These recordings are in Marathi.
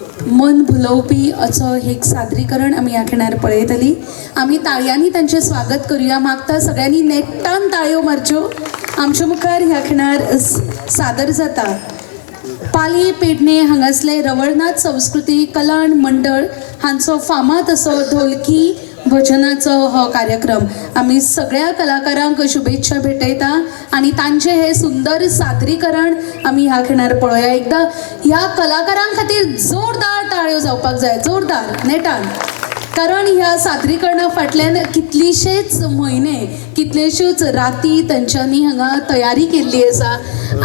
मन भुलवपी असं हे एक सादरीकरण आम्ही ह्या खेळार पळयतली. आम्ही ताळयांनी त्यांचे स्वागत करूया. मागता सगळ्यांनी नेट्टान ताळयो मारच्यो. आमच्या मुखार ह्या खेळार सादर जाता पाली पेडणे हांगासले रवळनाथ संस्कृती कलाण मंडळ हांचो फामाद असो ढोलकी भजनाचो हो कार्यक्रम. आम्ही सगळ्या कलाकारांक शुभेच्छा भेटयता आणि तांचे हे सुंदर सादरीकरण आम्ही ह्या खेळार पळोवया. एकदा ह्या कलाकारां खातीर जोरदार ताळयो जावपाक जाय, जोरदार नेटान. कारण ह्या सादरीकरणा फाटल्यान कितलीशेच म्हयने कितल्योश्योच राती तांच्यांनी हांगा तयारी केल्ली आसा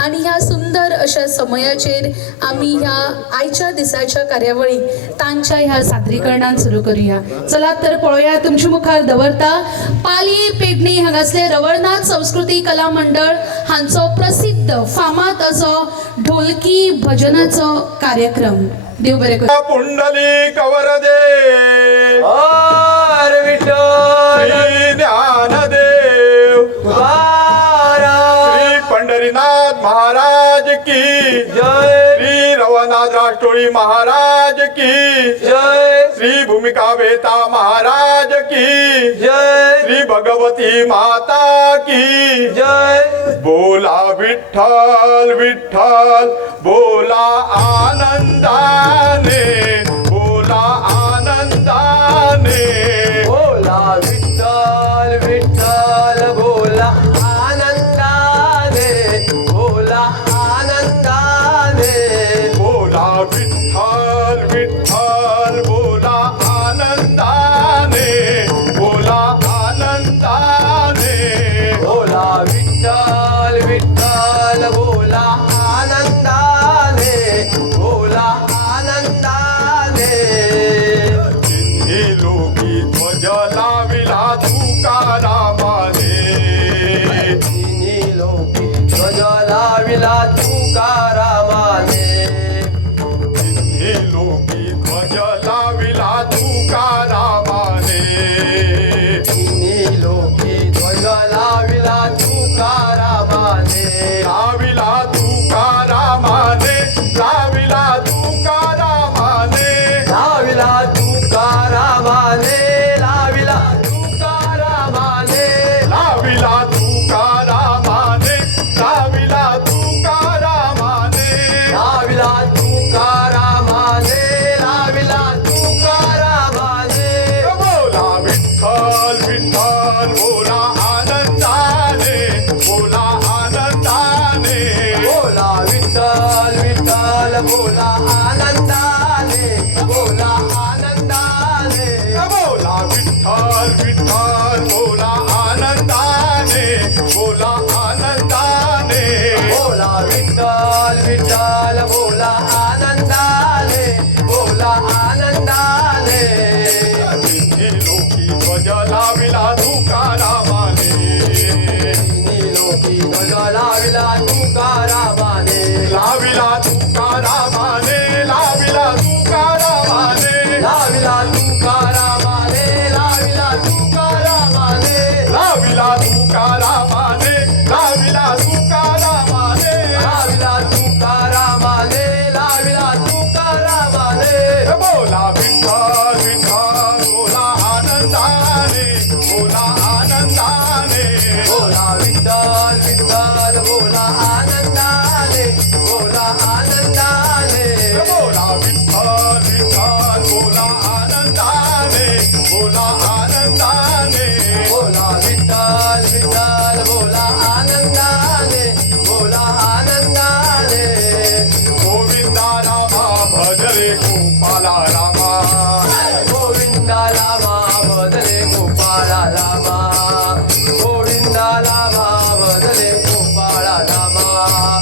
आणि ह्या सुंदर अशा समयाचेर आमी ह्या आयच्या दिसाच्या कार्यावळीक तांच्या ह्या सादरीकरणान सुरू करूया. चला तर पळोवया. तुमच्या मुखार दवरता पाली पेडणे हांगासले रवळनाथ संस्कृती कला मंडळ हांचो प्रसिद्ध फामाद असो ढोलकी भजनाचो कार्यक्रम. देव बरें करूं. पुंडली कवरदे हर विठ्ठल श्री ज्ञानदेव श्री पंढरीनाथ महाराज की जय, श्री रवनाथ राष्ट्रोळी महाराज की जय श्री भूमिका वेता महाराज की जय, श्री भगवती माता की जय. बोला विठ्ठल विठ्ठल बोला आनंदाने, बोला आनंदाने. बोला विठ्ठल विठ्ठल बोला आनंदाने, बोला आनंदाने. बोला विठ्ठल विठ्ठल बोला आनंदाने, बोला आनंदाने. बोला विठ्ठल विठ्ठल बोला आनंदाने, बोला आनंदाने. तिन्ही लोकी ध्वज लाविला तुकारामाने, तिन्ही लोकी ध्वज लाविला तुकारामाने. तिन्ही लोकी ध्वज लाविला तुकारामाने. तिन्ही लोकी ध्वज लाविला तुकारामाने. लाविला तुकारामाने, लाविला तुकारामाने. लाविला तुकारामाने, लाविला तुकारामाने. लाविला तुकारामाने, लाविला तुकारामाने. लाविला तुकारामाने, लाविला तुकारामाने. बोला विठ्ठल विठ्ठल बोला आनंदाने, बोला आनंदाने. बोला विठ्ठल विठ्ठल बोला आनंदाने, बोला आनंदाने. बोला विठ्ठल विठ्ठल बोला आनंदाने, बोला आनंदाने. बोला विठ्ठल विठ्ठल बोला आनंदाने, बोला आनंदाने. तिन्ही लोकी ध्वज लाविला तुकारामाने. तिन्ही लोकी ध्वज लाविला तुकारामाने. लाविला तुकारामाने, लाविला तुकारामाने. लाविला तुकारामाने, लाविला तुकारामाने. लाविला तुकारामाने, लाविला तुकारामाने. लाविला तुकारामाने, लाविला तुकारामाने. बोला विठ्ठल विठ्ठल बोला आनंदाने, बोला आनंदाने. बोला विठ्ठल विठ्ठल बोला आनंदाने, बोला आनंदाने. बोला विठ्ठल विठ्ठल बोला आनंदाने, बोला आनंदाने. बोला विठ्ठल विठ्ठल बोला आनंदाने, बोला आनंदाने. गोविंदा रामा भज रे गोपाला रामा. गोविंदा रामा भजले गोपाळा रामा. गोविंदा रामा भजले गोपाळा रामा.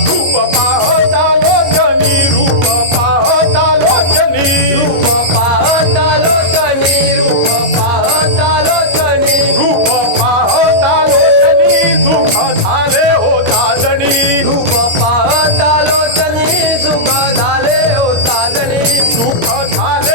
रूप पाहता लोचनी, रूप पाहता लोचनी. रूप पाहता लोचनी, रूप पाहता लोचनी. रूप पाहता लोचनी सुख झाले हो दादणी. रूप पाहता लोचनी सुख झाले हो साधनी. सुख झाले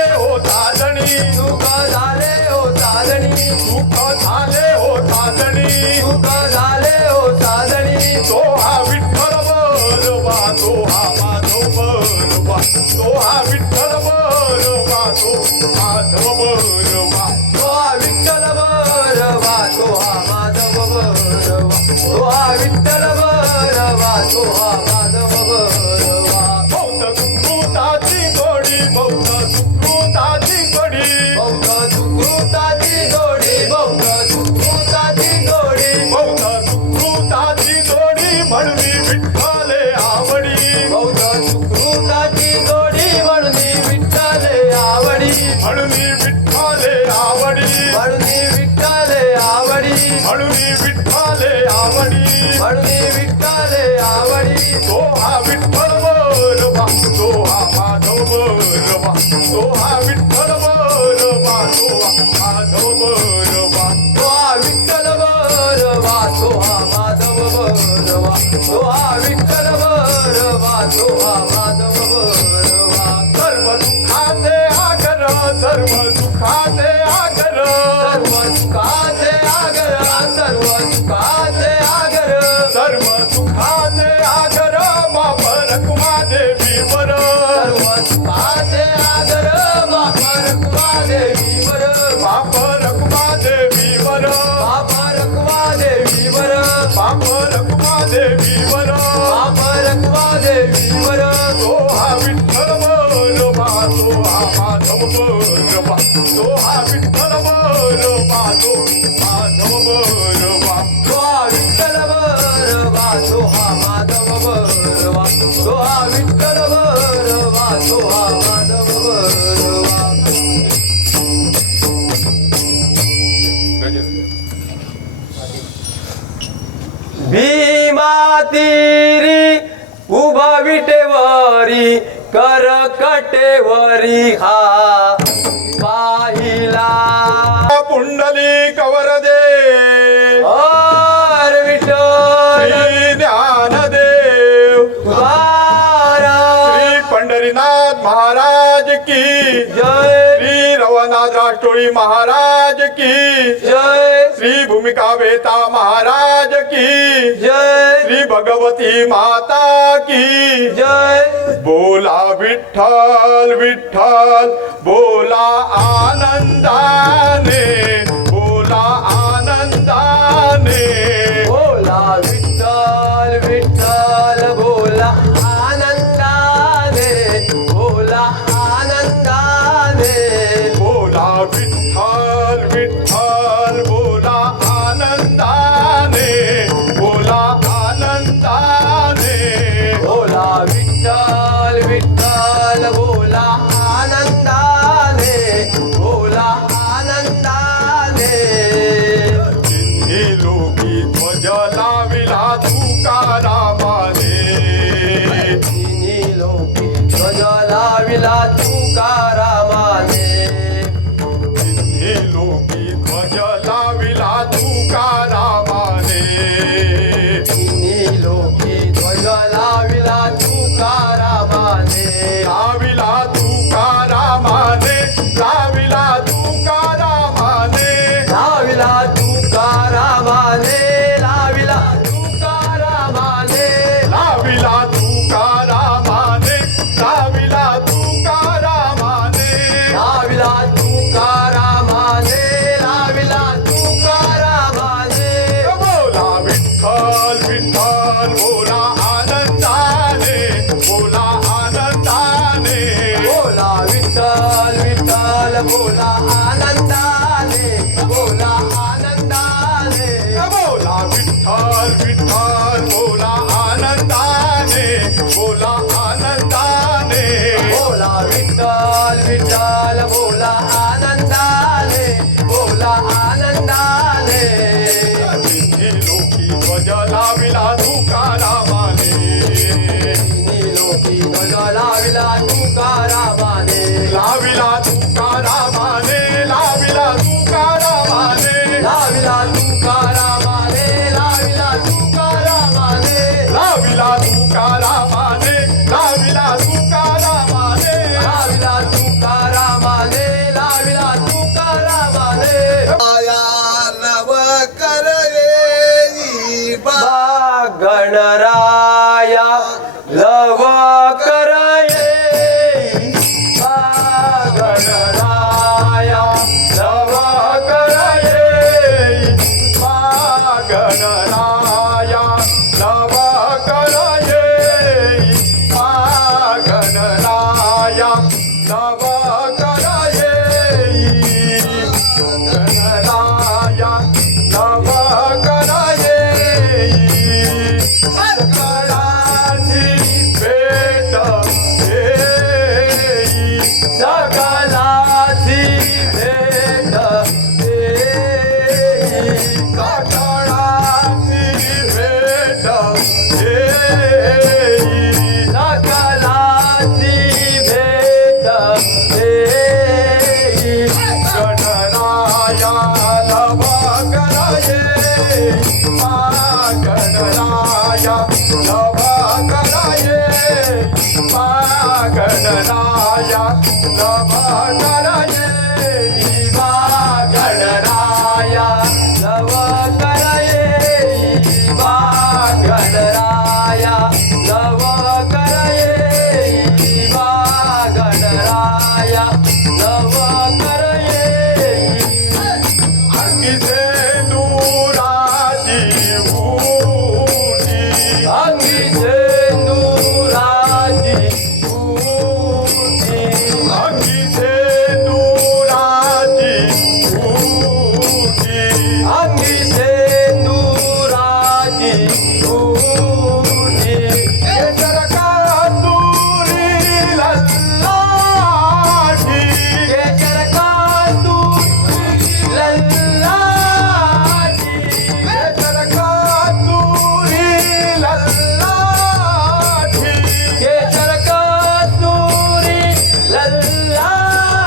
तो हा माधव बरोबा तो हा विठ्ठल बरोबा तो माधव बरोबा तो हा विठ्ठल बरवा तो हा माधव बरवा तो हा विठ्ठल बरवा तो हा माधव बरवा बौद्ध सुकृताची गोडी बौद्ध सुकृताची गोडी बौद्ध सुकृताची जोडी बौद्ध सुकृताची जोडी बौद्ध सुकृताची जोडी म्हणून विठ्ठले आवडी बौद्ध सुकृताची जोडी म्हणून विठ्ठले आवडी म्हणून विठ्ठले आवडी म्हणून विठ्ठले आवडी म्हणून विठ्ठले आवडी म्हणून विठ्ठले आवडी तो हा विठ्ठल बरोबा तो हा माधव बरोबा तो हा विठ्ठल बरोबा तो हा माधव बरोबा तो हा विठ्ठल बरवा तो हा माधव बरवा तो हा विठ्ठल बरवा तो हा माधव बरवा सर्व दुःखाचे आगर सर्व दुःखाचे आगर सर्व सुखाचे आगर सर्व सुखाचे आगर सर्व दुःखाचे आगर बाप रखुमादेवी वर सर्व सुखाचे आगर बापर कुमादेवी वर बाप रखुमादेवी वर बापर कुमादेवी वर बाप रखुमादेवी वर बापर कुमादेवी वर तो हा विठ्ठल बरोबा तो हा माधव बरोबा तो हा विठ्ठल बरोबा तो माधव बरोबा तो हा विठ्ठल बरवा तो हा माधव बरवा तो हा विठ्ठल बरवा तो हा माधव बरवा भीमा तीरी उभा विटेवरी कर कटेवरी हा पाहिला पुंडली कवर दे हर विठ्ठल श्री ज्ञानदेव तुकाराम श्री पंढरीनाथ महाराज की जय श्री रवनाथ राष्ट्रोळी महाराज की जय श्री भूमिका वेता महाराज की जय श्री भगवती माता की जय बोला विठ्ठल विठ्ठल बोला आनंदाने बोला आनंदाने बोला विठ्ठल विठ्ठल बोला आनंदाने बोला आनंदाने बोला विठ्ठल विठ्ठल बोला आनंदाने बोला आनंदाने बोला विठ्ठल विठ्ठल बोला आनंदाने बोला आनंदाने चिन्ही लोकी ध्वज लाविला तुकारामाने तिन्ही लोकी ध्वज लाविला तुकारामाने चिन्ही लोकी ध्वज लाविला तुकारामाने तिन्ही लोकी ध्वज लाविला तुकारामाने लाविला तुकारामाने लाविला तुकारामाने लाविला तुकारामाने लाविला तुकारामाने लाविला तुकारामाने लाविला तुकारामाने लाविला तुकारामाने लाविला तुकारामाने बोला विठ्ठल विठ्ठल बोला आनंदाने बोला आनंदाने बोला विठ्ठल विठ्ठल बोला आनंदाने बोला आनंदाने बोला विठ्ठल विठ्ठल बोला आनंदाने बोला आनंदाने बोला विठ्ठल विठ्ठल बोला आनंदाने बोला आनंदाने चिन्ही लोकी ध्वज लाविला तुकारामाने तिन्ही लोकी ध्वज लाविला तुकारामाने लाविला तुकारामाने लाविला तुकारामाने लाविला तुकारामाने लाविला तुकारामाने लाविला तुकारामाने लाविला तुकारामाने लाविला तुकारामाने लाविला तुकारामाने माया नव कर येई बा गणराया लव गणराया नभ कराये गणराया नव करये गणराया नव करये गणराया नव करये अंगिसे दुराची ऊटी अंगी सेंदुराची ऊटी अंगिसे दुराची ऊटी अंगी सेंदुराची ऊटी केसर कातुरी लल्लाठी केशर कातुरी लल्लाची केसर कातुरी लल्लाठी केशर कातुरी लल्लाची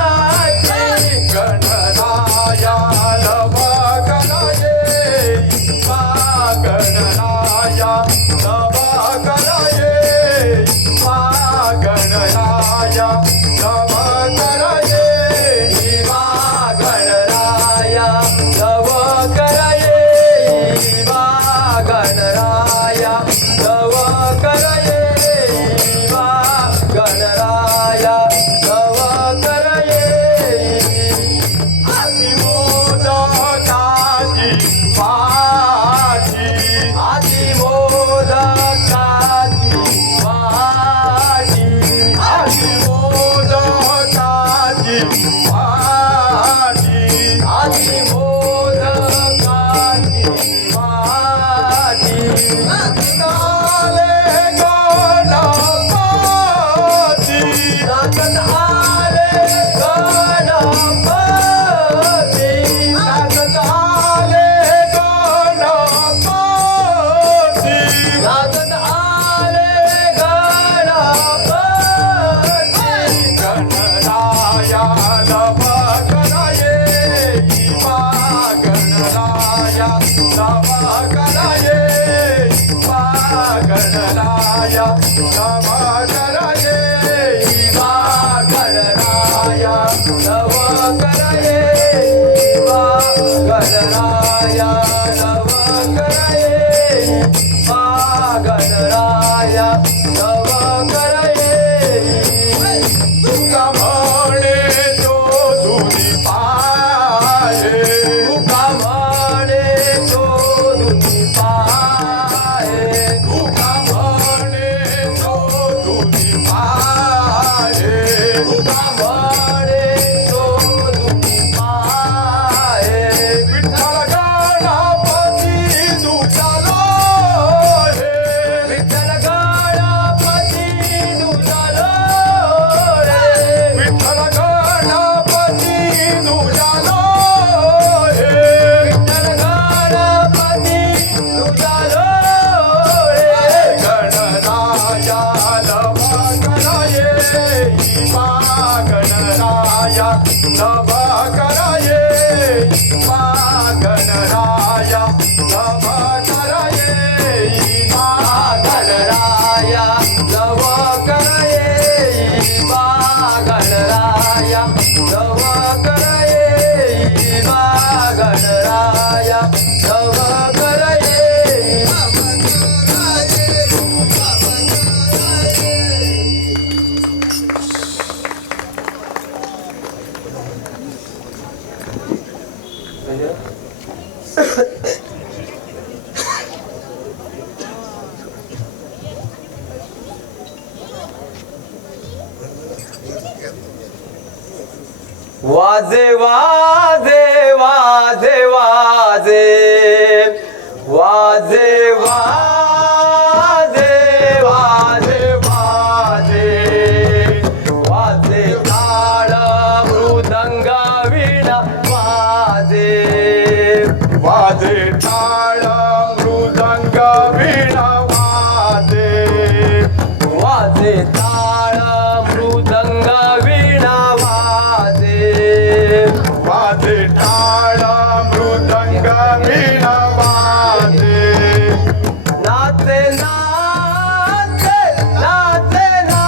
गणराया नभ कराये गणराया नभ कराये गणराया नभ कराये गणराया नव करये गणराया नव करये गणराया नव करये मोदकाची पाठी आदी मोदकाची वाटी मोदकाची पाठी आदी मोदकाची वाटी नाले गणपती नाचत आले गणपती नाचत आले गणपती नाचत आले गणपती गणराया नभ कराये गणराया नभ कराये गणराया नभ कराये गणराया नव करये गणराया नव करये गणराया नव करये तुका म्हणे तो दुरी पाये तुका म्हणे शोधून पाहे तुका म्हणे तो दुरी पाये तुका म्हणे शोधून पाहे विठ्ठल गणपती तुझालो हे विठ्ठल गणपती तुझालो रे विठ्ठल गणपती तुझालो हे विठ्ठल गणपती तुझालो रे गणराया नभ कराये गणराया नभ कराये गणराया नभ कराये गणराया नव करये गणराया नव करये गणराया नव करये वाजे वाजे वाजे वाजे वाजे वाजे वाजे वाजे वाजे ताळ मृदंग वीणा वाजे वाजे टाळ मृदंग वीणा वाजे वाजे ताळ मृदंग वीणा वाजे वाजे टाळ मृदंग वीणा वाजे नाचे नाचे नाचे नाचे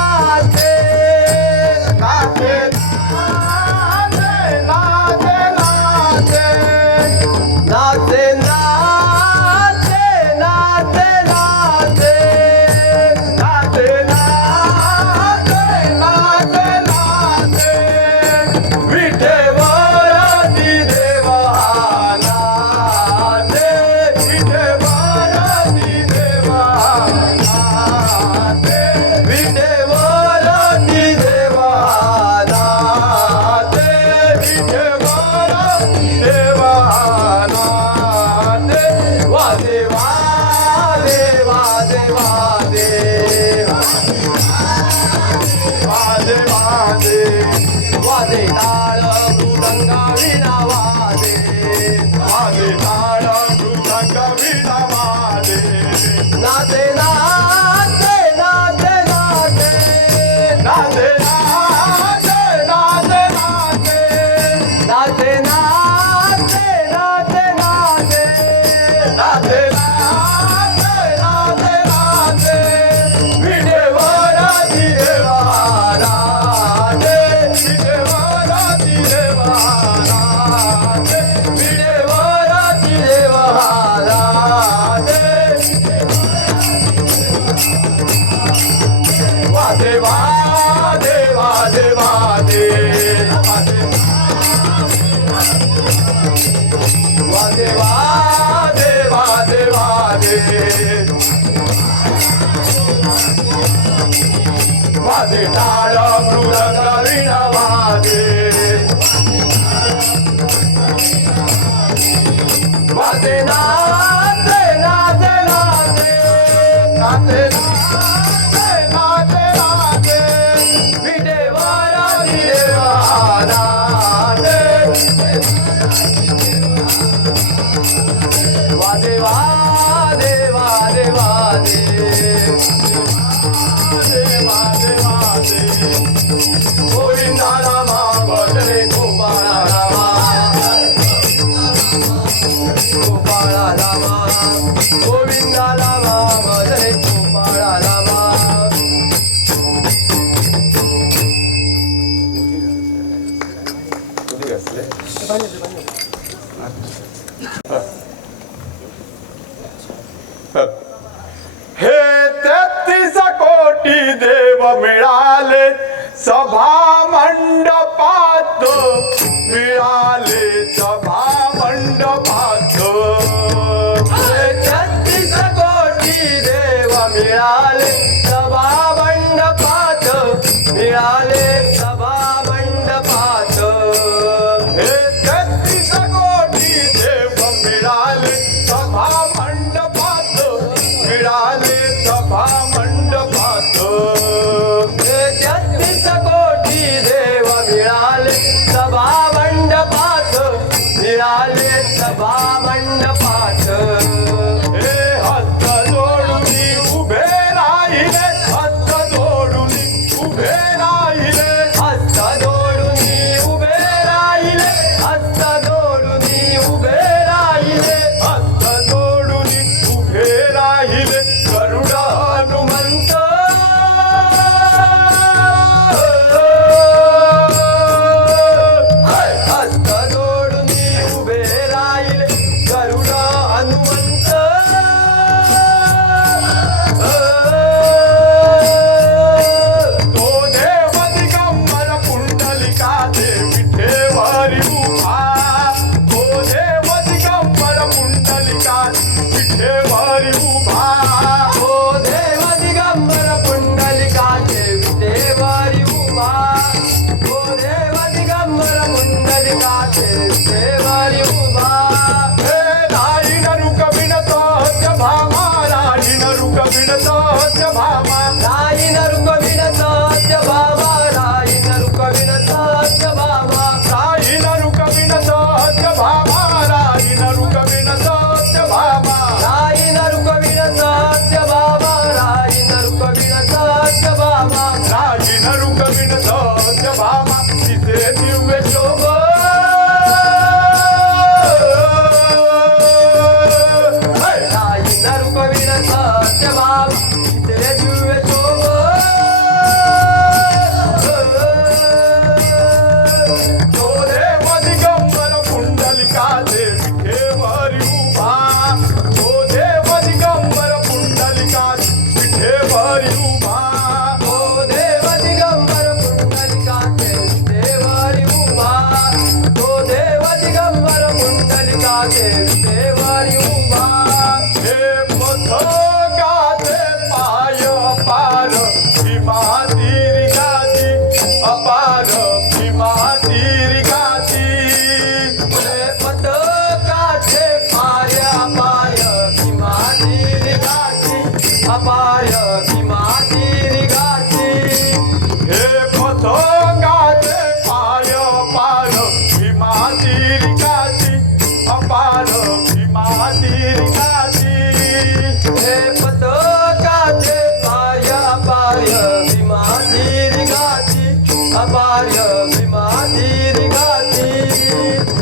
नाचे नाचे नाचे नाचे नाचे नाचे नाचे नाचे नाचे नाचे नाचे नाचे विजेवराची देवा नाचे विजेवराची देवा नाचे विडेवराची देवा नाचे वादे वादे वादे वादे वादे वादे वादे वादे वादे वादे टाळ मृदंग वीणा वादे वादे नाचे नाचे नाचे नाचे नाचे नाचे नाचे विडेवराची देवा नाचे वादे वादे वादे वादे वादे वादे गोविंदा रामा भजरे गोपाळा रामा गोपाळा रामा गोविंदा रामा भजरे गोपाळा रामा हे 33 कोटी देव मिळाले सभा मंडपात मिळाले सभा मंडपात 36 कोटी देव मिळाले सभा मंडपात मिळाले सभा मंडपात हे 33 कोटी देव मिळाले सभा मंडपात मिळाले सभा मंडपात 36 कोटी देव मिळाले सभा मंडपात मिळाले सभा मंडपात हे हस्त जोडून उभे राहिले हस्त जोडून उभे राहिले हस्त जोडून उभे राहिले हस्त जोडून उभे राहिले हस्त जोडून उभे राहिले गरुड हनुमंत हस्त जोडून उभे राहिले गरुड हनुमंत तो देव दिगंबर पुंडलिका विठेवरी उभा तो देव दिगंबर पुंडलिका विठेवरी उभा ओ देव दिगंबर पुंडलिकाचे विटेवरी उभा ओ देव दिगंबर पुंडलिकाचे विटेवरी उभा हे राही नरुक विणत भामा राही नरुक विणत भामा राई नरुक विनत बाबा राई नरुक विनत बाबा राही नरुक विणत भामा राही नरुक विणत भामा राई नरुक विनत बाबा राई नरुक विनत बाबा राही नरुक विणत भामा तिथे दिव्य शोभ राई नरुक विनत बाबा ते जुवे तो देव दिगंबर पुंडलिका विठेवरी उभा तो देव दिगंबर पुंडलिका विठेवरी उभा ओ देव दिगंबर पुंडलिकाचे अपार्य भीमातीरी घाती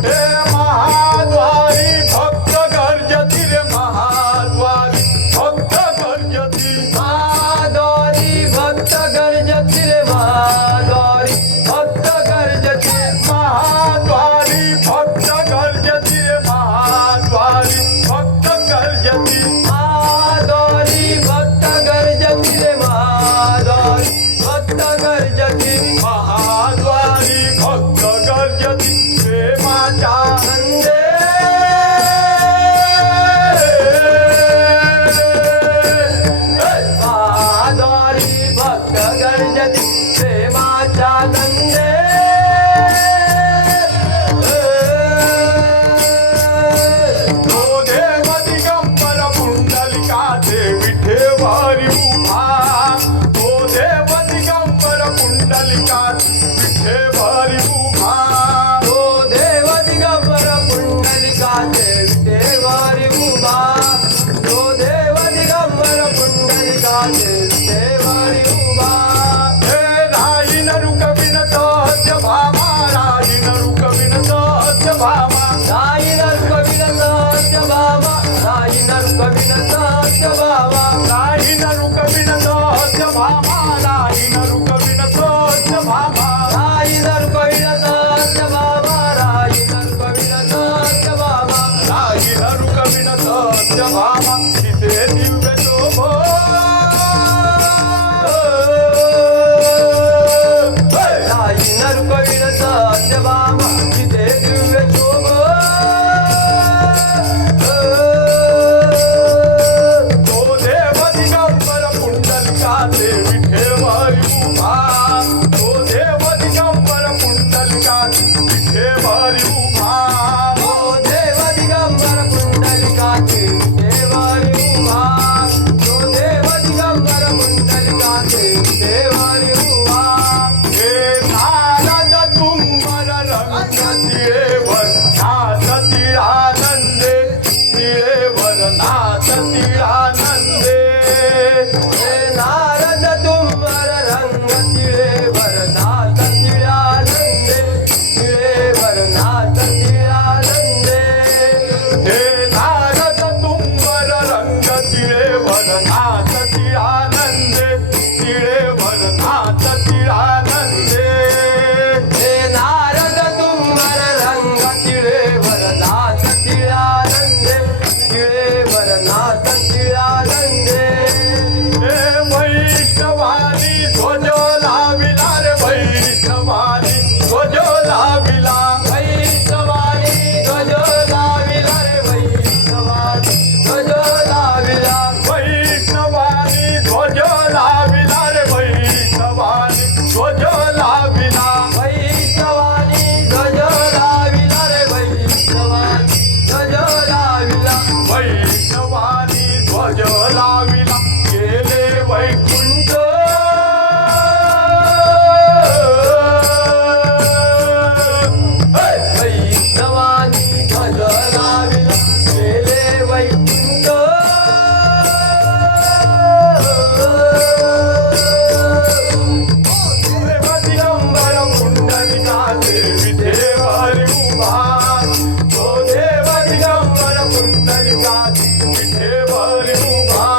हे महाद्वारी भक्त गर्जती रे महाद्वारी भक्त गर्जती महाद्वारी भक्त गर्जती रे महाद्वारी भक्त गर्जती महाद्वारी भक्त गर्जती रे महाद्वारी भक्त गर्जती महाद्वारी भक्त गर्जती रे महाद्वारी भक्त गर्जती महाद्वारी भक्त गर्जती प्रेमाच्या नंदे महाद्वारी भक्त गर्जती प्रेमाच्या नंदे तो देव दिगंबर पुंडलिकाचे विठेवारी उभा तो देव दिगंबर पुंडलिकात विठेवारी उभा तो देव दिगंबर पुंडलिकाचे विटेवारी उभा तो देव दिगंबर पुंडलिकाचे विटेवारी उभा हे राईन रुकविन सत्य भामा राईन रुकविन सत्य भामा राईनर कविन सत्य बाबा राईनर कविन सत्य बाबा राईन रुकविन सत्य भामा राईन रुकविन सत्य भामा राईनर कविन सत्य बाबा राईनर कविन सत्य बाबा राईन रुकविन सत्य भामा तिथे दिव्य शोभो राईनर कविन सत्य बाबा तिथे दिव्य शोभ तो देव दिगंबर पुंडलिकाचे विठेवारी उभा तो देव दिगंबर पुंडलिकाचे विठेवारी उभा ओ देव दिगंबर पुंडलिकाचे देवारी उभा तो देव दिगंबर पुंडलिकाचे देवारी उभा हे नारद तुंबर रंग तिळेवर नाचती आनंदे तिळेवर नाचती आनंदे हे नारद तुंबर रंग तिळेवर नाच तिळानंदे तिळेवर नाच तिळानंदे हे नारद तुंबर रंग तिळेवर नाचती आनंदे तिळेवर नाचती आनंदे हे नारद तुंबर रंग तिळेवर नाच तिळानंदे तिळेवर नाच तिळानंदे हे वैष्णवानी ध्वज लाविला रे वैष्णवानी ध्वज लाविला वैष्णवानी ध्वज लाविला रे वैष्णवानी ध्वज लाविला वैष्णवानी ध्वज लाविला रे वैष्णवानी ध्वज लाविला वैष्णवानी ध्वज लाविला रे वैष्णवानी ध्वज लाविला वैष्णवानी ध्वज लाविला गेले वैकुंठ वैष्णवानी ध्वज लाविला गेले वैकुंठ देव दिगंबर पुंडलिकाचे विठेवारी उभा तो देव दिगंबर पुंडलिकाचे विठेवारी उभा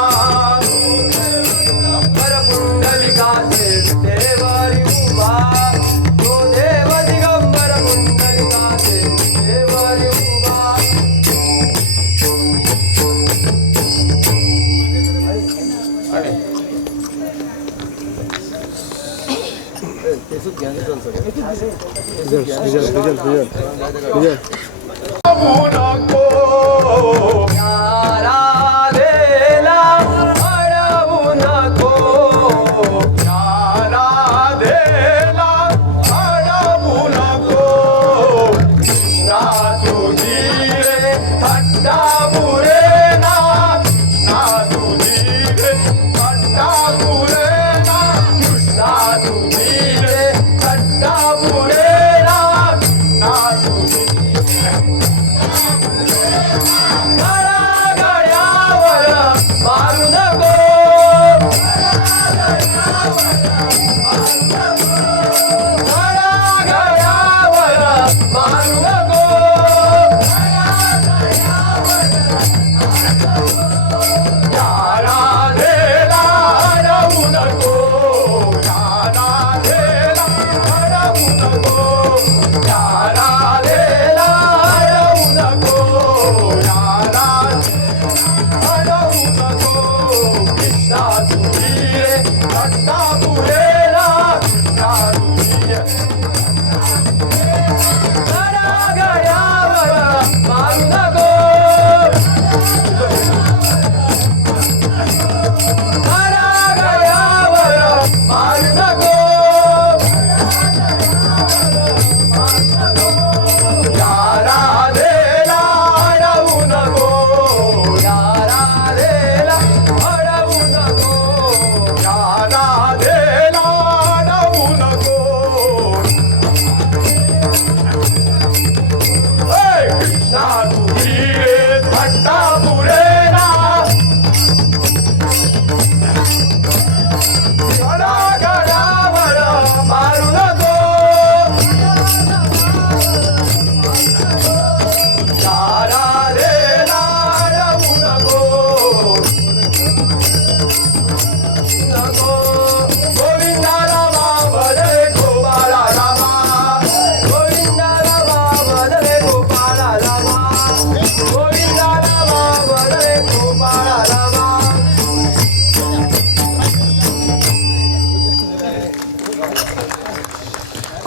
दिगंबर पुंडलिकाचे देवारी उभा तो देव दिगंबर पुंडलिकाचे देवारी उभा नको राधेला अडवू नको राधेला अडवू नको कृष्णा तुझी रे थट्टा पुरे ना कृष्णा तुझी रे थट्टा पुरे ना कृष्णा तुझी रे थट्टा पुरे ना कृष्णा तुझी गळ्यावर मारू नको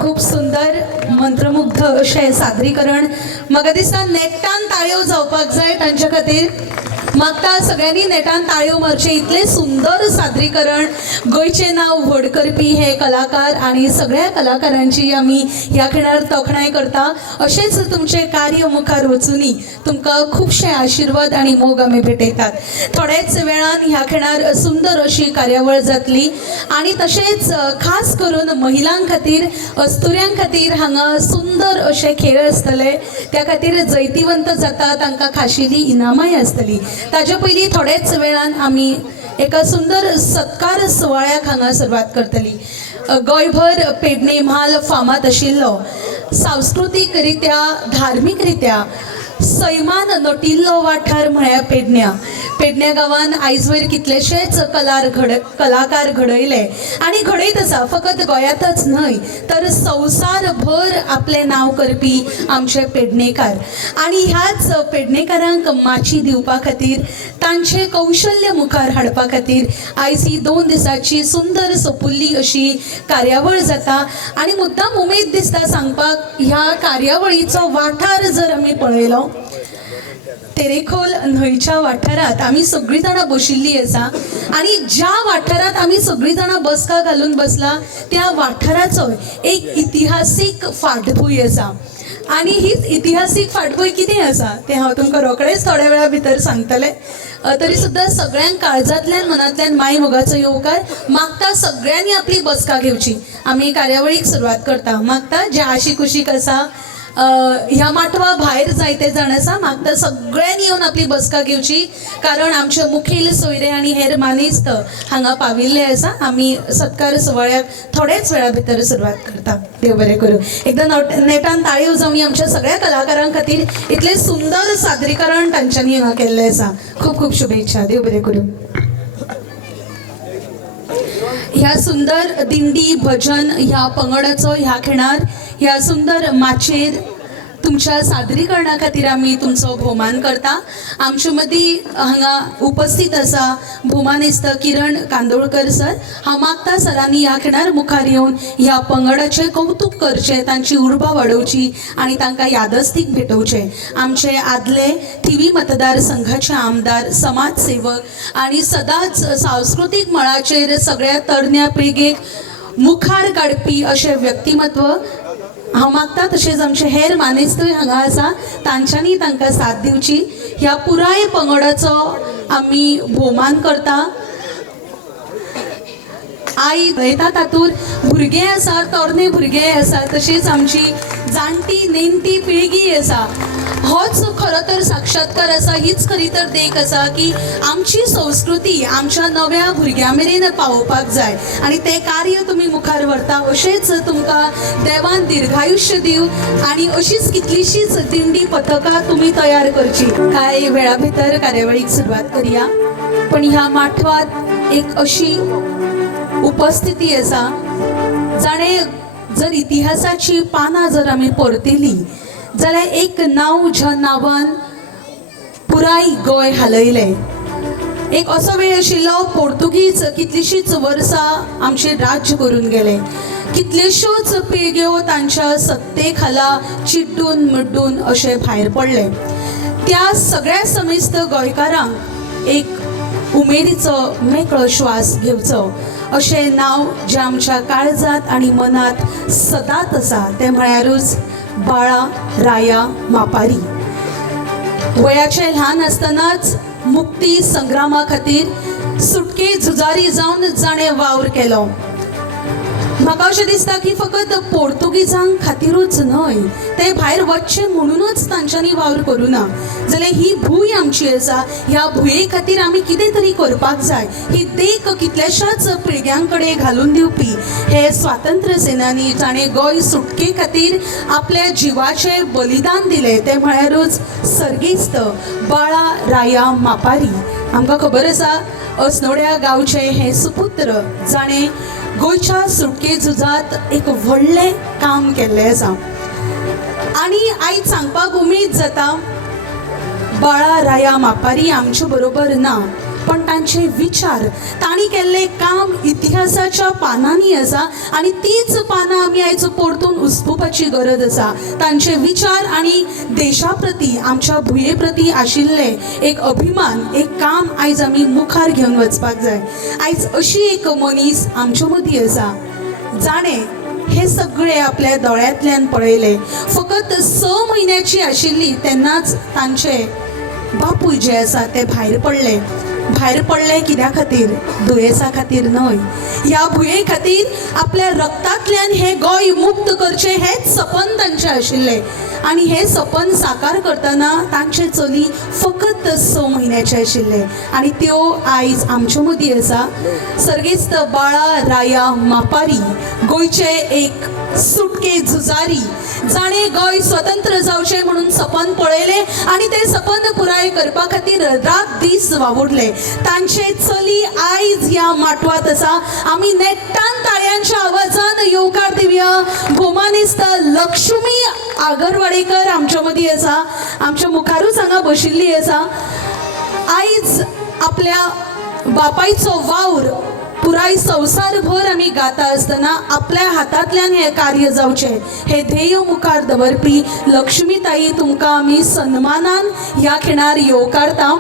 खूप सुंदर मंत्रमुग्ध अशें सादरीकरण म्हाका दिसता नेटान ताळयो जावपाक जाय तांचे खातीर. मागता सगळ्यांनी नेटान ताळयो मारचे. इतले सुंदर सादरीकरण, गोंयचें नांव व्हड करपी हे कलाकार आणि सगळ्या कलाकारांची आमी ह्या खिणार तोखणाय करता. अशेंच तुमचें कार्य मुखार वचुनी तुमकां खुबशे आशिर्वाद आनी मोग आमी भेटयतात. थोड्याच वेळान ह्या खिणार सुंदर अशी कार्यावळ जातली आणि तशेंच खास करून महिलां खातीर, अस्तुऱ्यां खातीर हांगा सुंदर अशे खेळ आसतले. त्या खातीर जैतिवंत जाता तांकां खाशेली इनामाय आसतली. ताजे पयलीं थोड्याच वेळान आमी एका सुंदर सत्कार सुवाळ्याक हांगा सुरवात करतली. गोंयभर पेडणे म्हाल फामाद आशिल्लो, सांस्कृतीक रित्या, धार्मीक रित्या सैमान नटिल्लो वाठार म्हळ्यार पेडण्या गांवान आयज वयर कितलेशेच कलाकार घडयले आनी घडयत आसा. फकत गोंयांतच न्हय तर संवसारभर आपलें नांव करपी आमचे पेडणेकार. आनी ह्याच पेडणेकारांक माची दिवपा खातीर, तांचे कौशल्य मुखार हाडपा खातीर आयज ही 2 दिसाची सुंदर सोपुल्ली अशी कार्यावळ जाता. आनी मुद्दाम उमेद दिसता सांगपाक, ह्या कार्यावळीचो वाठार जर आमी पळयलो, तेरेखोल न्हंयच्या वाठारात आमी सगळीं जाणां बशिल्लीं आसा आनी ज्या वाठारात आमी सगळीं जाणां बसका घालून बसला त्या वाठाराचो एक इतिहासीक फाटभूंय आसा. आनी हीच इतिहासीक फाटभूंय कितें आसा तें हांव तुमकां रोखडेंच थोड्या वेळा भितर सांगतलें. तरी सुद्दां सगळ्यांक काळजांतल्यान मनांतल्यान माय मोगाचो येवकार. मागता सगळ्यांनी आपली बसका घेवची. आमी कार्यावळीक सुरवात करता. मागता जे आशी कुशीक आसा, ह्या माटवा भायर जायते जाण आसा, मागता सगळ्यांनी येवन आपली बसका घेवची. कारण आमचे मुखेल सोयरे आनी हेर मानेस्त हांगा पाविल्ले आसा. आमी सत्कार सुवाळ्याक थोड्याच वेळा भितर सुरवात करता. देव बरें करूं. एकदां नेटान ताळयो जावनी आमच्या सगळ्या कलाकारां खातीर. इतलें सुंदर सादरीकरण तांच्यांनी हांगा केल्लें आसा. खूब खूब शुभेच्छा. देव बरें करूं. ह्या सुंदर दिंडी भजन ह्या पंगडाचो ह्या खिणार ह्या सुंदर माचेर तुमच्या सादरीकरणा खातीर आमी तुमचो भोवमान करता. आमचे मदीं हांगा उपस्थित आसा भोवमानिस्त किरण कांदोळकर सर. हांव मागता सरांनी ह्या खिणार मुखार येवन ह्या पंगडाचें कौतुक करचें, तांची उर्बा वाडोवची आनी तांकां यादस्तीक भेटोवचें. आमचे आदले थिवी मतदारसंघाचे आमदार, समाजसेवक आनी सदांच सांस्कृतीक मळाचेर सगळ्या तरण्या पिळगेक मुखार काडपी अशें व्यक्तिमत्व हांव मागता. तशेंच आमचे हेर मानेस्तूय हांगा आसा, तांच्यांनी तांकां साथ दिवची. ह्या पुराय पंगडाचो आमी भोवमान करता. आई पळयता तातूंत भुरगे आसा, तरणे भुरगे आसा, तशेंच आमची जाणटी नेणटी पिळगी आसा. होच खरो तर साक्षात्कार आसा, हीच खरी तर देख आसा की आमची संस्कृती आमच्या नव्या भुरग्यां मेरेन पावोवपाक जाय आनी तें कार्य तुमी मुखार व्हरता. अशेंच तुमकां देवान दीर्घायुश्य दिवं आनी अशीच कितलीशीच दिंडी पथकां तुमी तयार करची. कांय वेळा भितर कार्यावळीक सुरवात करुया. पण ह्या माठवात एक अशी उपस्थिती आसा जाणे जर इतिहासाची पानां जर आमी परतिली जाल्यार एक नांव ज्या नांवान पुराय गोंय हालयलें. एक असो वेळ आशिल्लो, पोर्तुगीज कितलींशींच वर्सां आमचेर राज्य करून गेले. कितल्योश्योच पिळग्यो तांच्या सत्ते खाला चिड्डून मुड्डून अशे भायर पडले. त्या सगळ्या समेस्त गोंयकारांक एक उमेदीचो मेकळो श्वास घेवचो अशें नांव जें आमच्या काळजांत आनी मनांत सदांच आसा तें म्हळ्यारूच बाळा राया मापारी. वयाचे ल्हान आसतनाच मुक्ती संग्रामा खातीर सुटके झुजारी जावन जाणें वावर केलो. म्हाका अशें दिसता की फकत पोर्तुगीजां खातीरूच न्हय, ते भायर वचचे म्हणूनच तांच्यांनी वावर करूं ना. जाल्यार ही भूंय आमची आसा, ह्या भुंये खातीर आमी कितें तरी करपाक जाय. ही देख कितल्याशाच पिळग्यां कडेन घालून दिवपी हे स्वातंत्र्य सेनानी जाणें गोंय सुटके खातीर आपल्या जिवाचे बलिदान दिलें तें म्हळ्यारूच सर्गिस्त बाळा राया मापारी. आमकां खबर आसा अस्नोड्या गांवचे हे सुपुत्र जाणें गोंयच्या सुटके झुजांत एक व्हडलें काम केल्लें आसा. आनी आयज सांगपाक उमेद जाता बाळा राया मापारी आमचे बरोबर ना, पण तांचे विचार तांणी केल्ले काम इतिहासाच्या पानांनी आसा आनी तीच पानां आमी आयज परतून उस्पुपाची गरज आसा. तांचे विचार आनी देशा प्रती आमच्या भुये प्रती आशिल्ले एक अभिमान एक काम आयज आमी मुखार घेवन वचपाक जाय. आयज अशी एक मनीस आमच्या मदीं आसा जाणे हे सगळे आपल्या दोळ्यांतल्यान पळयले. फकत 6 म्हयन्याची आशिल्ली तेन्नाच तांचे बापूय जे आसा ते भायर पडले कित्या खातीर? दुयेसा खातीर न्हय, ह्या भुये खातीर आपल्या रक्तांतल्यान हे गोंय मुक्त करचे हेच सपन तांचे आशिल्ले. आनी हे सपन साकार करतना तांचे चली फकत 6 म्हयन्याचे आशिल्ले आनी त्यो आयज आमचे मदीं आसा. सर्गेस्त बाळा राया मापारी गोंयचे एक सुटके झुजारी जाणे गोंय स्वतंत्र जावचें म्हणून सपन पळयले आनी ते सपन पुराय करपा खातीर रात दीस वावुरले. तांचे चली आयज ह्या माटवात आसा. आमी नेट्टान ताळयांच्या आवाजान येवकार दिवया. भोमानिस्त लक्ष्मी आगरवाडेकर आमच्या मदीं आसा, आमच्या मुखारूच हांगा बशिल्ली आसा. आयज आपल्या बापायचो वावर पुराय संवसारभर आमी गाता आसतना आपल्या हातांतल्यान हें कार्य जावचें हे ध्येय मुखार दवरपी लक्ष्मीताई तुमकां आमी सन्मानान ह्या खिणार येवकारता.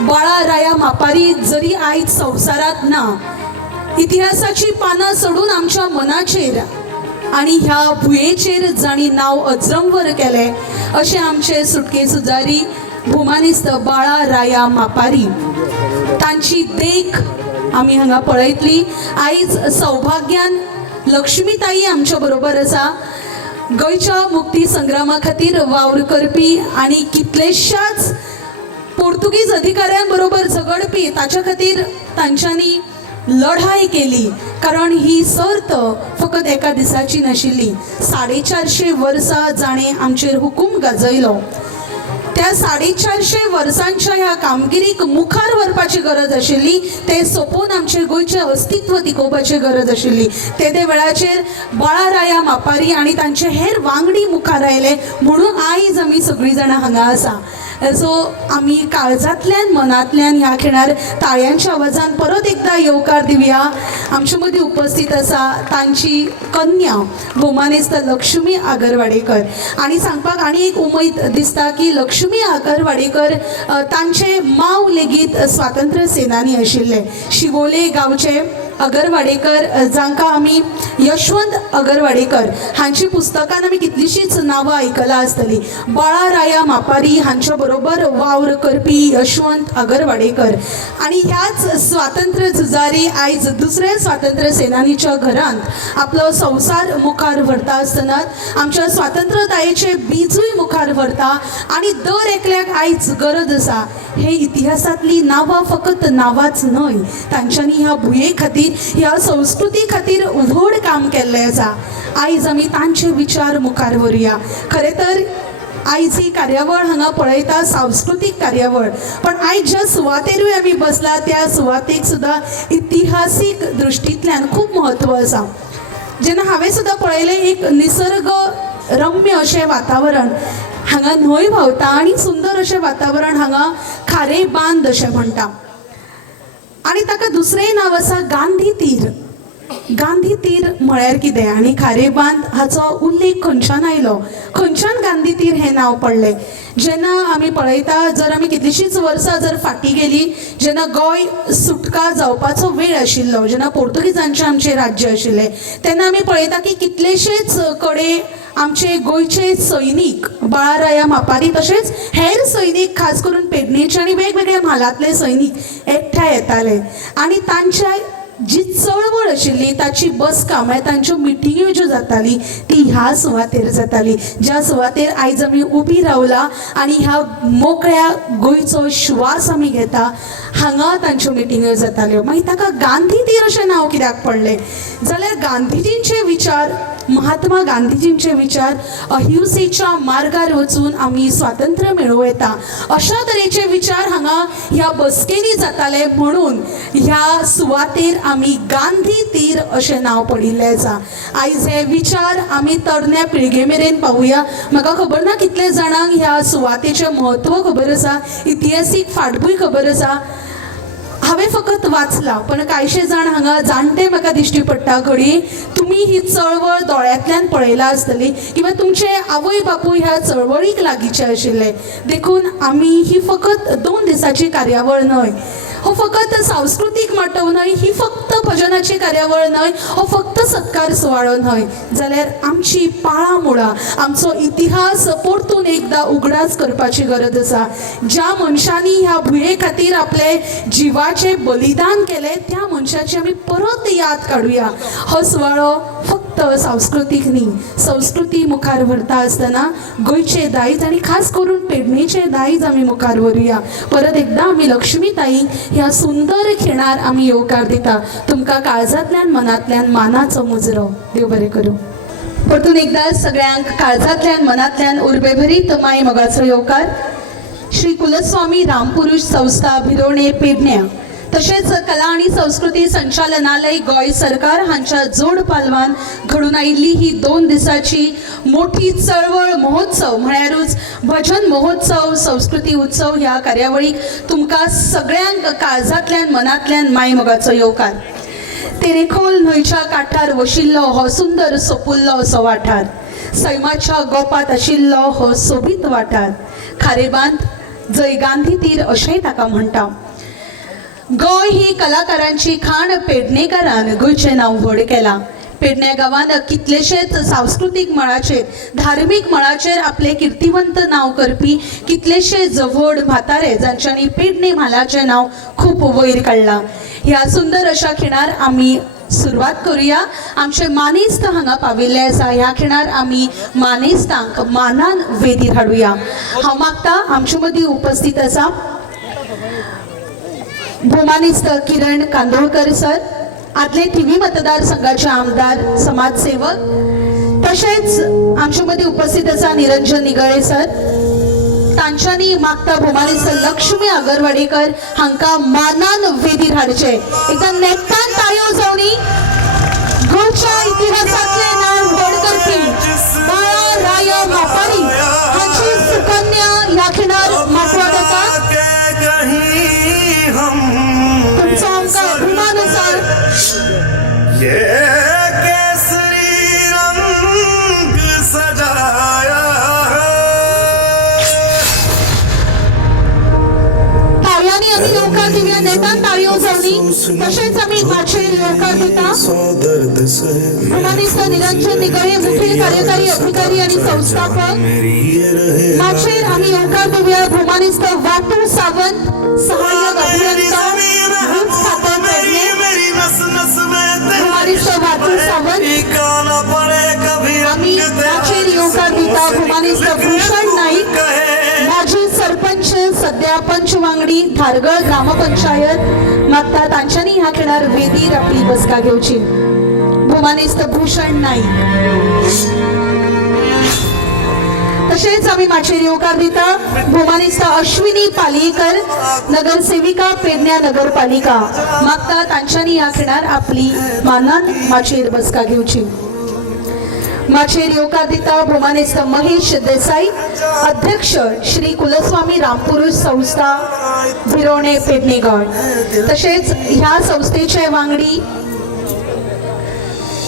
बाळा राया मापारी जरी आयज संवसारांत ना, इतिहासाची पानां सोडून आमच्या मनाचेर आनी ह्या भुयेचेर जाणी नांव अजरंवर केलें अशें आमचे सुटके झुजारी भोमानिस्त बाळा राया मापारी. तांची देख आमी हांगा पळयतली. आयज सौभाग्यान लक्ष्मीताई आमच्या बरोबर आसा. गोंयच्या मुक्ती संग्रामा खातीर वावर करपी आनी कितलेशाच पोर्तुगीज अधिकाऱ्यां बरोबर झगडपी ताच्या खातीर तांच्यांनी लढाई केली. कारण ही सर्त फकत एका दिसाची नाशिल्ली. 450 वर्सां जाणें आमचेर हुकूम गाजयलो. त्या 450 वर्सांच्या ह्या कामगिरीक मुखार व्हरपाची गरज आशिल्ली. ते सोपून आमचे गोंयचें अस्तित्व तिकोवपाची गरज आशिल्ली. ते वेळाचेर बाळा राया मापारी आनी तांचे हेर वांगडी मुखार आयले म्हणून आयज आमी सगळीं जाणां हांगा आसा. सो आमी काळजांतल्यान मनांतल्यान ह्या खिणार ताळयांच्या आवाजान परत एकदा येवकार दिवया. आमचे मदीं उपस्थित आसा तांची कन्या भोमानिस्त लक्ष्मी आगरवाडेकर. आनी सांगपाक आनी एक उमेद दिसता की लक्ष्मी आगरवाडेकर तांचे मांव लेगीत स्वातंत्र्य सेनानी आशिल्ले. शिवोले गांवचे अगरवाडेकर जांकां आमी यशवंत अगरवाडेकर हांची पुस्तकान आमी कितलींशींच नांवां आयकलां आसतलीं. बाळा राया मापारी हांच्या बरोबर वावर करपी यशवंत अगरवाडेकर आनी ह्याच स्वातंत्र्य झुजारी आयज दुसऱ्या स्वातंत्र्य सेनानीच्या घरांत आपलो संवसार मुखार व्हरता आसतना आमच्या स्वातंत्र्यतायेचें बीजूय मुखार व्हरता. आनी दर एकल्याक आयज गरज आसा हे इतिहासांतलीं नांवां फकत नांवांच न्हय, तांच्यांनी ह्या भुये खातीर ह्या संस्कृती खातीर व्हड काम केल्लें आसा. आयज आमी तांचे विचार मुखार व्हरुया. खरें तर आयज ही कार्यावळ हांगा पळयता सांस्कृतीक कार्यावळ, पण आयज ज्या सुवातेरूय आमी बसला त्या सुवातेक सुद्दां इतिहासीक दृश्टींतल्यान खूब म्हत्व आसा. जेन्ना हांवें सुद्दां पळयलें एक निसर्ग रम्य अशें वातावरण हांगा न्हंय व्हांवता आनी सुंदर अशें वातावरण हांगा खारे बांद अशें म्हणटा. आनी ताका दुसरेंय नांव आसा गांधी तीर. गांधी तीर म्हळ्यार कितें आनी खारे बांद हाचो उल्लेख खंयच्यान आयलो, खंयच्यान गांधी तीर हें नांव पडलें? जेन्ना आमी पळयता जर आमी कितलींशींच वर्सां जर फाटीं गेलीं, जेन्ना गोंय सुटका जावपाचो वेळ आशिल्लो, जेन्ना पोर्तुगीजांचें आमचें राज्य आशिल्लें, तेन्ना आमी पळयता की कितलेशेच कडे आमचे गोंयचे सैनीक बाळा राया मापारी तशेंच हेर सैनीक खास करून पेडणेचे आनी वेगवेगळ्या म्हालांतले सैनीक एकठांय येताले आनी तांच्या जी चळवळ आशिल्ली ताची बसका म्हळ्यार तांच्यो मिटिंग्यो ज्यो जाताली ती ह्या सुवातेर जाताली, ज्या सुवातेर आयज आमी उबी रावला आनी ह्या मोकळ्या गोंयचो श्वास आमी घेता हांगा तांच्यो मिटिंग्यो जाताल्यो. मागीर ताका गांधी तीर अशें नांव कित्याक पडलें? जाल्यार गांधीजींचे विचार, महात्मा गांधीजींचे विचार अहिंसेच्या मार्गार वचून आमी स्वातंत्र्य मेळोव येता अशा तरेचे विचार हांगा ह्या बसकेनी जाताले म्हणून ह्या सुवातेर आमी गांधी तीर अशें नांव पडिल्लें आसा. आयज हे विचार आमी तरण्या पिळगे मेरेन पावुया. म्हाका खबर ना कितले जाणांक ह्या सुवातेचें म्हत्व खबर आसा, इतिहासीक फाटभूंय खबर आसा. हांवें फकत वाचला पण कांयशे जाण हांगा जाणटे म्हाका दिश्टी पडटा घडी तुमी ही चळवळ दोळ्यांतल्यान पळयला आसतली किंवा तुमचे आवय बापूय ह्या चळवळीक लागींचे आशिल्ले देखून आमी ही फकत 2 दिसाची कार्यावळ न्हय हो फकत सांस्कृतिक माटव न्हय ही फक्त भजनाची कार्यावळ न्हय हो फक्त सत्कार सुवाळो न्हय जाल्यार आमची पाळा मुळां आमचो इतिहास परतून एकदां उगडास करपाची गरज आसा ज्या मनशांनी ह्या भुये खातीर आपले जिवाचे बलिदान केले त्या मनशाची आमी परत याद काडुया हो सुवाळो फक्त सांस्कृतिक न्ही संस्कृती मुखार व्हरता आसतना गोंयचे दायज आनी खास करून पेडणेचे दायज आमी मुखार व्हरुया परत एकदां आमी लक्ष्मीताईक ह्या सुंदर खिणार आमी येवकार दिता तुमकां काळजांतल्यान मनांतल्यान मानाचो मुजरो देव बरें करूं परतून एकदां सगळ्यांक काळजांतल्यान मनांतल्यान उर्बेभरीत माय मोगाचो येवकार श्री कुलस्वामी रामपुरुष संस्था भिरोणे पेडण्यां तशेंच कला आनी संस्कृती संचालनालय गोंय सरकार हांच्या जोड पालवान घडून आयिल्ली ही 2 दिसाची मोठी चळवळ महोत्सव म्हळ्यारूच भजन महोत्सव संस्कृती उत्सव ह्या कार्यावळीक तुमकां सगळ्यांक काळजांतल्यान मनांतल्यान माय मोगाचो येवकार तेरेखोल न्हंयच्या काठार वशिल्लो हो सुंदर सोपुल्लो असो वाठार सैमाच्या गोपात आशिल्लो हो सोबीत वाठार खारेबांद जंय गांधी तीर अशेंय ताका म्हणटा गोंय ही कलाकारांची खाण पेडणेकारान गोंयचें नांव व्हड केलां पेडण्या गांवांत कितलेशेच सांस्कृतीक मळाचेर धार्मीक मळाचेर आपले किर्तिवंत नांव करपी कितलेशेच व्हड म्हातारे जांच्यांनी पेडणे म्हालाचें नांव खूब वयर काडलां ह्या सुंदर अशा खिणार आमी सुरवात करूया आमचे मानेस्त हांगा पाविल्ले आसा ह्या खिणार आमी मानेस्तांक मानान वेदीर हाडुया हांव मागता आमचे मदीं उपस्थित आसा भोमानिस्त किरण कांदोळकर सर आदले थिवी मतदारसंघाचे आमदार समाजसेवक तशेंच आमचे मदीं उपस्थित आसा निरंजन निगळे सर तांच्यांनी मागता भोमानिस्त लक्ष्मी आगरवाडीकर हांकां मानान वेदीर हाडचे एकदा नेटान ताळयो जावनी गोंयच्या इतिहासातले नांव व्हड करपी बाळा राय मापारी हांची सुकन्या ह्या खिणार मागवत आसा तुमचो आमकां अभिमान आसा ये केसरी रंग सजाया ताळयांनी आमी येवकार दिवया नेटान ताळयो जावनी तशेंच आमी माचयेर येवकार दिता भोमानिस्त निरंजन निगळे मुखेल कार्यकारी अधिकारी आणि संस्थापक माचयेर आमी येवकार दिवया भोमानिस्त वाटू सावंत सहाय्यक अभियंता वीज खाते पेडणे भोमानिस्त वाटू सावंत आमी माचयेर येवकार दिता भोमानिस्त भूषण नाईक माजी सरपंच सध्या पंचवांगडी धारगळ ग्रामपंचायत मागता तांच्यांनी ह्या खिणार वेदीर आपली बसका घेवची भोमानिस्त भूषण नाईक तशेंच आमी माचयेर येवकार दिता भोमानिस्त अश्विनी पालयेकर नगरसेविका पेडण्या नगरपालिका मागता तांच्यांनी ह्या खिणार आपली मानान माचयेर बसका घेवची माचयेर येवकार दिता भोमानिस्त महेश देसाई अध्यक्ष श्री कुलस्वामी रामपुरुष संस्था भिरोणे पेडणेगड तशेंच ह्या संस्थेचे वांगडी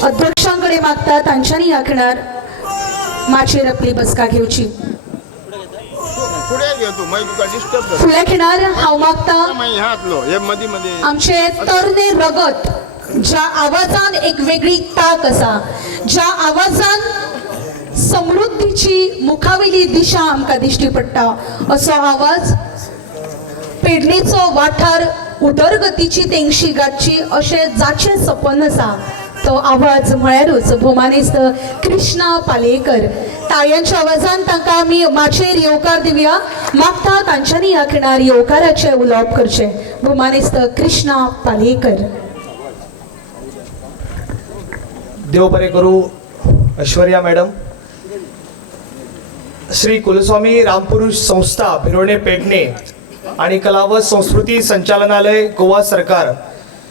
अध्यक्षांकडे मागता तांच्यांनी ह्या खिणार माचयेर आपली बसका घेवची फुडल्या खिणार हांव मागता आमचे तरणे रगत ज्या आवाजान एक वेगळी ताक आसा ज्या आवाजान समृद्धीची मुखावेली दिशा आमकां दिश्टी पडटा असो आवाज पेडणेचो वाठार उदरगतीची तेंगशी गाठची अशें जाचें सपन आसा तो आवाज म्हळ्यारूच भोमानिस्त कृष्णा पालयेकर ताळयांच्या आवाजान तांकां आमी माचयेर येवकार दिवया मागता तांच्यांनी ह्या खिणार येवकाराचे उलोवप करचें भोमानिस्त कृष्णा पालयेकर देव बरें करूं ऐश्वर्या मॅडम श्री कुलस्वामी रामपुरुष संस्था भिरोणे पेडणे आणि कला व संस्कृती संचालनालय गोवा सरकार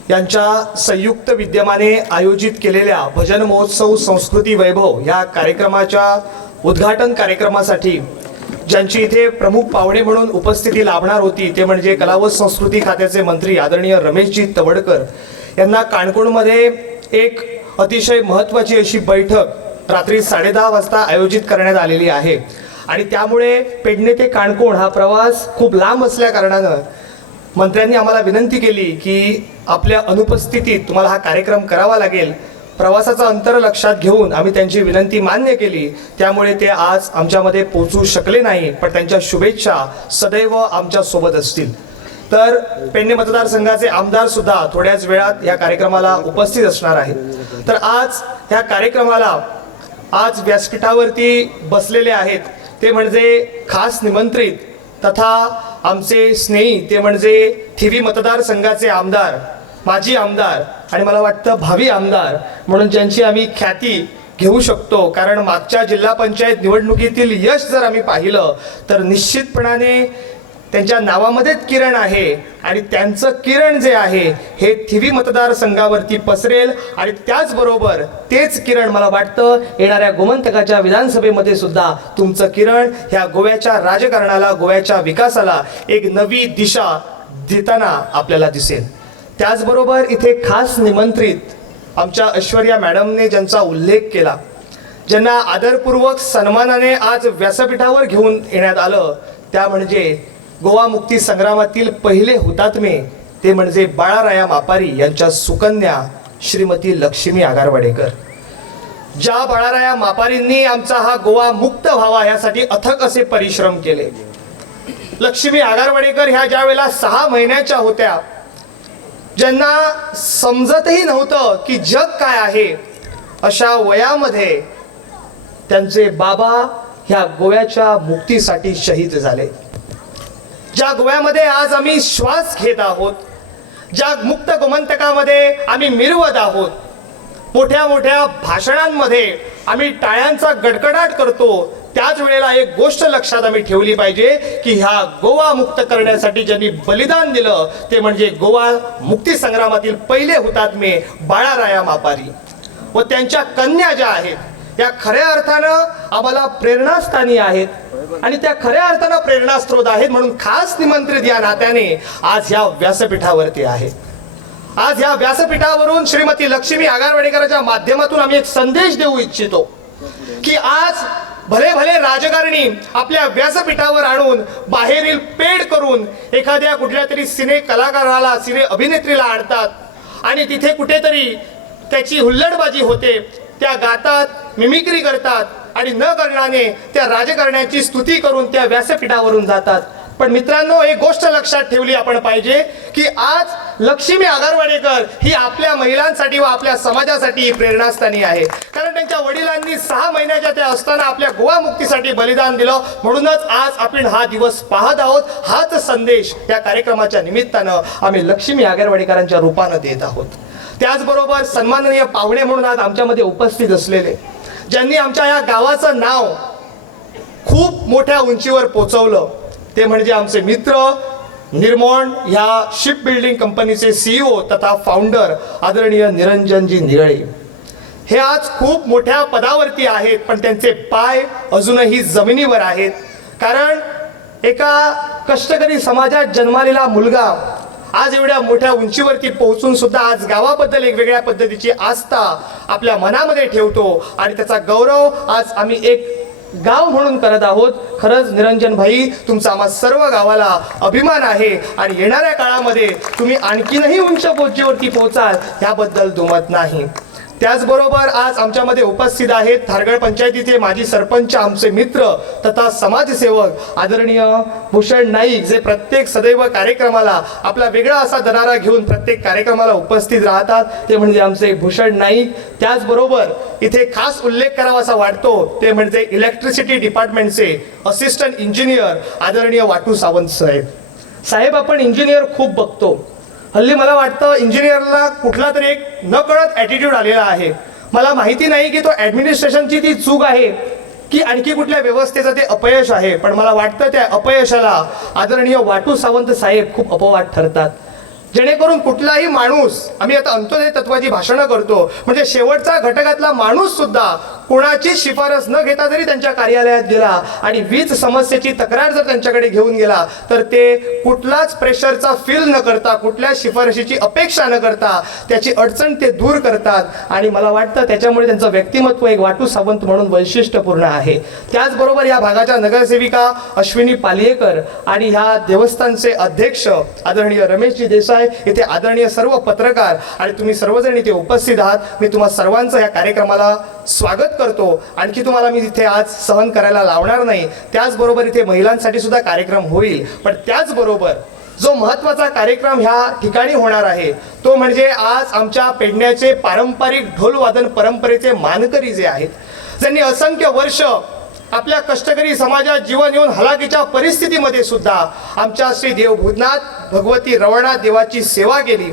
यांच्या संयुक्त विद्यमाने आयोजित केलेल्या भजन महोत्सव संस्कृती वैभव या कार्यक्रमाच्या उद्घाटन कार्यक्रमासाठी ज्यांची इथे प्रमुख पाहुणे म्हणून उपस्थिती लाभणार होती ते म्हणजे कला व संस्कृती खात्याचे मंत्री आदरणीय रमेशजी तवडकर यांना काणकोणमध्ये एक अतिशय महत्त्वाची अशी बैठक रात्री 10:30 वाजता आयोजित करण्यात आलेली आहे आणि त्यामुळे पेडणे ते काणकोण हा प्रवास खूप लांब असल्या कारणानं मंत्र्यांनी आम्हाला विनंती केली की आपल्या अनुपस्थितीत तुम्हाला हा कार्यक्रम करावा लागेल. प्रवासाचं अंतर लक्षात घेऊन आम्ही त्यांची विनंती मान्य केली. त्यामुळे ते आज आमच्यामध्ये पोहोचू शकले नाही, पण त्यांच्या शुभेच्छा सदैव आमच्या सोबत असतील. तर पेडणे मतदारसंघाचे आमदार सुद्धा थोड्याच वेळात या कार्यक्रमाला उपस्थित असणार आहे. तर आज ह्या कार्यक्रमाला आज व्यासपीठावरती बसलेले आहेत ते म्हणजे खास निमंत्रित तथा आमचे स्नेही ते म्हणजे थिवी मतदारसंघाचे आमदार, माजी आमदार आणि मला वाटतं भावी आमदार म्हणून ज्यांची आम्ही ख्याती घेऊ शकतो. कारण मागच्या जिल्हा पंचायत निवडणुकीतील यश जर आम्ही पाहिलं तर निश्चितपणाने त्यांच्या नावामध्येच किरण आहे आणि त्यांचं किरण जे आहे हे थिवी मतदारसंघावरती पसरेल आणि त्याचबरोबर तेच किरण मला वाटतं येणाऱ्या गोमंतकाच्या विधानसभेमध्ये सुद्धा तुमचं किरण ह्या गोव्याच्या राजकारणाला, गोव्याच्या विकासाला एक नवी दिशा देताना आपल्याला दिसेल. त्याचबरोबर इथे खास निमंत्रित आमच्या ऐश्वर्या मॅडमने ज्यांचा उल्लेख केला, ज्यांना आदरपूर्वक सन्मानाने आज व्यासपीठावर घेऊन येण्यात आलं, त्या म्हणजे गोवा मुक्ती संग्रामातील पहिले हुतात्मे ते म्हणजे बाळाराया मापारी यांच्या सुकन्या श्रीमती लक्ष्मी आगारवाडेकर. ज्या बाळाराया मापारींनी आमचा हा गोवा मुक्त व्हावा यासाठी अथक असे परिश्रम केले. लक्ष्मी आगारवाडेकर ह्या ज्या वेळेला 6 महिन्याच्या होत्या, ज्यांना समजतही नव्हतं की जग काय आहे, अशा वयामध्ये त्यांचे बाबा ह्या गोव्याच्या मुक्तीसाठी शहीद झाले. ज्या गोव्यामध्ये आज आम्ही श्वास घेत आहोत, ज्या मुक्त गोमंतकामध्ये आम्ही मिरवत आहोत, मोठ्या मोठ्या भाषणांमध्ये आम्ही टाळ्यांचा गडगडाट करतो, त्याच वेळेला एक गोष्ट लक्षात आम्ही ठेवली पाहिजे की ह्या गोवा मुक्त करण्यासाठी ज्यांनी बलिदान दिलं ते म्हणजे गोवा मुक्ती संग्रामातील पहिले हुतात्मे बाळाराया मापारी व त्यांच्या कन्या ज्या आहेत या खऱ्या अर्थानं आम्हाला प्रेरणास्थानी आहेत आणि त्या खऱ्या अर्थानं प्रेरणास्त्रोत आहेत. म्हणून खास निमंत्रित या नात्याने आज ह्या व्यासपीठावरती आहे. आज ह्या व्यासपीठावरून श्रीमती लक्ष्मी आगारवाडेकरांच्या माध्यमातून आम्ही एक संदेश देऊ इच्छितो की आज भले भले राजकारणी आपल्या व्यासपीठावर आणून बाहेरील पेड करून एखाद्या कुठल्या तरी सिने कलाकाराला, सिने अभिनेत्रीला आणतात आणि तिथे कुठेतरी त्याची हुल्लडबाजी होते, त्या गातात, मिमिक्री करतात आणि न करण्याने त्या राजकारण्याची स्तुती करून त्या व्यासपीठावरून जातात. पण मित्रांनो, एक गोष्ट लक्षात ठेवली आपण पाहिजे की आज लक्ष्मी आगारवाडेकर ही आपल्या महिलांसाठी व आपल्या समाजासाठी प्रेरणास्थानी आहे. कारण त्यांच्या वडिलांनी 6 महिन्याच्या त्या असताना आपल्या गोवा मुक्तीसाठी बलिदान दिलं. म्हणूनच आज आपण हा दिवस पाहत आहोत. हाच संदेश या कार्यक्रमाच्या निमित्तानं आम्ही लक्ष्मी आगारवाडेकरांच्या रूपानं देत आहोत. त्याचबरोबर सन्माननीय पाहुणे म्हणून आज आमच्यामध्ये उपस्थित असलेले, ज्यांनी आमच्या या गावाचं नाव खूप मोठ्या उंचीवर पोचवलं, ते म्हणजे आमचे मित्र निर्मोण ह्या शिप बिल्डिंग कंपनीचे CEO तथा फाउंडर आदरणीय निरंजनजी निगळे. हे आज खूप मोठ्या पदावरती आहेत, पण त्यांचे पाय अजूनही जमिनीवर आहेत. कारण एका कष्टकरी समाजात जन्मालेला मुलगा आज एवढ्या मोठ्या उंचीवरती पोहोचून सुद्धा आज गावाबद्दल एक वेगळ्या पद्धतीची आस्था आपल्या मनामध्ये ठेवतो आणि त्याचा गौरव आज आम्ही एक गाव म्हणून करत आहोत. खरंच निरंजन भाई, तुमचा आम्हा सर्व गावाला अभिमान आहे आणि येणाऱ्या काळामध्ये तुम्ही आणखीनही उंच पोहोचीवरती पोहोचाल याबद्दल दुमत नाही. त्याचबरोबर आज आमच्यामध्ये उपस्थित आहेत थारगड पंचायतीचे माजी सरपंच, आमचे मित्र तथा समाजसेवक आदरणीय भूषण नाईक, जे प्रत्येक सदैव कार्यक्रमाला आपला वेगळा असा दरारा घेऊन प्रत्येक कार्यक्रमाला उपस्थित राहतात, ते म्हणजे आमचे भूषण नाईक. त्याचबरोबर इथे खास उल्लेख करावा असा वाटतो ते म्हणजे इलेक्ट्रिसिटी डिपार्टमेंटचे असिस्टंट इंजिनियर आदरणीय वाटू सावंत साहेब. साहेब, आपण इंजिनियर खूप बघतो. हल्ली मला वाटतं इंजिनियरला कुठला तरी एक नकळत ॲटिट्यूड आलेला आहे. मला माहिती नाही की तो ॲडमिनिस्ट्रेशनची ती चूक आहे की आणखी कुठल्या व्यवस्थेचं ते अपयश आहे, पण मला वाटतं त्या अपयशाला आदरणीय वाटू सावंत साहेब खूप अपवाद ठरतात. जेणेकरून कुठलाही माणूस, आम्ही आता अंत्योदय तत्वाची भाषणं करतो, म्हणजे शेवटचा घटकातला माणूस सुद्धा कोणाची शिफारस न घेता जरी त्यांच्या कार्यालयात गेला आणि वीज समस्येची तक्रार जर त्यांच्याकडे घेऊन गेला तर ते कुठलाच प्रेशरचा फील न करता, कुठल्या शिफारशीची अपेक्षा न करता त्याची अडचण ते दूर करतात आणि मला वाटतं त्याच्यामुळे त्यांचं व्यक्तिमत्व एक वाटू सावंत म्हणून वैशिष्ट्यपूर्ण आहे. त्याचबरोबर या भागाच्या नगरसेविका अश्विनी पालियेकर आणि ह्या देवस्थानचे अध्यक्ष आदरणीय रमेशजी देसाई, इथे आदरणीय सर्व पत्रकार आणि तुम्ही सर्वजण इथे उपस्थित आहात. मी तुम्हा सर्वांचं या कार्यक्रमाला स्वागत करतो. आणखी तुम्हाला मी इथे आज सहन करायला लावणार नाही. त्याचबरोबर इथे महिलांसाठी सुद्धा कार्यक्रम होईल. पण त्याचबरोबर जो महत्त्वाचा कार्यक्रम ह्या ठिकाणी होणार आहे तो म्हणजे आज आमच्या पेडण्याचे पारंपरिक ढोलवादन परंपरेचे मानकरी जे आहेत, ज्यांनी असंख्य वर्ष आपल्या कष्टकरी समाजात जीवन येऊन हलाखीच्या परिस्थितीमध्ये सुद्धा आमच्या श्री देव भूतनाथ भगवती रवळनाथ देवाची सेवा केली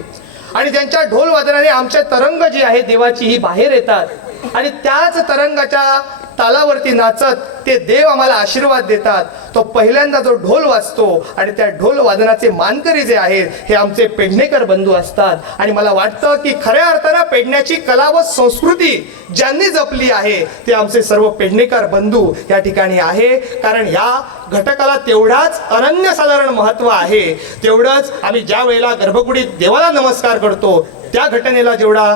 आणि ज्यांच्या ढोल वादनाने आमचे तरंग जी आहे देवाची ही बाहेर येतात आणि त्याच तरंगाच्या तालावरती नाचत ते देव आम्हाला आशीर्वाद देतात. तो पहिल्यांदा जो ढोल वाजतो आणि त्या ढोल वादनाचे मानकरी जे आहेत हे आमचे पेडणेकर बंधू असतात. आणि मला वाटतं की खऱ्या अर्थानं पेडण्याची कला व संस्कृती ज्यांनी जपली आहे ते आमचे सर्व पेडणेकर बंधू या ठिकाणी आहे. कारण या घटकाला तेवढाच अनन्यसाधारण महत्त्व आहे, तेवढंच आम्ही ज्या वेळेला गर्भकुडीत देवाला नमस्कार करतो त्या घटनेला जेवढा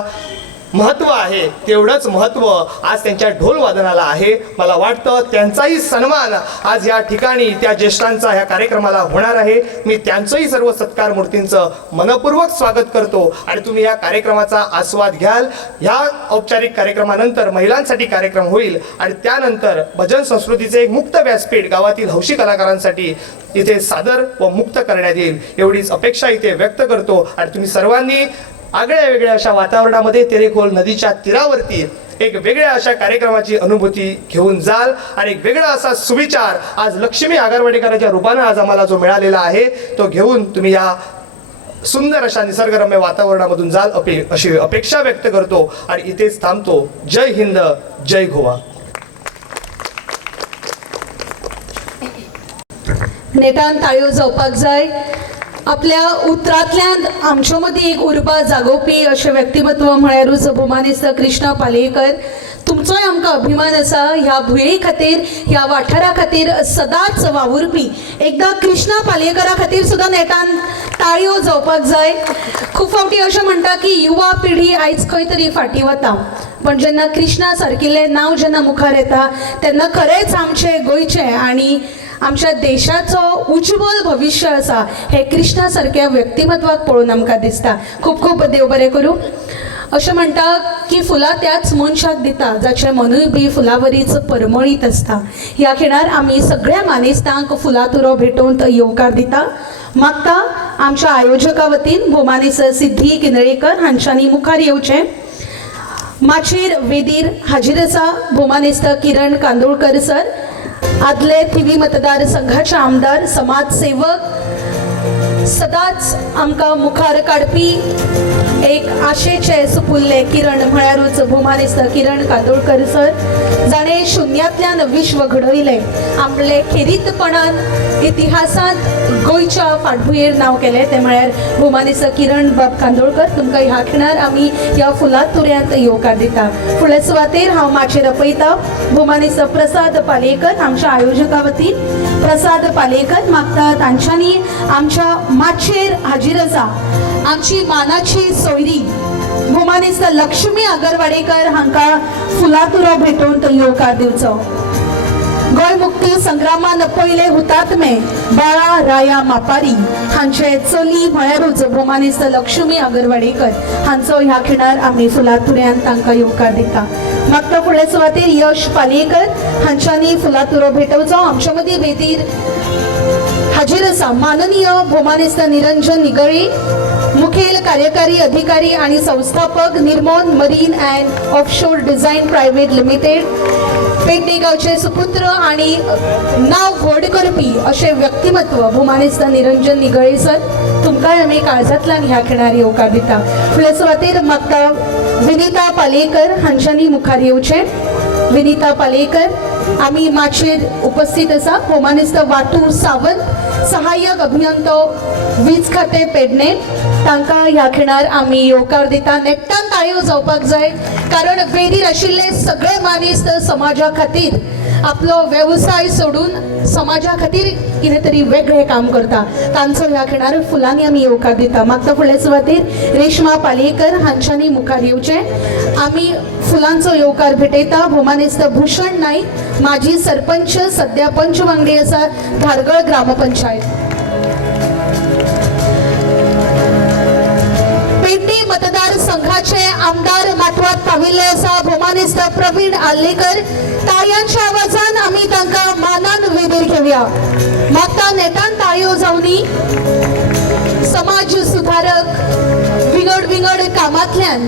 महत्त्व आहे तेवढंच महत्त्व आज त्यांच्या ढोल वादनाला आहे. मला वाटतं त्यांचाही सन्मान आज या ठिकाणी त्या ज्येष्ठांचा ह्या कार्यक्रमाला होणार आहे. मी त्यांचंही सर्व सत्कार मूर्तींचं मनपूर्वक स्वागत करतो आणि तुम्ही या कार्यक्रमाचा आस्वाद घ्याल. ह्या औपचारिक कार्यक्रमानंतर महिलांसाठी कार्यक्रम होईल आणि त्यानंतर भजन संस्कृतीचे एक मुक्त व्यासपीठ गावातील हौशी कलाकारांसाठी इथे सादर व मुक्त करण्यात येईल एवढीच अपेक्षा इथे व्यक्त करतो. आणि तुम्ही सर्वांनी आगळ्या वेगळ्या अशा वातावरणामध्ये तेरेखोल नदीच्या तीरावरती एक वेगळ्या अशा कार्यक्रमाची अनुभूती घेऊन जाल आणि एक वेगळा असा सुविचार आज लक्ष्मी आगरवाडीकरांच्या रूपानं आज आम्हाला जो मिळालेला आहे तो घेऊन तुम्ही या सुंदर अशा निसर्गरम्य वातावरणामधून जाल अशी अपेक्षा व्यक्त करतो आणि इथेच थांबतो. जय हिंद, जय गोवा. नेटान ताळयो जावपाक जाय. आपल्या उतरांतल्यान आमच्या मदीं एक उर्बा जागोवपी अशें व्यक्तिमत्व म्हळ्यारूच भोमानिस्त कृष्णा पालयेकर. तुमचोय आमकां अभिमान आसा. ह्या भुंये खातीर, ह्या वाठारा खातीर सदांच वावुरपी एकदां कृष्णा पालयेकरा खातीर सुद्दां नेटान ताळयो जावपाक जाय. खूब फावटी अशें म्हणटा की युवा पिढी आयज खंय तरी फाटीं वता, पण जेन्ना कृष्णा सारकिल्लें नांव जेन्ना मुखार येता तेन्ना खरेंच आमचे गोंयचे आणि आमच्या देशाचो उज्वल भविष्य आसा हे कृष्णा सारक्या व्यक्तिमत्वाक पळोवन आमकां दिसता. खूब खूब देव बरें करूं. अशें म्हणटा की फुलां त्याच मनशाक दिता जाचें मनूय बी फुलावरीच परमळीत आसता. ह्या खिणार आमी सगळ्या मानेस्तांक फुलातुरो भेटोवन येवकार दिता. मागता आमच्या आयोजका वतीन भोमानीस सिद्धी किनळेकर हांच्यांनी मुखार येवचें. माचेर वेदीर हाजीर आसा भोमानिस्त किरण कांदोळकर सर, आदले थिवी मतदारसंघाचे आमदार, समाजसेवक, सदांच आमकां मुखार काडपी एक आशेचे सुपुल्ले किरण म्हळ्यारूच भोमानिस्त किरण कांदोळकर सर, जाणें शुन्यांतल्यान विश्व घडयलें. आपले खेरीतपणान इतिहासांत गोंयच्या फाटभुंयेर नांव केलें तें म्हळ्यार भोमानिस्त किरण बाब कांदोळकर. तुमकां ह्या खिणार आमी ह्या फुलां तुऱ्यांत येवकार दिता. फुडले सुवातेर हांव माचेर आपयता भोमानिस्त प्रसाद पालयेकर आमच्या आयोजका वतीन. प्रसाद पालयेकर मागता तांच्यांनी आमच्या माचेर हाजीर आसा आमची मानाची सोयरी भोमानिस्त लक्ष्मी आगरवाडेकर हांकां फुलातुरो भेटोवन येवकार दिवचो. गोंय मुक्ती संग्रामान पयले हुतात्मे बाळा राया मापारी हांचे चली म्हळ्यारूच भोमानिस्त लक्ष्मी आगरवाडेकर हांचो ह्या खिणार आमी फुलातुऱ्यान तांकां येवकार दिता. मागता फुडले सुवातेर यश पालयेकर हांच्यांनी फुलातुरो भेटोवचो. आमचे मदीं वेदीर हाजीर आसा माननीय भोमानिस्त निरंजन निगळे, मुखेल कार्यकारी अधिकारी आणि संस्थापक Nirmon marine and offshore design private limited, Pedne गांवचे सुपुत्र आणि नाव व्हड करपी असे व्यक्तिमत्व भोमानिस्त निरंजन निगळे सर. तुमकांय आमी काळजांतल्यान ह्या खिणार येवकार दिता. फुडले सुवातेर मागता विनिता पालयेकर हांच्यांनी मुखार येवचें. विनिता पालयेकर आमी माचेर उपस्थित आसा. भोमानिस्त वाटू सावंत, सहाय्यक अभियंतो वीज खाते पेडणे, तांकां ह्या खिणार आमी येवकार दिता. नेट्टान ताळयो जावपाक जाय कारण वेदीर आशिल्ले सगळे मानिस्त समाजा खातीर आपलो व्यवसाय सोडून समाजा खातीर कितें तरी वेगळें काम करता. तांचो ह्या खिणार फुलांनी आमी येवकार दिता. मागता फुडले सुवातेर रेश्मा पालयेकर हांच्यांनी मुखार येवचें. आमी फुलांचो येवकार भेटयता भोमानेस्त भूषण नाईक, माजी सरपंच, सध्या पंच वांगडी आसा धारगळ ग्रामपंचायत. पेडणे मतदारसंघाचे आमदार माटवात पाविल्ले आसा भोमानेस्त प्रवीण आल्लेकर. ताळयांच्या आवाजान आमी तांकां मानान वेदीर घेवया. मागता नेटान ताळयो जावनी. समाज सुधारक विंगड विंगड कामांतल्यान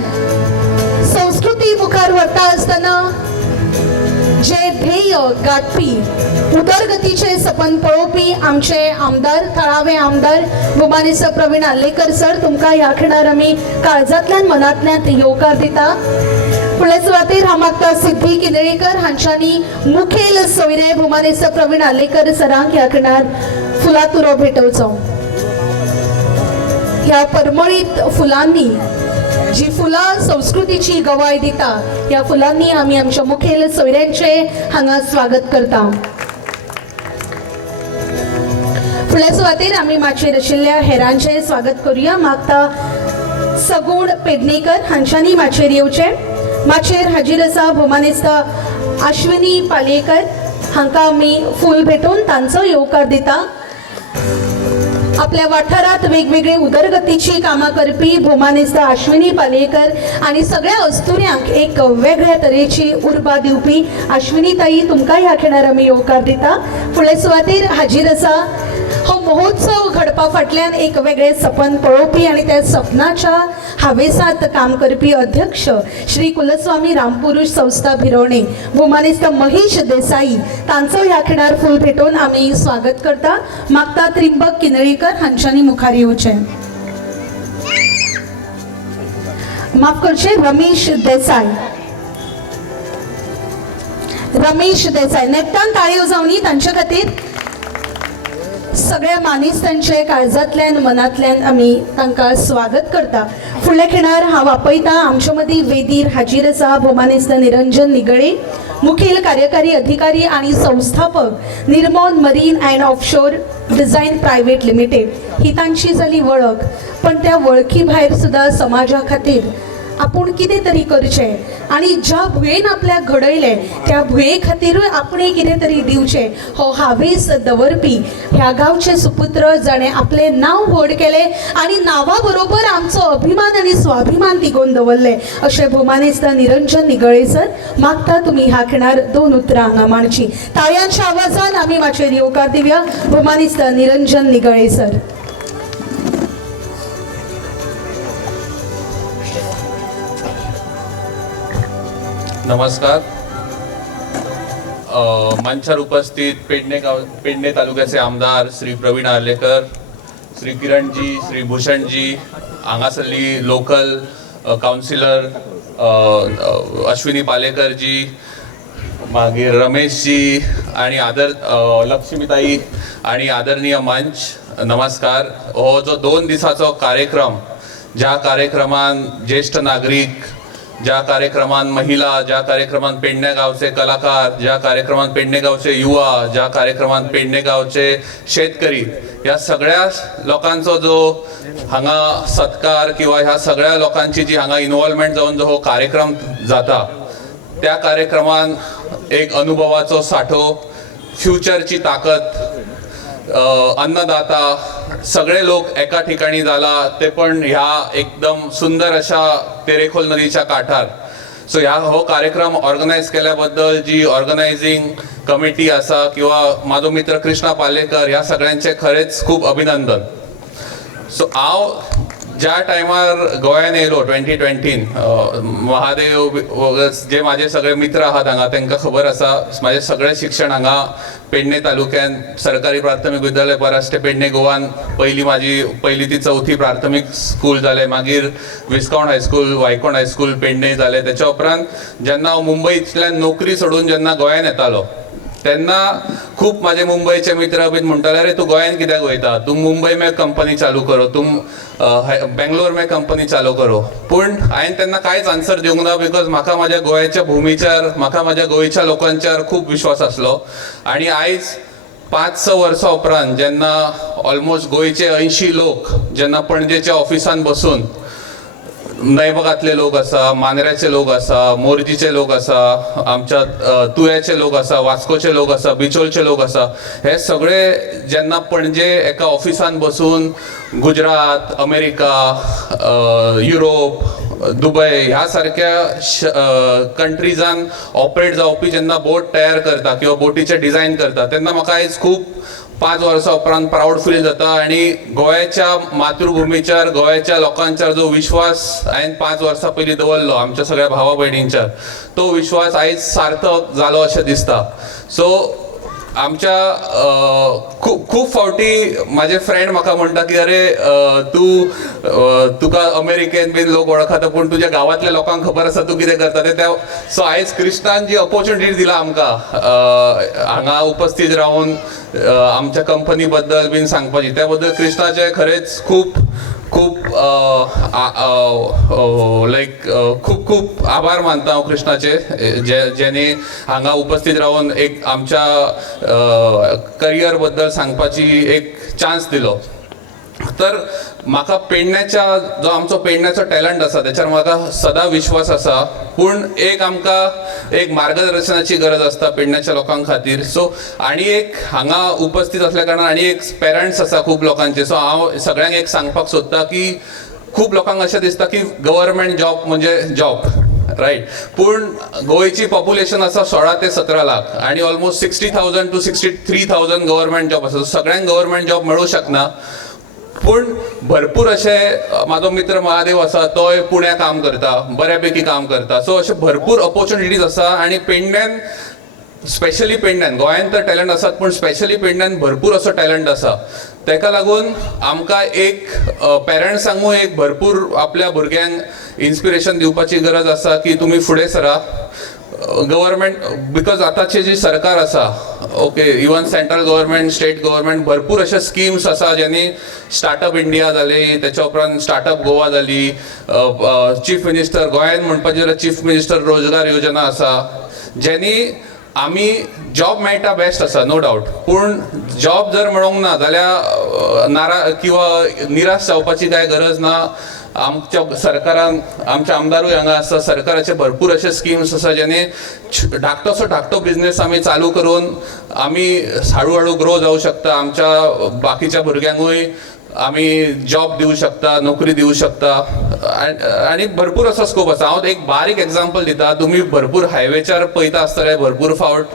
संस्कृती मुखार व्हरता आसतना जे ध्येय गाठपी उदरगतीचे सपन पळोवपी आमचे आमदार, थळावे आमदार भोमानेस्त प्रवीण आल्लेकर सर, तुमकां ह्या खिणार आमी काळजांतल्यान मनांतल्यान येवकार दिता. फुडले सुवातेर हांव मागता सिद्धी किनळेकर हांच्यांनी मुखेल सोयरे भोमानेस्त प्रवीण आल्लेकर सरांक ह्या खिणार फुलातुरो भेटोवचो. ह्या परमळीत फुलांनी जी फुलां संस्कृतीची गवाय दिता, ह्या फुलांनी आमी आमच्या मुखेल सोयऱ्यांचे हांगा स्वागत करता. फुडल्या सुवातेर आमी माचयेर आशिल्ल्या हेरांचे स्वागत करूया. मागता सगूण पेडणेकर हांच्यांनी माचयेर येवचें. माचयेर हाजीर आसा भोमानेस्त अश्विनी पालयेकर, हांकां आमी फूल भेटोवन तांचो येवकार दिता. आपल्या वाठारात वेगवेगळे उदरगतीची कामां करपी भोमानेस्त अश्विनी पालयेकर आणि सगळ्या अस्तुऱ्यांक एक वेगळ्या तरेची उर्बा दिवपी अश्विनी ताई, तुमकां ह्या खिणार आमी येवकार दिता. फुडले सुवातेर हाजीर आसा हो महोत्सव घडपा फाटल्यान एक वेगळे सपन पळोवपी आणि त्या सपनाच्या हावेसात काम करपी अध्यक्ष श्री कुलस्वामी रामपुरुष संस्था भिरवणे भोमानेस्त महेश देसाई, तांचो ह्या खिणार फूल भेटोवन आमी स्वागत करता. मागता त्रिंबक किनळेकर हांच्यांनी मुखार येवचें. माफ करचें, रमेश देसाई. रमेश देसाई नेटान ताळयो जावनी तांचे खातीर. सगळ्या मानेस्तांचे काळजांतल्यान मनांतल्यान आमी तांकां स्वागत करता. फुडल्या खिणार हांव आपयता आमचे मदीं वेदीर हाजीर आसा भोमानेस्त निरंजन निगळे, मुखेल कार्यकारी अधिकारी आणि संस्थापक Nirmon marine and offshore design private limited. ही तांची जाली वळख, पण त्या वळखी भायर सुद्धा समाजा खातीर आपूण कितें तरी करचें आणि ज्या भुयेन आपल्याक घडयले त्या भुये खातीरूय आपणें कितें तरी दिवचें हो हावेस दवरपी ह्या गांवचे सुपुत्र जाणें आपलें नांव व्हड केलें आणि नांवा बरोबर आमचो अभिमान आणि स्वाभिमान तिगोवन दवरले अशें भोमानेस्त निरंजन निगळे सर. मागता तुमी ह्या खिणार 2 उतरां हांगा मांडची. ताळयांच्या आवाजान आमी माचयेर येवकार दिवया भोमानेस्त निरंजन निगळे सर. नमस्कार. मंचावर उपस्थित पेडणे तालुक्याचे आमदार श्री प्रवीण आर्लेकर, श्री किरणजी, श्री भूषणजी, हांगासरली लोकल काउन्सिलर अश्विनी पालेकरजी, मागीर रमेशजी आणि लक्ष्मीताई आणि आदरणीय मंच, नमस्कार. हो जो 2 दिसाचो कार्यक्रम, ज्या कार्यक्रमान ज्येष्ठ नागरिक, ज्या कार्यक्रमान महिला, ज्या कार्यक्रमान पेडणे गावचे कलाकार, ज्या कार्यक्रमान पेडणे गावचे युवा, ज्या कार्यक्रमान पेडणे गावचे शेतकरी, या सगळ्या लोकांचो जो हांगा सत्कार किंवा ह्या सगळ्या लोकांची जी हांगा इन्वॉल्वमेंट जावन जो हो कार्यक्रम जाता, त्या कार्यक्रमान एक अनुभवाचो साठो, फ्युचरची ताकद, अन्नदाता, सगळे लोक एका ठिकाणी जाला, ते पण ह्या एकदम सुंदर अशा तेरेखोल नदीच्या काठार. सो ह्या हो कार्यक्रम ऑर्गनायज केल्याबद्दल जी ऑर्गनायझिंग कमिटी आसा किंवा माझो मित्र कृष्णा पालेकर, ह्या सगळ्यांचे खरेच खूप अभिनंदन. सो हांव ज्या टायमार गोंयान येयलो 2020, महादेव जे माझे सगळे मित्र आहात हांगा तांकां खबर आसा, माझे सगळे शिक्षण हांगा पेडणे तालुक्यान सरकारी प्राथमीक विद्यालय पराश्टे पेडणे गोवान माझी 1ली ते 4थी प्राथमीक स्कूल जाले, मागीर विस्काउंट हायस्कूल, वायकोण हायस्कूल पेडणे जाले. त्याच्या उपरांत जेन्ना हांव मुंबईंतल्यान नोकरी सोडून जेन्ना गोंयान येतालो तेन्ना खूब माझे मुंबईचे मित्र बीन म्हणटाले अरे तूं गोंयान कित्याक वयता तूं मुंबई में कंपनी चालू करो तूं बेंगलोर में कंपनी चालू करो पूण हांवें तेन्ना कांयच आन्सर दिवंक ना बिकॉज म्हाका म्हाज्या गोंयच्या भुमीचेर म्हाका म्हाज्या गोंयच्या लोकांचेर खूब विश्वास आसलो आनी आयज 5-6 वर्सां उपरांत जेन्ना ऑलमोस्ट गोंयचे 80 लोक जेन्ना पणजेच्या ऑफिसान बसून नैबगातले लोक आसा मांद्र्याचे लोक आसा मोरजीचे लोक आसा आमच्या तुयेचे लोक आसा वास्कोचे लोक आसा बिचोलचे लोक आसा हे सगळे जेन्ना पणजे एका ऑफिसान बसून गुजरात अमेरिका युरोप दुबय ह्या सारक्या कंट्रीजान ऑपरेट जावपी जेन्ना बोट तयार करता किंवा बोटीचे डिझायन करता तेन्ना म्हाका आयज खूब 5 वर्सां उपरांत प्राऊड फील जाता आणि गोंयच्या मातृभुमीचेर गोंयच्या लोकांचेर जो विश्वास हांवें 5 वर्सां पयलीं दवरलो आमच्या सगळ्या भावा भयणींचेर तो विश्वास आयज सार्थक जालो अशें दिसता सो आमच्या खूब फावटी माझे फ्रेंड म्हाका म्हणटा की अरे तुका अमेरिकेन बीन लोक वळखता पूण तुज्या गांवांतल्या लोकांक खबर आसा तूं कितें करता ते सो आयज कृष्णान जी ऑपॉर्च्युनिटी दिला आमकां हांगा उपस्थित रावन आमच्या कंपनी बद्दल बीन सांगपाची त्या बद्दल कृष्णाचे खरेंच खूब खूप आभार मानता हांव कृष्णाचे जेणे हांगा उपस्थित रावन एक आमच्या करियर बद्दल सांगपाची एक चान्स दिलो तर म्हाका पेडण्याच्या जो आमचो पेडण्याचो टॅलंट आसा त्याच्यार म्हाका सदां विश्वास आसा पूण एक आमकां एक मार्गदर्शनाची गरज आसता पेडण्याच्या लोकांक खातीर सो आनी एक हांगा उपस्थित असल्या कारणान आनी एक पेरंट्स आसा खूब लोकांचे सो हांव सगळ्यांक एक सांगपाक सोदता की खूब लोकांक अशें दिसता की गव्हर्मेंट जॉब म्हणजे जॉब रायट पूण गोंयची पॉप्युलेशन आसा 16 ते 17 लाख आनी ऑलमोस्ट 60,000 to 63,000 गव्हर्मेंट जॉब आसा सो सगळ्यांक गव्हर्मेंट जॉब मेळूं शकना पूण भरपूर अशे म्हाजो मित्र महादेव आसा तोय पुण्या काम करता बऱ्यापैकी काम करता सो अशे भरपूर ऑपॉर्च्युनिटीज आसा आनी पेडण्यान स्पेशली पेडण्यान गोंयांत तर टॅलंट आसात पूण स्पेशली पेडण्यान भरपूर असो टॅलंट आसा तेका लागून आमकां एक पेरंट्सांकूय एक भरपूर आपल्या भुरग्यांक इन्स्पिरेशन दिवपाची गरज आसा की तुमी फुडें सरा गव्हर्मेंट बिकॉज आतांचे जी सरकार आसा okay even central government state government भरपूर अशे स्किम्स आसा ज्यांनी स्टार्टअप इंडिया जाली त्याच्या उपरांत स्टार्टअप गोवा जाली चीफ मिनिस्टर गोंयांत म्हणपाचे जाल्यार चीफ मिनिस्टर रोजगार योजना आसा ज्यांनी आमी जॉब मेळटा बेस्ट आसा नो डावट पूण जॉब जर मेळोंक ना जाल्यार किंवा निराश जावपाची कांय गरज ना आमच्या सरकारान आमचे आमदारूय हांगा आसा सरकाराचे भरपूर अशे स्किम्स आसा जेणे धाकटो बिझनेस आमी चालू करून आमी हळू हळू ग्रो जावं शकता आमच्या बाकीच्या भुरग्यांकूय आमी जॉब दिवं शकता नोकरी दिवं शकता आनी भरपूर असो स्कोप आसा हांव एक बारीक एग्जांपल दिता तुमी भरपूर हायवेचेर पळयता आसतले भरपूर फावट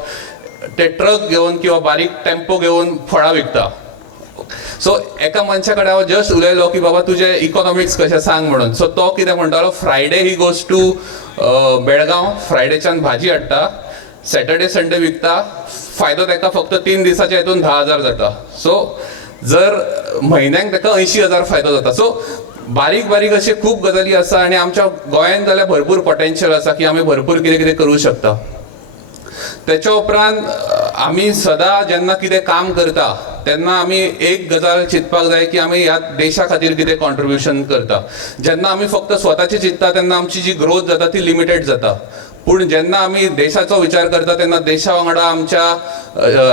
ते ट्रक घेवन किंवा बारीक टेम्पो घेवन फळां विकता सो एका मनशा कडेन हांव जस्ट उलयलो की बाबा तुजे इकॉनॉमिक्स कशें सांग म्हणून सो तो कितें म्हणटालो Friday he goes to Belgaum फ्रायडेच्यान भाजी हाडटा सॅटर्डे संडे विकता फायदो ताका फक्त 3 दिसाच्या हितून 10,000 जाता सो जर म्हयन्याक ताका 80,000 फायदो जाता सो बारीक बारीक अशे खूब गजाली आसा आनी आमच्या गोंयांत जाल्यार भरपूर पोटेन्शियल आसा की आमी भरपूर कितें कितें करूं शकता त्याच्या उपरांत आमी सदां जेन्ना कितें काम करता तेन्ना आमी एक गजाल चिंतपाक जाय की आमी ह्या देशा खातीर कितें कॉन्ट्रिब्युशन करता जेन्ना आमी फक्त स्वताची चिंतता तेन्ना आमची जी ग्रोथ जाता ती लिमिटेड जाता पूण जेन्ना आमी देशाचो विचार करता तेन्ना देशा वांगडा आमच्या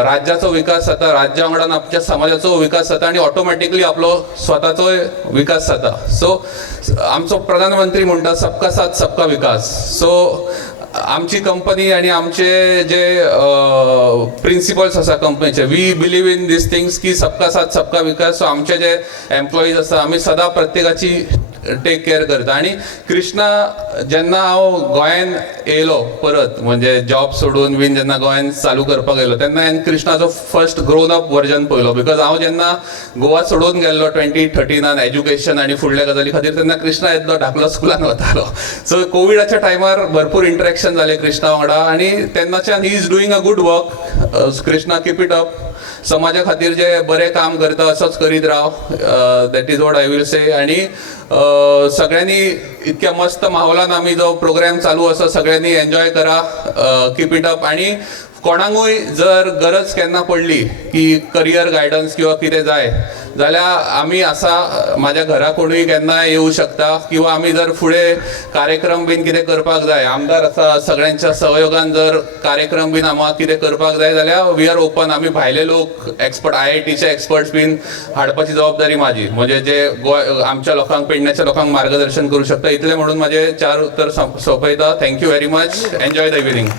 राज्याचो विकास जाता राज्या वांगडा आमच्या समाजाचो विकास जाता आनी ऑटोमॅटिकली आपलो स्वताचोय विकास जाता सो आमचो प्रधानमंत्री म्हणटा सबका साथ सबका विकास सो आमची कंपनी आणि आमचे जे प्रिन्सिपल्स आसा कंपनीचे we believe in these things की सबका साथ सबका विकास सो आमचे जे एम्प्लॉईज आसा आमी सदां प्रत्येकाची टेक केअर करता आणि कृष्णा जेन्ना हांव गोंयान येयलो परत म्हणजे जॉब सोडून बीन जेन्ना गोंयान चालू करपाक येयलो तेन्ना हांवें कृष्णाचो फर्स्ट ग्रोन अप वर्जन पळयलो बिकॉज हांव जेन्ना गोवा सोडून गेल्लो 2013 एज्युकेशन आनी फुडल्या गजाली खातीर तेन्ना कृष्णा येतलो धाकलो स्कुलान वतालो सो कोविडाच्या टायमार भरपूर इंटरेक्शन जालें कृष्णा वांगडा आनी तेन्नाच्यान he is doing a good work Krishna keep it up समाजा खातीर जे बरें काम करता असोच करीत राव that is what I will say आनी सगळ्यांनी इतक्या मस्त माहोलान आमी जो प्रोग्राम चालू आसा सगळ्यांनी एन्जॉय करा कीप इट अप आनी कोणाकूय जर गरज केन्ना पडली की करियर गायडन्स किंवा कितें जाय जाल्यार आमी आसा, म्हाज्या घरा कोणूय केन्नाय येवं शकता, किंवा आमी जर फुडें कार्यक्रम बीन कितें करपाक जाय, आमदार आसा, सगळ्यांच्या सहयोगान जर कार्यक्रम बीन आमकां कितें करपाक जाय जाल्यार वी आर ओपन. आमी भायले लोक एक्सपर्ट IITचे एक्सपर्ट्स बीन हाडपाची जबाबदारी म्हाजी, म्हणजे जे गोंय आमच्या लोकांक, पेडण्याच्या लोकांक मार्गदर्शन करूं शकता. इतलें म्हणून म्हाजे 4 उत्तर सोंपयता. Thank you very much. Enjoy the evening.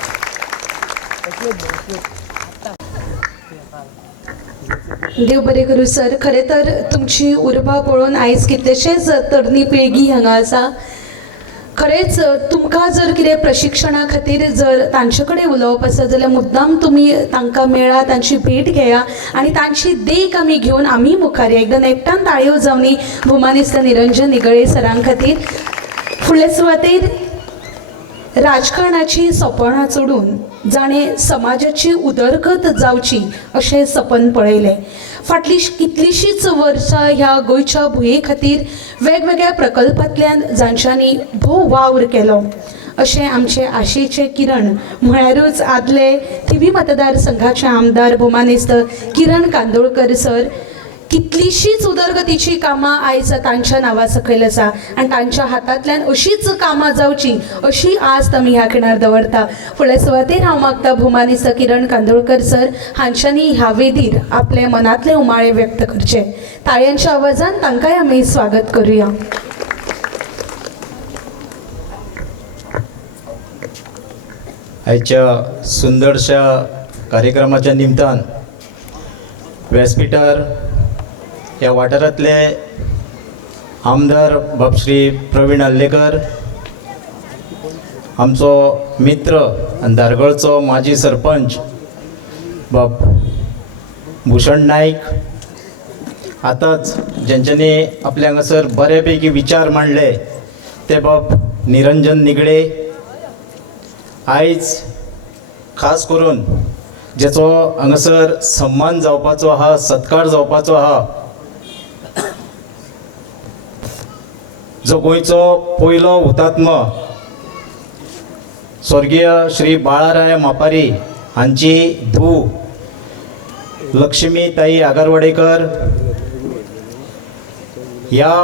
देव बरें करूं सर. खरें तर तुमची उर्बा पळोवन आयज कितलेशेच तरणी पिळगी हांगा आसा. खरेंच तुमकां जर कितें प्रशिक्षणा खातीर जर तांचे कडेन उलोवप आसा जाल्यार मुद्दाम तुमी तांकां मेळा, तांची भेट घेया आनी तांची देख आमी घेवन आमी मुखार या. एकदां नेटान ताळयो जावनी भुमानिस्त निरंजन निगळे सरां खातीर. फुडले सुवातेर राजकारणाची सपनां चोडून जाणें समाजाची उदरगत जावची अशें सपन पळयलें. फाटली कितलींशींच वर्सां ह्या गोंयच्या भुंये खातीर वेगवेगळ्या प्रकल्पांतल्यान जांच्यांनी भोव वावर केलो अशें आमचे आशेचे किरण म्हळ्यारूच आदले थिवी मतदारसंघाचे आमदार भोमानिस्त किरण कांदोळकर सर. कितलींशींच उदरगतीची कामां आयज तांच्या नांवा सकयल आसा आनी तांच्या हातांतल्यान अशीच कामां जावची अशी आस्त आमी ह्या खिणार दवरता. फुडल्या सुवातेर हांव मागता भोमानिस्त किरण कांदोळकर सर हांच्यांनी ह्या वेदीर आपले मनांतले उमाळे व्यक्त करचे. ताळयांच्या आवाजान तांकांय आमी स्वागत करुया. आयच्या सुंदरशा कार्यक्रमाच्या निमतान व्यासपीठार ह्या वाठारांतले आमदार बाब श्री प्रवीण आर्लेकर, आमचो मित्र आनी धारगळचो माजी सरपंच बाब भूषण नाईक, आतांच ज्यांच्यांनी आपले हांगासर बऱ्यापैकी विचार मांडले ते बाब निरंजन निगळे. आयज खास करून जेचो हांगासर सन्मान जावपाचो आहा, सत्कार जावपाचो आहा, जो गोंयचो पयलो हुतात्मा स्वर्गीय श्री बाळाराय मापारी हांची धूव लक्ष्मी ताई आगारवाडेकर ह्या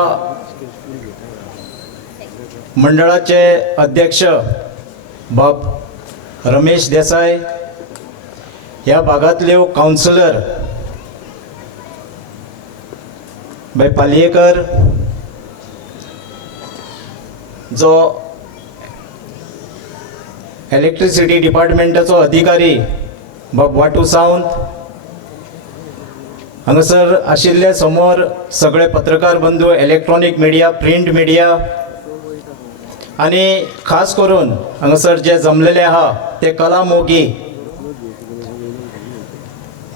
मंडळाचे अध्यक्ष बाब रमेश देसाय, ह्या भागांतल्यो कावन्सिलर बाय पालयेकर, जो इलेक्ट्रिसिटी डिपार्टमेंटाचो अधिकारी बाब वाटू सावंत, हांगासर आशिल्ले समोर सगळे पत्रकार बंधू, इलेक्ट्रॉनिक मिडिया, प्रिंट मिडिया आनी खास करून हांगासर जे जमलेले आहा ते कला मोगी.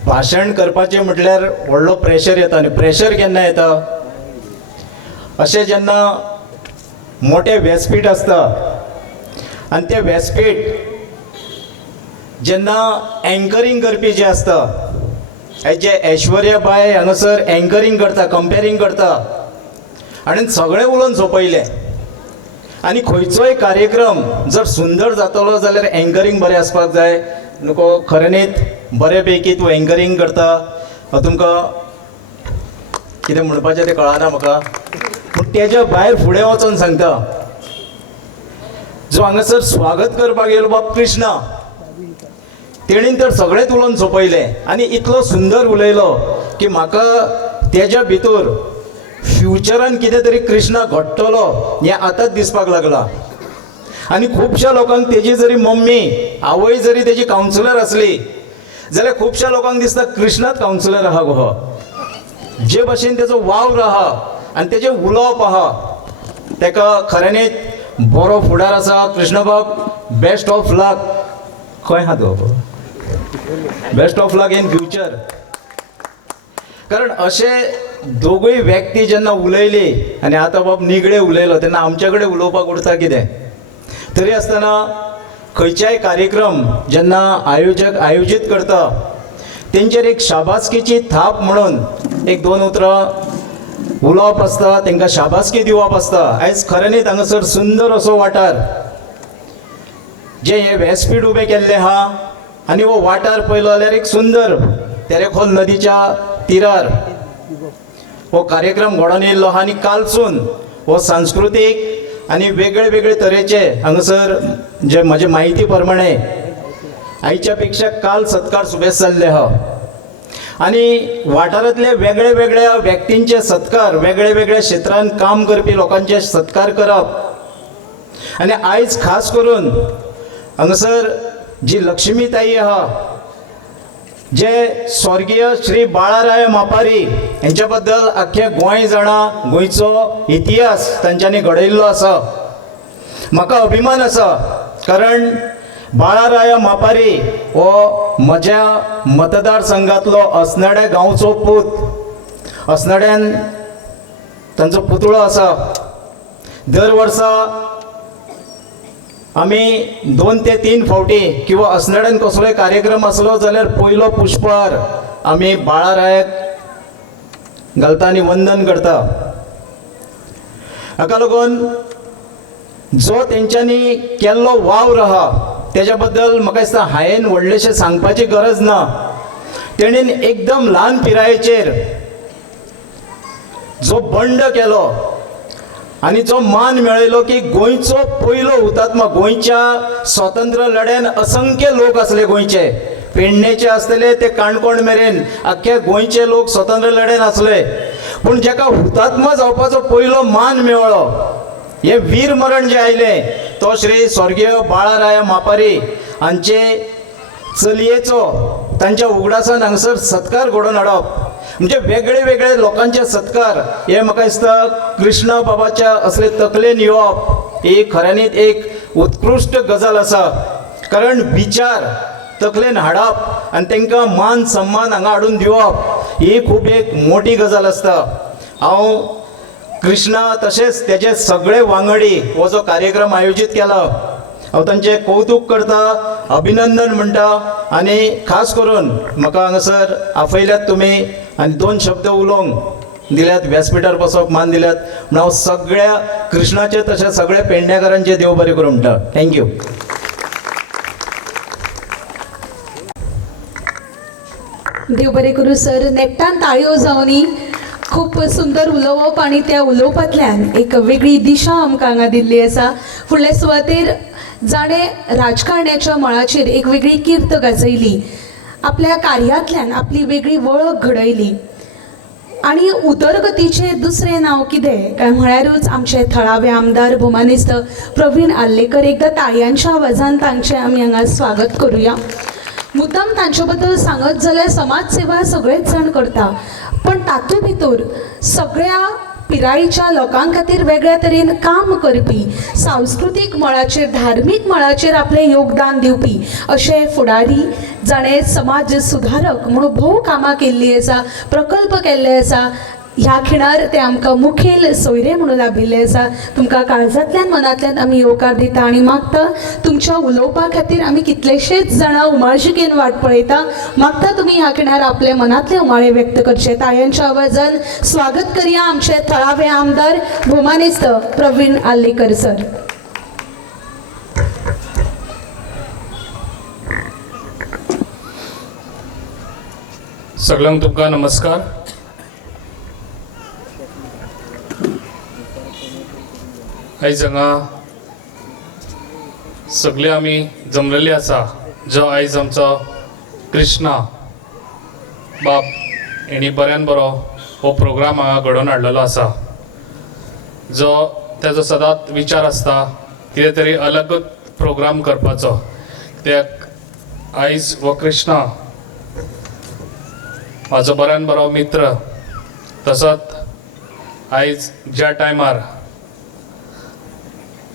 भाशण करपाचें म्हटल्यार व्हडलो प्रेशर येता आनी प्रेशर केन्ना येता, अशें जेन्ना मोठे व्यासपीठ आसता आनी तें व्यासपीठ जेन्ना एंकरींग करपी जे आसता, जे ऐश्वर्या बाय हांगासर एंकरींग करता, कंपेरींग करता आनी सगळें उलोवन सोंपयलें. आनी खंयचोय कार्यक्रम जर सुंदर जातलो जाल्यार एंकरींग बरें आसपाक जाय. नको खरें न्हीत बरे पैकी तूं एंकरींग करता, तुमकां कितें म्हणपाचें तें कळना म्हाका, पूण तेज्या भायर फुडें वचोन सांगता, जो हांगासर स्वागत करपाक येयलो बाब कृष्णा, तेणीन तर सगळेंच उलोवन सोंपयलें आनी इतलो सुंदर उलयलो की म्हाका तेज्या भितर फ्युचरान कितें तरी कृष्णा घडटलो हें आतांच दिसपाक लागलां. आनी खुबश्या लोकांक तेजी जरी मम्मी आवय जरी तेजी कावन्सिलर आसली जाल्यार खुबश्या लोकांक दिसता कृष्णाच कावन्सिलर आहा गो. जे भाशेन तेजो वावर आहा आनी तेजें उलोवप आहा तेका खरें न्हीत बरो फुडार आसा. कृष्णबाब, बेस्ट ऑफ लक. खंय आहा तो? Best of luck in future. कारण अशे दोगूय व्यक्ती जेन्ना उलयली आनी आतां बाब निगळे उलयलो तेन्ना आमचे कडेन उलोवपाक उरता कितें. तरी आसतना खंयच्याय कार्यक्रम जेन्ना आयोजक आयोजीत करता तेंचेर एक शाबासकेची थाप म्हणून एक 2 उतरां उलोवप आसता, तांकां शाबासकी दिवप आसता. आयज खरें न्हीत हांगासर सुंदर असो वाठार जे हे व्यासपीठ उबें केल्लें आहा आणि हो वाठार पळयलो जाल्यार एक सुंदर तेरेखोल नदीच्या तीरार हो कार्यक्रम घडोवन येयल्लो आहा आनी कालसून हो सांस्कृतीक आनी वेगळे वेगळे तरेचे हांगासर जे म्हजे माहिती प्रमाणे आयच्या पेक्षा काल सत्कार सुबेज जाल्ले आहा आनी वाठारांतले वेगळे वेगळ्या व्यक्तींचे सत्कार वेगळे वेगळ्या क्षेत्रांत काम करपी लोकांचे सत्कार करप आनी आयज खास करून हांगासर जी लक्ष्मीताई आहा जे स्वर्गीय श्री बाळाराय मापारी यांच्या बद्दल आख्खे गोंय जाणा गोंयचो इतिहास तांच्यांनी घडयल्लो आसा म्हाका अभिमान आसा कारण बाळाराय मापारी हो म्हज्या मतदारसंघातलो अस्नाड्या गांवचो पूत अस्नाड्यान तांचो पुतळो आसा दर वर्सा आमी 2 ते 3 फावटी किंवा अस्नाड्यान कसलोय कार्यक्रम आसलो जाल्यार पयलो पुष्पहार आमी बाळारायाक घालता आनी वंदन करता हाका लागून जो तेंच्यांनी केल्लो वावर आहा तेज्या बद्दल म्हाका दिसता हांवें व्हडलेशें सांगपाची गरज ना तेणीन एकदम ल्हान पिरायेचेर जो बंड केलो आनी जो मान मेळयलो की गोंयचो पयलो हुतात्मा गोंयच्या स्वातंत्र्य लढ्यान असंख्य लोक आसले गोंयचे पेडणेचे आसतले ते काणकोण मेरेन आख्खे गोंयचे लोक स्वातंत्र्य लढ्यान आसले पूण जेका हुतात्मा जावपाचो पयलो मान मेळ्ळो हे वीर मरण जे आयले तो श्री स्वर्गीय बाळाराय मापारी हांचे चलयेचो तांच्या उगडासान हांगासर सत्कार घडोवन हाडप म्हणजे वेगळे वेगळे लोकांचे सत्कार हे म्हाका दिसता कृष्णा बाबाच्या असले तकलेन येवप ही खऱ्यांनीच एक उत्कृश्ट गजाल आसा कारण विचार तकलेन हाडप आनी तांकां मान सन्मान हांगा हाडून दिवप ही खूब एक मोठी गजाल आसता हांव कृष्णा तशेंच तेजे सगळे वांगडी हो जो कार्यक्रम आयोजीत केला हांव तांचें कौतुक करता अभिनंदन म्हणटा आनी खास करून म्हाका हांगासर आपयल्यात तुमी आनी 2 शब्द उलोवंक दिल्यात व्यासपिठार बसोवंक मान दिल्यात म्हणून हांव सगळ्या कृष्णाचे तशें सगळ्या पेडणेकारांचे देव बरें करूं म्हणटा थँक्यू देव बरें करूं सर नेट्टान ताळयो जावनी खूप सुंदर उलोवप आणि त्या उलोवपांतल्यान एक वेगळी दिशा आमकां हांगा दिल्ली आसा फुडले सुवातेर जाणें राजकारण्याच्या मळाचेर एक वेगळी कीर्त गाजयली आपल्या कार्यांतल्यान आपली वेगळी वळख घडयली आणि उदरगतीचें दुसरें नांव कितें काय म्हळ्यारूच आमचे थळावे आमदार भोमानिस्त प्रवीण आर्लेकर एकदां ताळयांच्या आवाजान तांचें आमी हांगा स्वागत करुया मुद्दाम तांचे बद्दल सांगत जाल्यार समाज सेवा सगळेच जाण करता पण तातूंत भितर सगळ्या पिरायेच्या लोकां खातीर वेगळ्या तरेन काम करपी सांस्कृतीक मळाचेर धार्मीक मळाचेर आपलें योगदान दिवपी अशे फुडारी जाणें समाज सुधारक म्हणून भोव कामां केल्लीं आसा प्रकल्प केल्ले आसा ह्या खिणार ते आमकां मुखेल सोयरे म्हणून लाभिल्ले आसा तुमकां काळजांतल्यान मनांतल्यान आमी येवकार दिता आनी मागता तुमच्या उलोवपा खातीर आमी कितलेशेच जाणां उमाळशिकेन वाट पळयता मागता तुमी ह्या खिणार आपले मनांतले उमाळे व्यक्त करचे ताळयांच्या आवाजान स्वागत करया आमचे थळावे आमदार भोमानिस्त प्रवीण आर्लेकर सर सगळ्यांक तुमकां नमस्कार आयज हांगा सगळे आमी जमलेले आसा जो आयज आमचो कृष्णा बाब हेणी बऱ्यान बरो हो प्रोग्राम हांगा घडोवन हाडलेलो आसा जो तेजो सदांच विचार आसता कितें तरी अलगूच प्रोग्राम करपाचो कित्याक आयज हो कृष्णा म्हाजो बऱ्यान बरो मित्र तसोच आयज ज्या टायमार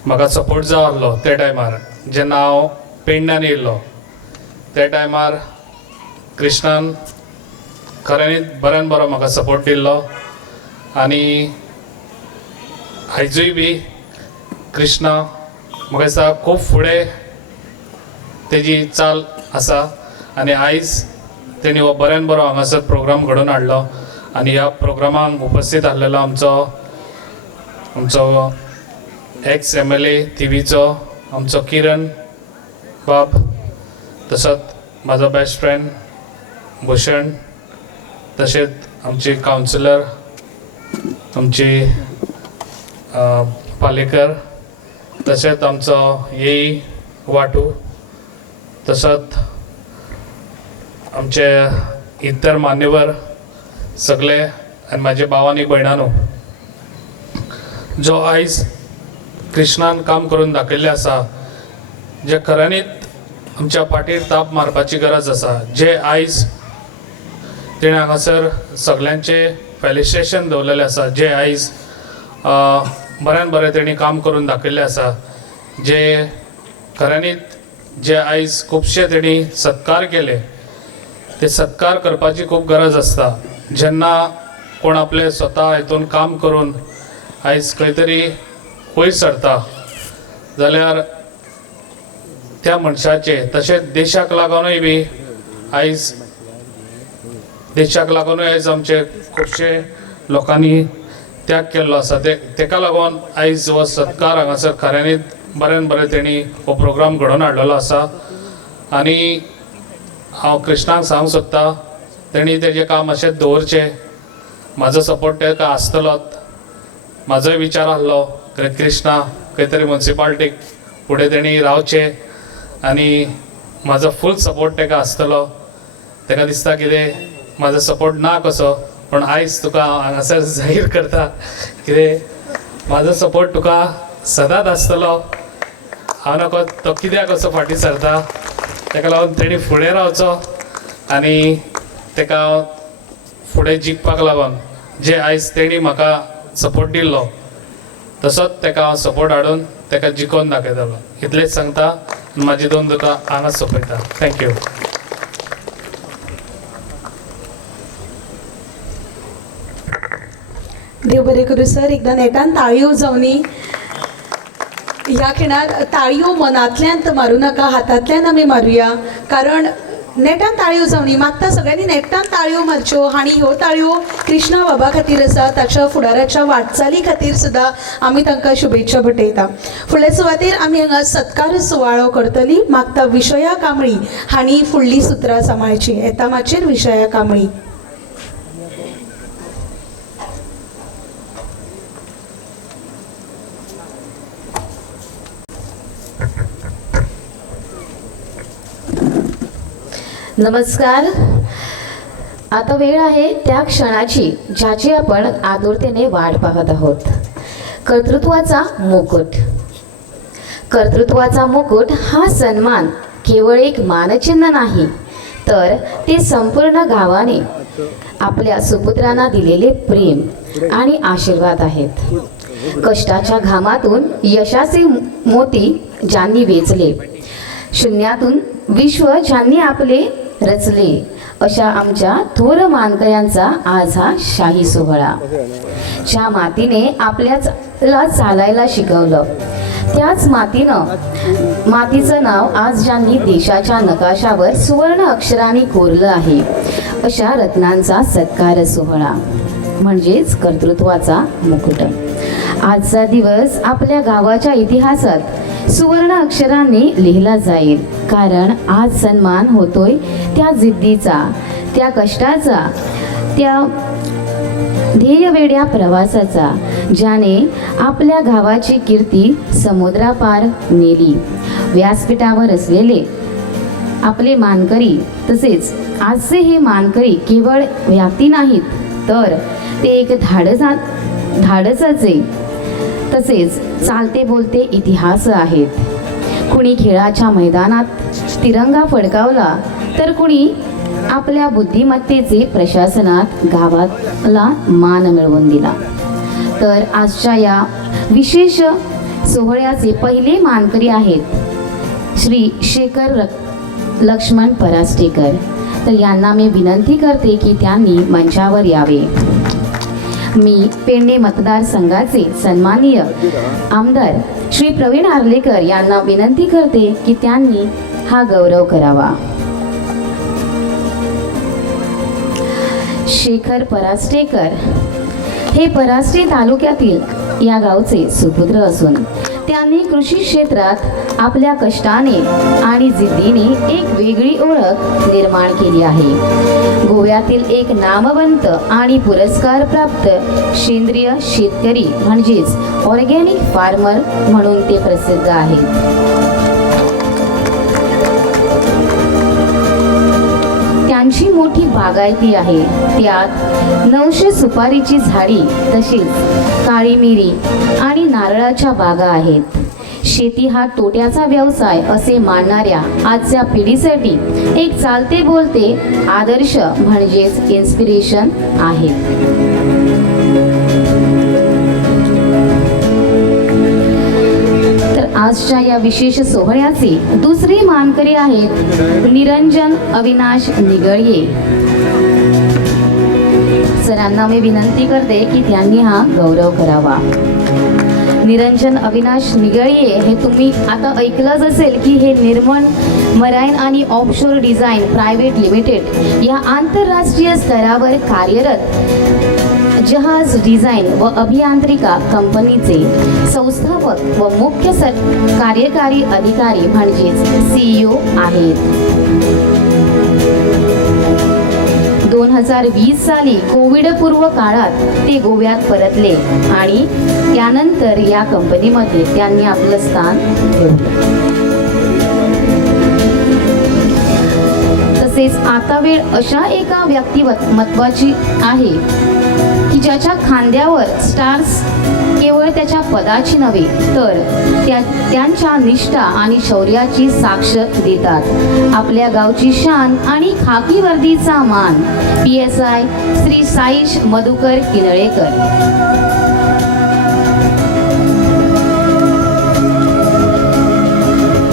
म्हाका सपोर्ट जाय आसलो त्या टायमार जेन्ना हांव पेडण्यान येयल्लो त्या टायमार कृष्णान खऱ्यांनीच बऱ्यान बरो म्हाका सपोर्ट दिल्लो आनी आयजूय बी कृष्णा म्हाका दिसता खूब फुडें तेजी चाल आसा आनी आयज तेणी हो बऱ्यान बरो हांगासर प्रोग्राम घडोवन हाडलो आनी ह्या प्रोग्रामाक उपस्थित आसलेलो आमचो एक्स MLA थिवीचो आमचो किरण बाब तसोच माझा बेस्ट फ्रेंड भूषण, तसेच आमचे काउन्सिलर, आमचे पालेकर, तसेच आमचो येई वाटू, तसंच आमचे इतर मान्यवर सगळे आनी माझे भाव आनी भयणांनो, जो आयज कृष्णान काम करून दाखयल्लें आसा, जे खऱ्यांनीच आमच्या पाठीर ताप मारपाची गरज आसा, जे आयज तेणें हांगासर सगळ्यांचे फेलिस्टेशन दवरलेलें आसा, जे आयज बऱ्यान बरें तेणी काम करून दाखयल्लें आसा, जे खऱ्यांनीच जे आयज खुबशे तेणी सत्कार केले, ते सत्कार करपाची खूब गरज आसता. जेन्ना कोण आपले स्वता हितून काम करून आयज खंय तरी वयर सरता जाल्यार त्या मनशाचे, तशेंच देशाक लागूनय बी आयज आमचे खुबशे लोकांनी त्याग केल्लो आसा. तेका लागून आयज हो सत्कार हांगासर खऱ्यांनीच बऱ्यान बरें तेणी हो प्रोग्राम घडोवन हाडलेलो आसा. आनी हांव कृष्णाक सांगूंक सोदता, तेणी तेजें काम अशेंच दवरचें. म्हाजो सपोर्ट तेका आसतलोच. म्हाजोय विचार आसलो कृष्णा खंय तरी म्युन्सिपाल्टीक फुडें तेणी रावचें आनी म्हाजो फूल सपोर्ट तेका आसतलो. तेका दिसता कितें म्हाजो सपोर्ट ना कसो, पण आयज तुका हांगासर जाहीर करता कितें म्हाजो सपोर्ट तुका सदांच आसतलो. हांव नको तो कित्याक असो फाटीं सरता, तेका लागून तेणी फुडें रावचो आनी तेका फुडें जिखपाक लागून जे आयज तेणी म्हाका सपोर्ट दिल्लो तसोच तेका हांव सपोर्ट हाडून तेका जिखोवन दाखयतलो. इतलेंच सांगता आनी म्हाजी दोन तुका हांगाच सोंपयता. थँक्यू. देव बरें करूं सर. एकदां नेटान ताळयो जावनी. ह्या खिणार ताळयो मनांतल्यान मारूं नाका, हातांतल्यान आमी मारुया, कारण नेटान ताळयो जावनी. मागता सगळ्यांनी नेटान ताळयो मारच्यो. आनी ह्यो ताळयो कृष्णा बाबा खातीर आसा, ताच्या फुडाराच्या वाटचाली खातीर सुद्दां आमी तांकां शुभेच्छा भेटयता. फुडले सुवातेर आमी हांगा सत्कार सुवाळो करतली. मागता विशया कांबळी हांणी फुडली सुत्रां सांबाळची. येता माचयेर विशया कांबळी. नमस्कार. आता वेळ आहे त्या क्षणाची ज्याची आपण आतुरतेने वाट पाहत आहोत. कर्तृत्वाचा मुकुट. कर्तृत्वाचा मुकुट हा सन्मान केवळ एक मानचिन्ह नाही, तर ते संपूर्ण गावाने आपल्या सुपुत्रांना दिलेले प्रेम आणि आशीर्वाद आहेत. कष्टाच्या घामातून यशाचे मोती ज्यांनी वेचले, शून्यातून विश्व ज्यांनी आपले रचले, अशा आमच्या थोर मानकऱ्यांचा आज हा शाही सोहळा. ज्या मातीने आपल्याला चालायला शिकवलं, त्याच मातीचं नाव आज ज्यांनी देशाच्या नकाशावर सुवर्ण अक्षरांनी कोरलं आहे, अशा रत्नांचा सत्कार सोहळा म्हणजेच कर्तृत्वाचा मुकुट. आजचा दिवस आपल्या गावाच्या इतिहासात सुवर्ण अक्षरांनी लिहिला जाईल, कारण आज सन्मान होतोय त्या जिद्दीचा, त्या कष्टाचा, त्या ध्येयवेड्या प्रवासाचा, ज्याने आपल्या गावाची कीर्ती समुद्रापार नेली. व्यासपीठावर असलेले आपले मानकरी, तसेच आजचे हे मानकरी केवळ व्यक्ती नाहीत, तर ते एक धाडसाचे तसेच चालते बोलते इतिहास आहेत. कुणी खेळाच्या मैदानात तिरंगा फडकावला, तर कुणी आपल्या बुद्धिमत्तेचे प्रशासनात गावाला मान मिळवून दिला. तर आजच्या या विशेष सोहळ्याचे पहिले मानकरी आहेत श्री शेखर लक्ष्मण परास्टेकर. तर यांना मी विनंती करते की त्यांनी मंचावर यावे. मी पेडणे मतदारसंघाचे सन्माननीय आमदार श्री प्रवीण आर्लेकर यांना विनंती करते की त्यांनी हा गौरव करावा. शेखर परास्टेकर हे परास्टे तालुक्यातील या गावचे सुपुत्र असून त्यांनी कृषी क्षेत्रात आपल्या कष्टाने आणि जिद्दीने एक वेगळी ओळख निर्माण केली आहे. गोव्यातील एक नामवंत आणि पुरस्कार प्राप्त सेंद्रिय शेतकरी म्हणजेच ऑर्गॅनिक फार्मर म्हणून ते प्रसिद्ध आहेत. त्यांची मोठी बागायती आहे. त्यात 900 सुपारीची झाडी तसेच काळी मिरी आणि नारळाच्या बागा आहेत. शेती हा तोट्याचा व्यवसाय असे मानणाऱ्या आजच्या पिढीसाठी एक चालते बोलते आदर्श म्हणजेच इन्स्पिरेशन आहे. आजच्या या विशेष सोहळ्याचे दुसरे मानकरी आहेत निरंजन अविनाश निगळये. सरांना मी विनंती करते की त्यांनी हा गौरव करावा. निरंजन अविनाश निगळये हे तुम्ही आता ऐकलंच असेल की हे निर्मल मराईन आणि ऑफशोर डिझाईन प्रायव्हेट लिमिटेड या आंतरराष्ट्रीय स्तरावर कार्यरत जहाज डिझाईन व अभियांत्रिका कंपनीचे संस्थापक व मुख्य कार्यकारी अधिकारी म्हणजेच CEO आहेत. 2020 साली कोविडपूर्व काळात ते गोव्यात परतले आणि त्यानंतर या कंपनीमध्ये त्यांनी आपलं स्थान ठेवलं. तसेच आता वेळ अशा एका व्यक्तिमत्वाची आहे की ज्याच्या खांद्यावर स्टार्स केवळ त्याच्या पदाची नव्हे तर त्यांच्या निष्ठा आणि शौर्याची साक्ष देतात. आपल्या गावची शान आणि खाकी वर्दीचा मान PSI श्री साईश मधुकर किनळेकर.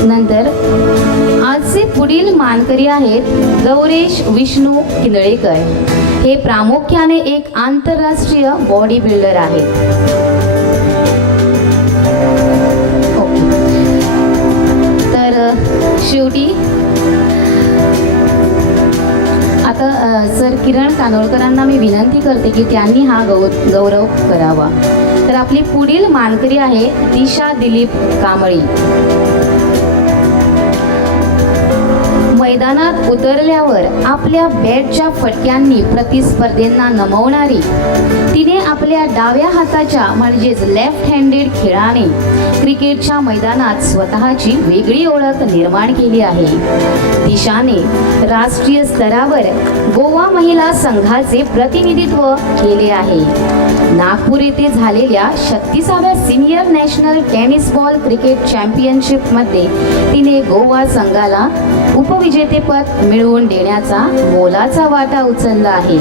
नंतर आजचे पुढील मानकरी आहेत गौरेश विष्णू किनळेकर. हे प्रामुख्याने एक आंतरराष्ट्रीय बॉडी बिल्डर आहेत. तर शेवटी आता सर किरण कानोळकरांना मी विनंती करते की त्यांनी हा गौरव करावा. तर आपली पुढील मानकरी आहे दिशा दिलीप कांबळी. मैदानात उतरल्यावर आपल्या बॅटच्या फटक्यांनी प्रतिस्पर्धींना नमवणारी तिने आपल्या डाव्या हाताच्या म्हणजेच लेफ्ट हँडेड खेळाने क्रिकेटच्या मैदानात स्वतःची वेगळी ओळख निर्माण केली आहे. दिशाने राष्ट्रीय स्तरावर गोवा महिला संघाचे प्रतिनिधित्व केले आहे. नागपूर येथे झालेल्या 36व्या senior national tennis ball cricket चॅम्पियनशिपमध्ये तिने गोवा संघाला उपविजेतेपद मिळवून देण्याचा मोलाचा वाटा उचलला आहे.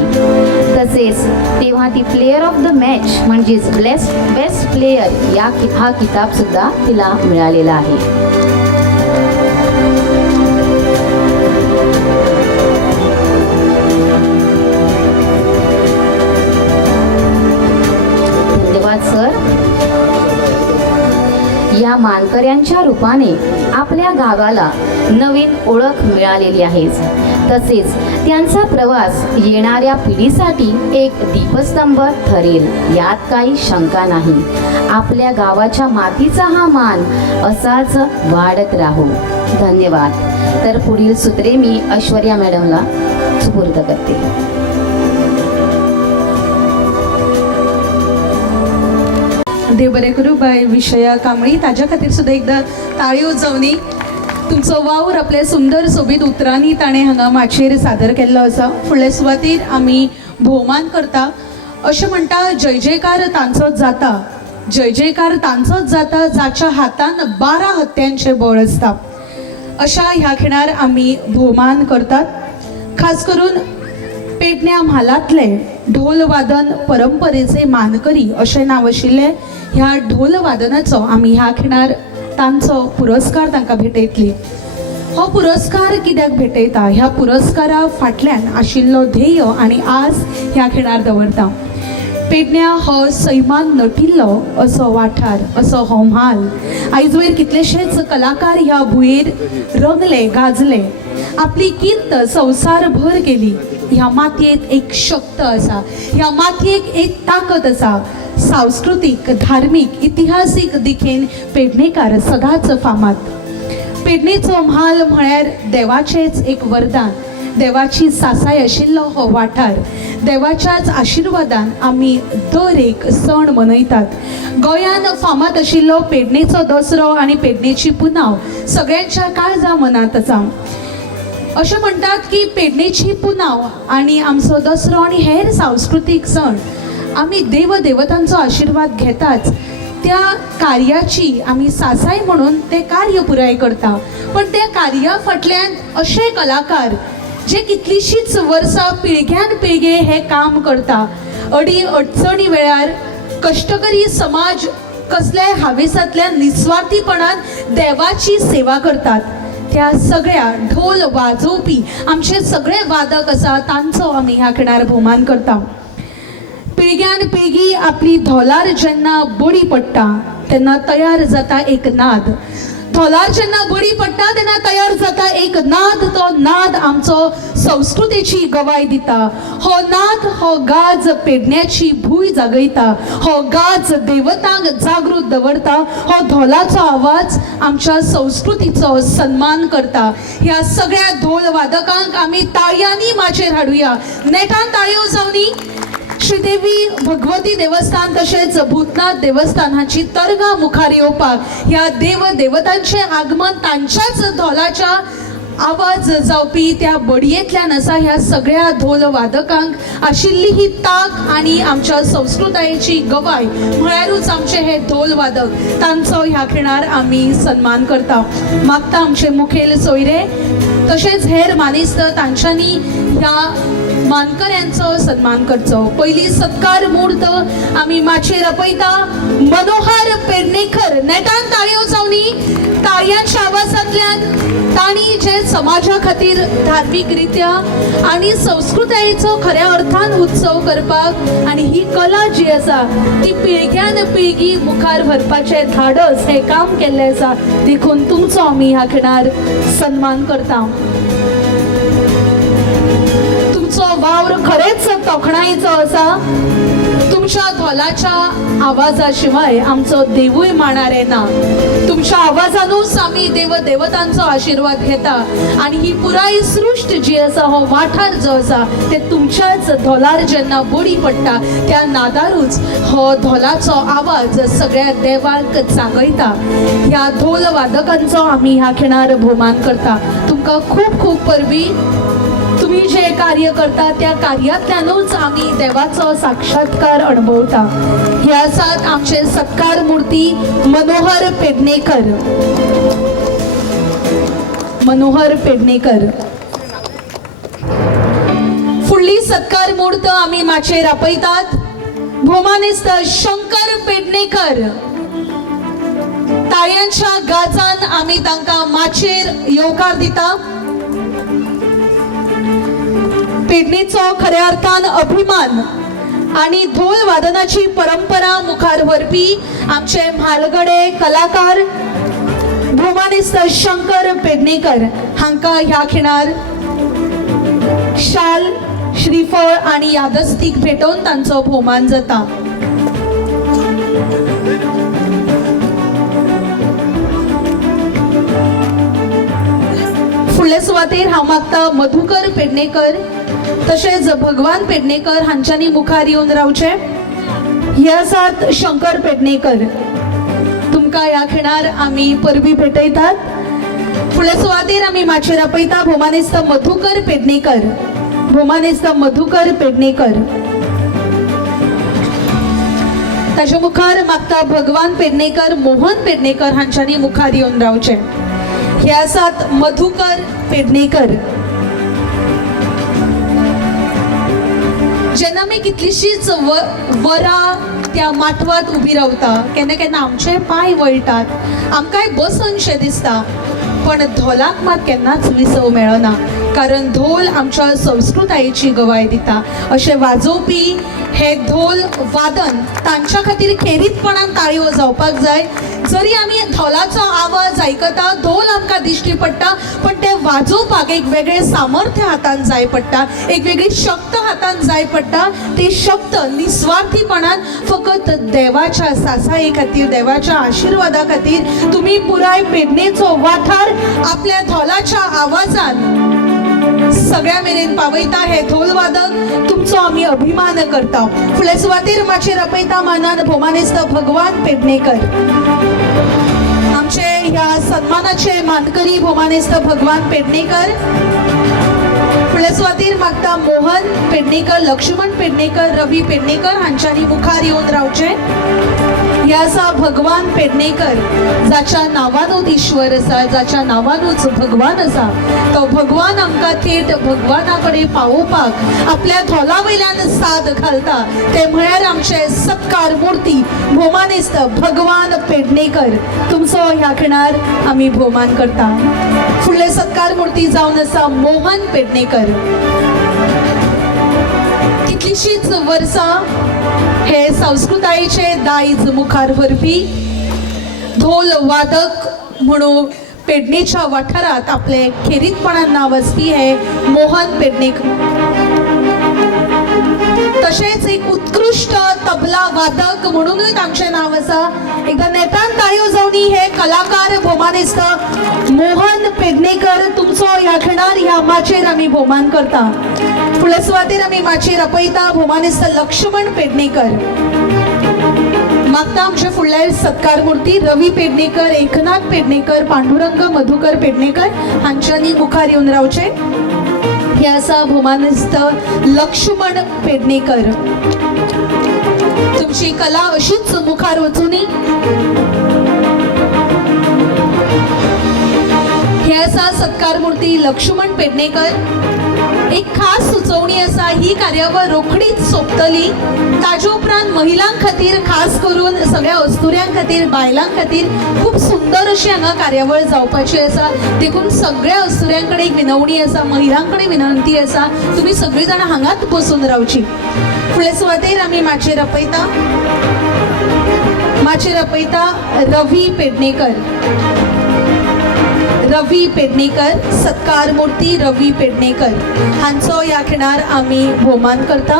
तसेच तेव्हा ती प्लेयर ऑफ द मॅच म्हणजेच बेस्ट प्लेयर हा किताब सुद्धा तिला मिळालेला आहे. धन्यवाद सर. या मानकऱ्यांच्या रूपाने आपल्या गावाला नवीन ओळख मिळालेली आहे. तसेच त्यांचा प्रवास येणाऱ्या पिढीसाठी एक दीपस्तंभ ठरेल यात काही शंका नाही. आपल्या गावाच्या मातीचा हा मान असाच वाढत राहू. धन्यवाद. तर पुढील सूत्रे मी ऐश्वर्या मॅडमला सुपूर्द करते. देव बरें करूं बाय विशया कांबळी. ताज्या खातीर सुद्दां एकदां ताळयो उजवणी. तुमचो वावर आपले सुंदर सोबीत उतरांनी ताणें हांगा माचयेर सादर केल्लो आसा. फुडले सुवातेर आमी भोवमान करता. अशें म्हणटा जय जयकार तांचोच जाता, जय जयकार तांचोच जाता जाच्या हातान 12 हत्यांचे बळ आसता. अशा ह्या खिणार आमी भोवमान करतात. खास करून पेडण्या म्हालांतले ढोल वादन परंपरेचे मानकरी अशें नांव आशिल्ले ह्या ढोल वादनाचो आमी ह्या खिणार तांचो पुरस्कार तांकां भेटयतली. हो पुरस्कार कित्याक भेटयता, ह्या पुरस्कारा फाटल्यान आशिल्लो ध्येय आनी आस ह्या खिणार दवरता. पेडण्या हो सैमान नटिल्लो असो वाठार, असो हो म्हाल. आयज वयर कितलेशेच कलाकार ह्या भुंयेर रंगले गाजले, आपली कीर्त संवसारभर केली. ह्या मातयेंत एक शक्त आसा, ह्या मातयेक एक ताकद आसा. सांस्कृतिक, धार्मीक, इतिहासीक दिकेन पेडणेकार सदांच फामाद. पेडणेचो म्हाल म्हळ्यार देवाचेंच एक वरदान, देवाची सासाय आशिल्लो हो वाठार. देवाच्याच आशिर्वादान आमी दर एक सण मनयतात. गोंयान फामाद आशिल्लो पेडणेचो दसरो आनी पेडणेची पुनाव सगळ्यांच्या काळजा मनांत आसा. अशें म्हणटात की पेडणेची पुनाव आनी आमचो दसरो आनी हेर सांस्कृतीक सण आमी देवदेवतांचो आशिर्वाद घेताच, त्या कार्याची आमी सासाय म्हणून ते कार्य पुराय करता. पण त्या कार्या फाटल्यान अशे कलाकार जे कितलीशींच वर्सां पिळग्यान पिळगे हे काम करता, अडी अडचणी वेळार कश्टकरी समाज कसल्याय हावेसांतल्यान निस्वार्थीपणान देवाची सेवा करतात. त्या सगळ्या ढोल वाजोवपी आमचे सगळे वादक आसा तांचो आमी ह्या खिणार भोवमान करता. पिळग्यान पिळगी आपली धोलार जेन्ना बडी पडटा तेन्ना तयार जाता एक नाद. धोलार जेन्ना बडी पडटा तेन्ना तयार जाता एक नाद. तो नाद आमचो संस्कृतीची गवाय दिता. हो नाद, हो गाज पेडण्याची भूंय जागयता. हो गाज देवतांक जागृत दवरता. हो धोलाचो आवाज आमच्या संस्कृतीचो सन्मान करता. ह्या सगळ्या ढोल वादकांक आमी ताळयांनी माचेर हाडुया. नेटान ताळयो जावनी. श्रीदेवी भगवती देवस्थान तशेंच भूतनाथ देवस्थान हांची तरगां मुखार येवपाक, ह्या देव देवतांचें आगमन तांच्याच धोलाच्या आवाज जावपी त्या बडयेंतल्यान आसा. ह्या सगळ्या ढोल वादकांक आशिल्ली ही ताक आनी आमच्या संस्कृतायेची गवाय म्हळ्यारूच आमचे हे ढोल वादक, तांचो ह्या खिणार आमी सन्मान करता. मागता आमचे मुखेल सोयरे तशेंच हेर मानेस्त तांच्यांनी ह्या मानकऱ्यांचो सन्मान करचो. पयली सत्कार मुहूर्त आमी माचेर आपयता. मनोहर पेडणेकर, नेटान ताळयो जावनी. ताळयांच्या आवाजांतल्यान तांणी जे समाजा खातीर धार्मीक रित्या आनी संस्कृतायेचो खऱ्या अर्थान उत्सव करपाक आनी ही कला जी आसा ती पिळग्यान पिळगी मुखार व्हरपाचें धाडस हें काम केल्लें आसा, देखून तुमचो आमी ह्या खिणार सन्मान करता. तुमचो वावर खरेंच तोखणायेचो आसा. तुमच्या धोलाच्या आवाजा शिवाय आमचो देवूय मांडारे ना. तुमच्या आवाजानूच आमी देव देवतांचो आशिर्वाद घेता आनी ही पुराय सृश्ट जी आसा, हो वाठार जो आसा ते तुमच्याच धोलार जेन्ना बडी पडटा त्या नादारूच हो धोलाचो आवाज सगळ्या देवांक जागयता. ह्या ढोल वादकांचो आमी ह्या खिणार भोवमान करता. तुमकां खूब खूब परबी. तुम्ही जे कार्य करता त्या कार्यातल्यानूच आमी देवाचो साक्षात्कार अनुभवता. हे आसात आमचे सत्कार मुर्ती मनोहर पेडणेकर. मनोहर पेडणेकर. फुडली सत्कार मुर्त आमी माचेर आपयतात. भोवमानिस्त शंकर पेडणेकर. ताळयांच्या गाजान आमी तांकां माचेर येवकार दिता. पेडणेचो खऱ्या अर्थान अभिमान आणि ढोल वादनाची परंपरा मुखार व्हरपी आमचे म्हालगडे कलाकार भोवमानिस्त शंकर पेडणेकर हांकां ह्या खिणार शाल, श्रीफळ आणि यादस्तीक भेटोवन तांचो भोवमान जाता. फुडले सुवातेर हांव मागता मधुकर पेडणेकर तशेंच भगवान पेडणेकर हांच्यांनी मुखार येवन रावचे. हे आसात शंकर पेडणेकर. तुमकां ह्या खिणार आमी परबी भेटयतात. फुडले सुवातेर आमी माचेर आपयता भोवमानिस्त मधुकर पेडणेकर. भोवमानिस्त मधुकर पेडणेकर. ताचे मुखार मागता भगवान पेडणेकर, मोहन पेडणेकर हांच्यांनी मुखार येवन रावचे. हे आसात मधुकर पेडणेकर. जेन्ना आमी कितलीशींच वरां त्या माटवांत उबी रावता, केन्ना केन्ना आमचे पांय वळटात, आमकांय बसनशें दिसता, पण धोलाक मात केन्नाच विसव मेळना. कारण धोल आमच्या संस्कृतायेची गवाय दिता. अशे वाजोवपी हे धोल वादन तांच्या खातीर खेरीतपणान ताळयो जावपाक जाय. जरी आमी धोलाचो आवाज आयकता, धोल आमकां दिश्टी पडटा, पण ते वाजोवपाक एक वेगळें सामर्थ्य हातान जाय पडटा, एक वेगळी शक्त हातान जाय पडटा. ती शक्त निस्वार्थीपणान फकत देवाच्या सासाये खातीर, देवाच्या आशिर्वादा खातीर तुमी पुराय पेडणेचो वाठार आपल्या धोलाच्या आवाजान सगळ्या मेरेन पावयता. हे धोल वादक तुमचो आमी अभिमान करता. फुडले सुवातेर माचेर आपयता मानान भोमानेस्त भगवान पेडणेकर. आमचे ह्या सन्मानाचे मानकरी भोमानेस्त भगवान पेडणेकर. फुडले सुवातेर मागता मोहन पेडणेकर, लक्ष्मण पेडणेकर, रवी पेडणेकर हांच्यांनी मुखार येवन रावचे. हे आसा भगवान पेडणेकर, जाच्या नावानूच ईश्वर आसा, जाच्या नावानूच भगवान आसा. तो भगवान आमकां थेट भगवाना कडेन पावोवपाक आपल्या धोला वयल्यान साद घालता. ते म्हळ्यार आमचे सत्कार मुर्ती भोमानेस्त भगवान पेडणेकर. तुमचो ह्या खिणार आमी भोवमान करता. फुडले सत्कार मुर्ती जावन आसा मोहन पेडणेकर. कितलीशीच वर्सां हे संस्कृतायेचे दायज मुखार व्हरपी धोल वादक म्हणून पेडणेच्या वाठारात आपले खेरीतपणान नांव आसपी हे मोहन पेडणेकर. तशेंच एक उत्कृष्ट तबला वादक म्हणूनय तांचें नांव आसा. एकदां नेटान ताळयो जावनी हे कलाकार भोमानेस्त मोहन पेडणेकर. तुमचो ह्या खिणार ह्या माचेर आमी भोवमान करता. फुडले सुवातेर आमी माचेर आपयता भोमानेस्त लक्ष्मण पेडणेकर. मागता आमचे फुडले सत्कार मुर्ती रवी पेडणेकर, एकनाथ पेडणेकर, पांडुरंग मधुकर पेडणेकर हांच्यांनी मुखार येवन रावचे. हे आसा भोमानेस्त लक्ष्मण पेडणेकर. तुमची कला अशीच मुखार वचुनी. हे आसा सत्कार मुर्ती लक्ष्मण पेडणेकर. एक खास सुचोवणी आसा, ही कार्यावळ रोखडीच सोंपतली. ताजे उपरांत महिलां खातीर, खास करून सगळ्या अस्तुऱ्यां खातीर, बायलां खातीर खूब सुंदर अशी हांगा कार्यावळ जावपाची आसा. देखून सगळ्या अस्तुऱ्यां कडेन एक विनवणी आसा, महिलां कडेन विनंती आसा, तुमी सगळीं जाणां हांगाच बसून रावची. फुडले सुवातेर आमी माचेर आपयता रवी पेडणेकर. रवी पेडणेकर, सत्कार मुर्ती रवी पेडणेकर हांचो ह्या खिणार आमी भोवमान करता.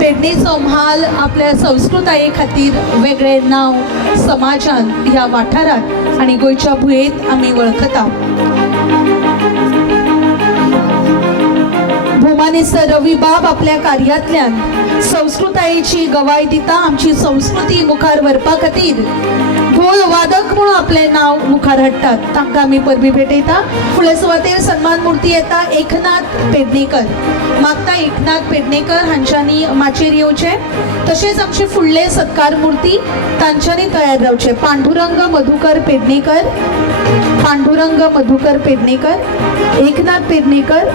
पेडणेचो म्हाल आपल्या संस्कृताये खातीर वेगळें नांव समाजान ह्या वाठारांत आनी गोंयच्या भुंयेंत आमी वळखता. भोमानेस्त रवी बाब आपल्या कार्यांतल्यान संस्कृतायेची गवाय दिता. आमची संस्कृती मुखार व्हरपा खातीर धोल वादक म्हणून आपले नाव मुखार हाडटात. तांकां आमी परबी भेटयता. फुडले सुवातेर सन्मान मुर्ती येता एकनाथ पेडणेकर. मागता एकनाथ पेडणेकर हांच्यांनी माचेर येवचे. तशेंच आमचे फुडले सत्कार मुर्ती तांच्यांनी तयार रावचे. पांडुरंग मधुकर पेडणेकर, एकनाथ पेडणेकर.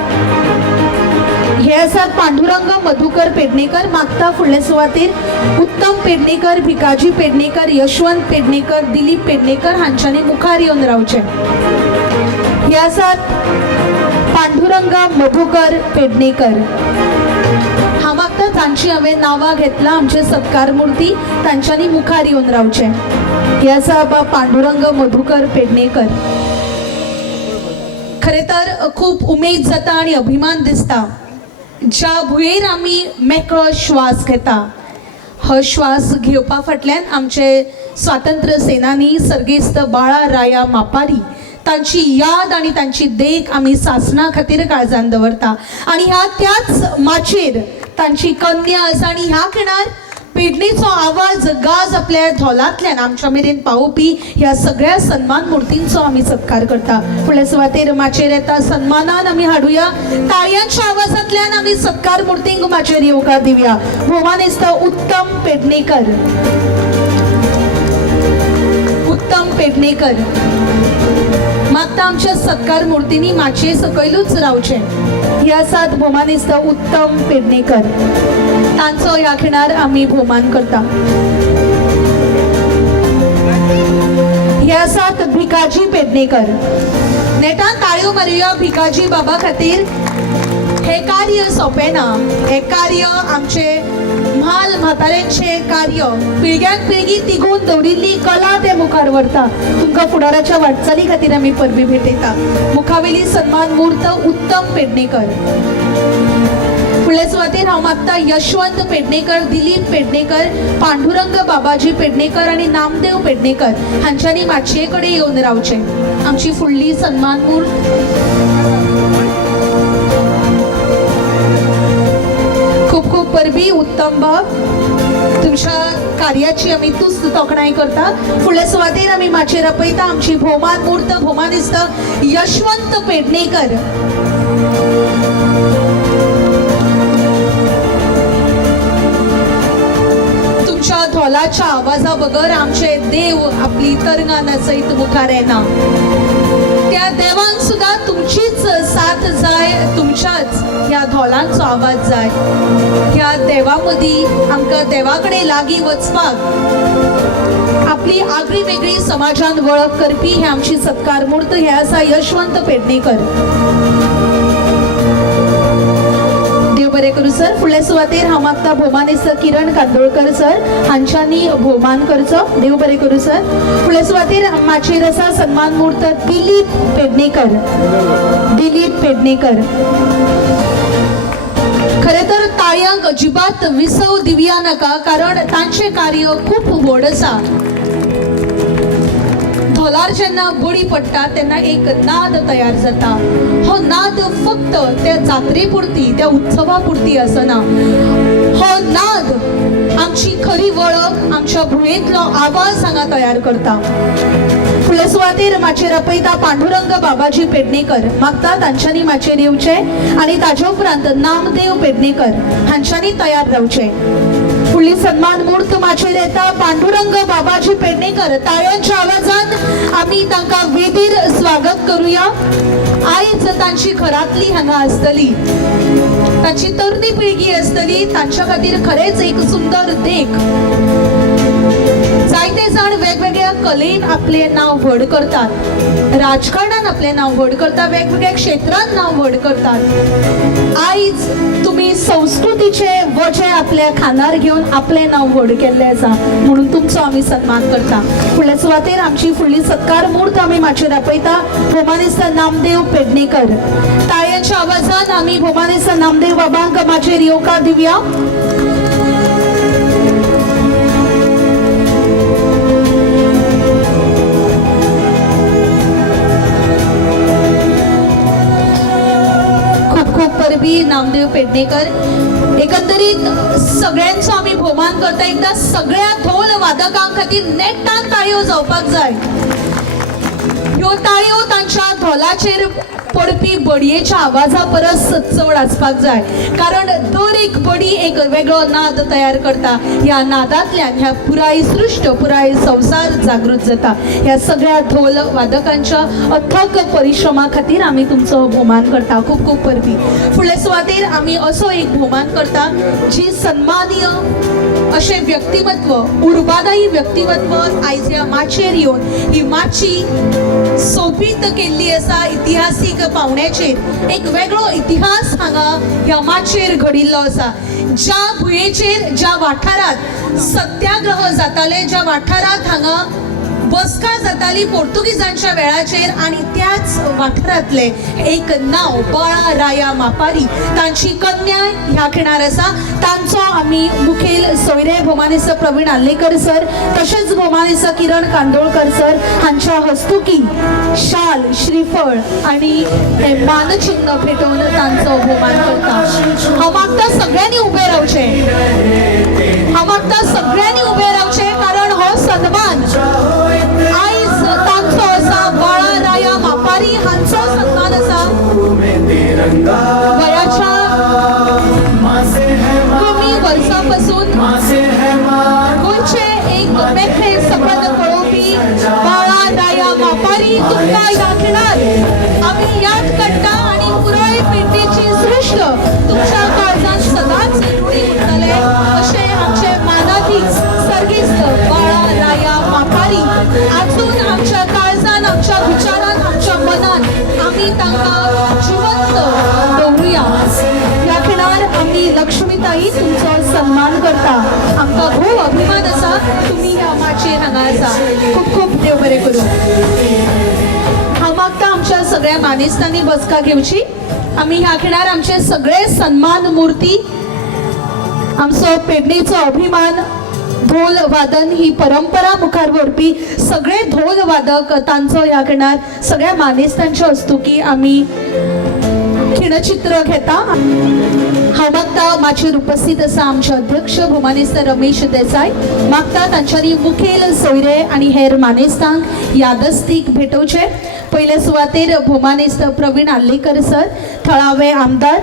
हे आसात पांडुरंग मधुकर पेडणेकर. मागता फुडले सुवातेर उत्तम पेडणेकर, भिकाजी पेडणेकर, यशवंत पेडणेकर, दिलीप पेडणेकर हांच्यांनी मुखार येवन रावचे. हे आसात पांडुरंग मधुकर पेडणेकर. हांव मागता तांची हांवें नांवां घेतला. आमचे सत्कार मुर्ती तांच्यांनी मुखार येवन रावचे. हे आसा पांडुरंग मधुकर पेडणेकर. खरें तर खूब उमेद जाता आनी अभिमान दिसता ज्या भुंयेर आमी मेकळो श्वास घेता. हो श्वास घेवपा फाटल्यान आमचे स्वातंत्र्य सेनानी सर्गेस्त बाळा राया मापारी तांची याद आनी तांची देख आमी सासणा खातीर काळजान दवरता. आनी ह्या त्याच माचेर तांची कन्या आसा. आनी ह्या खिणार पेडणेचो आवाज गाज आपल्या धोलांतल्यान आमच्या मेरेन पावोवपी ह्या सगळ्या सन्मान मुर्तींचो आमी सत्कार करता. फुडल्या सुवातेर माचेर येता. सन्मानान आमी हाडुया. ताळयांच्या आवाजांतल्यान आमी सत्कार मुर्तींक माचेर येवकार दिवया. भोवमानेस्त उत्तम पेडणेकर. मागता आमच्या सत्कार मुर्तींनी माचये सकयलूच रावचे. हे आसात भोवमानेस्त उत्तम पेडणेकर. तांचो ह्या खिणार आमी भोवमान करता. हे आसात भिकाजी पेडणेकर. नेटान ताळयो मारुया भिकाजी बाबा खातीर. हे कार्य सोंपें ना. हे कार्य आमचे म्हाल म्हाताऱ्यांचे कार्य पिळग्यान पिळगी तिगून दवरिल्ली कला ते मुखार व्हरता. तुमकां फुडाराच्या वाटचाली खातीर आमी परबी भेटयता. मुखावेली सन्मान मूर्त उत्तम पेडणेकर. फुडल्या सुवातेर हांव मागता यशवंत पेडणेकर, दिलीप पेडणेकर, पांडुरंग बाबाजी पेडणेकर आनी नामदेव पेडणेकर हांच्यांनी माचये कडेन येवन रावचें. आमची फुडली सन्मान मूर्त खूप खूप परबी उत्तम भाव. तुमच्या कार्याची आमी तुस्त तोखणाय करता. फुडल्या सुवातेर आमी माचयेर आपयता आमची भोवमान मूर्त भोवमानिस्त यशवंत पेडणेकर. तुमच्या धोलाच्या आवाजा बगर आमचे देव आपली तरंगा नचयत मुखार येना. त्या देवांक सुद्धा तुमचीच साथ जाय, तुमच्याच ह्या धोलांचो आवाज जाय. ह्या देवा मदीं आमकां देवा कडेन लागीं वचपाक आपली आगळी वेगळी समाजान वळख करपी हे आमची सत्कार मूर्त हे आसा यशवंत पेडणेकर. देव बरें करूं सर. फुडल्या सुवातेर हांव मागता भोवमानिस्त किरण कांदोळकर सर हांच्यांनी भोवमान करचो. देव बरें करूं सर. फुडल्या सुवातेर माचयेर आसा सन्मान मूर्त दिलीप पेडणेकर. दिलीप पेडणेकर. खरे तर ताळयांक अजिबात विसव दिवया नाका, कारण तांचे कार्य खूप व्हड आसा. धोलार जेन्ना बळी पडटा तेन्ना एक नाद तयार जाता. हो नाद फक्त त्या जात्रे पुरती, त्या उत्सवा पुरती आसना. हो नाद आमची खरी वळख, आमच्या भुयेंतलो आवाज हांगा तयार करता. फुडल्या सुवातेर माचयेर आपयता पांडुरंग बाबाजी पेडणेकर. मागता तांच्यांनी माचयेर येवचे आनी ताजे उपरांत नामदेव पेडणेकर हांच्यांनी तयार रावचे. फुडली सन्मान मूर्त माचयेर येता पांडुरंग बाबाजी पेडणेकर. ताळ्यांच्या आवाजान आमी तांकां वेदीर स्वागत करूया. आयज तांची घरांतली हांगा आसतली, तांची तरणी पिळगी आसतली. तांच्या खातीर खरेंच एक सुंदर देख. जायते जाण वेगवेगळ्या कलेन आपले नाव व्हड करतात, राजकारणान आपले नाव व्हड करतात, वेगवेगळ्या क्षेत्रांत नाव व्हड करतात. आयज तुम्ही संस्कृतीचे वजे आपल्या खांदार घेऊन आपले नाव व्हड केल्ले आसा, म्हणून तुमचो आमी सन्मान करता. फुडल्या सुवातेर आमची फुडली सत्कार मूर्त आमी माचयेर आपयता भोवमानिस्त नामदेव पेडणेकर. ताळयांच्या आवाजान आमी भोवमानिस्त नामदेव बाबांक माचयेर येवकार दिवया. परबी नामदेव पेडणेकर. एकंदरीत सगळ्यांचो आमी भोवमान करता. एकदा सगळ्या ढोल वादकां खातीर नेटान ताळयो जावपाक जाय. ह्यो ताळयो तांच्या ढोलाचेर पडपी बडयेच्या आवाजा परस चड आसपाक जाय, कारण दर एक बडी एक वेगळो नाद तयार करता. ह्या नादांतल्यान ह्या पुराय सृश्ट, पुराय संवसार जागृत जाता. ह्या सगळ्या ढोल वादकांच्या अथक परिश्रमा खातीर आमी तुमचो भोवमान करता. खूप खूप परबी. फुडल्या सुवातेर आमी असो एक भोवमान करता जी सन्मानीय अशें व्यक्तिमत्व, उर्बादायी व्यक्तिमत्व आयज ह्या माचयेर येवन ही माची सोबीत केल्ली आसा. इतिहासीक पावण्याचेर एक वेगळो इतिहास हांगा ह्या माचयेर घडिल्लो आसा. ज्या भुंयेचेर, ज्या वाठारांत सत्याग्रह जाताले, ज्या वाठारांत हांगा बसका जाताली पोर्तुगीजांच्या वेळाचेर, आणि त्याच वाठारांतले एक नाव बाळा राया मापारी, तांची कन्या ह्या खिणार आसा. तांचो आमी मुखेल सोयरे भोवमानिस्त प्रवीण आर्लेकर सर, तशेंच भोवमानिस्त किरण कांदोळकर सर हांच्या हस्तुकी शाल, श्रीफळ आणि हे मानचिन्ह भेटोवन तांचो भोवमान करता. हांव मागता सगळ्यांनी उबे रावचे. हांव मागता सगळ्यांनी उबे रावचे, कारण हो सन्मान आयज तांचो आसा. बाळा राया मापारी हांचो सन्मान आसा. वयाच्या कमी वर्सांपासून गोंयचे एक मेकळे सपन पळोवपी बाळा राया मापारी तुमकां ह्या खिणार आमी याद करता, आणि पुराय पिळगेची सृश्ट तुमच्या काळजांत सदांच रुढी उरतले अशें आमचे मानाधीश सर्गिस्त बाळा राया मापारी आजून आमच्या काळजांत, आमच्या विचारांत, आमच्या मनांत जिवंत दवरुया. ह्या खिणार आमी लक्ष्मीताई तुमचो सन्मान करता. आमकां खूब अभिमान आसा तुमी ह्या माचयेर हांगा आसा. खूब खूब देव बरें करूं. हांव मागता आमच्या सगळ्या मानेस्तांनी बसका घेवची. आमी ह्या खिणार आमचे सगळे सन्मान मुर्ती, आमचो पेडणेचो अभिमान, ढोल वादन ही परंपरा मुखार व्हरपी सगळे ढोल वादक तांचो ह्या खिणार सगळ्या मानेस्तांच्या हस्तुकी आमी खिणचित्र घेता. हांव मागता माचयेर उपस्थित आसा आमचे अध्यक्ष भोमानेस्त रमेश देसाय. मागता तांच्यांनी मुखेल सोयरे आनी हेर मानेस्तांक यादस्तीक भेटोवचे. पयले सुवातेर भोमानेस्त प्रवीण आर्लेकर सर, थळावे आमदार,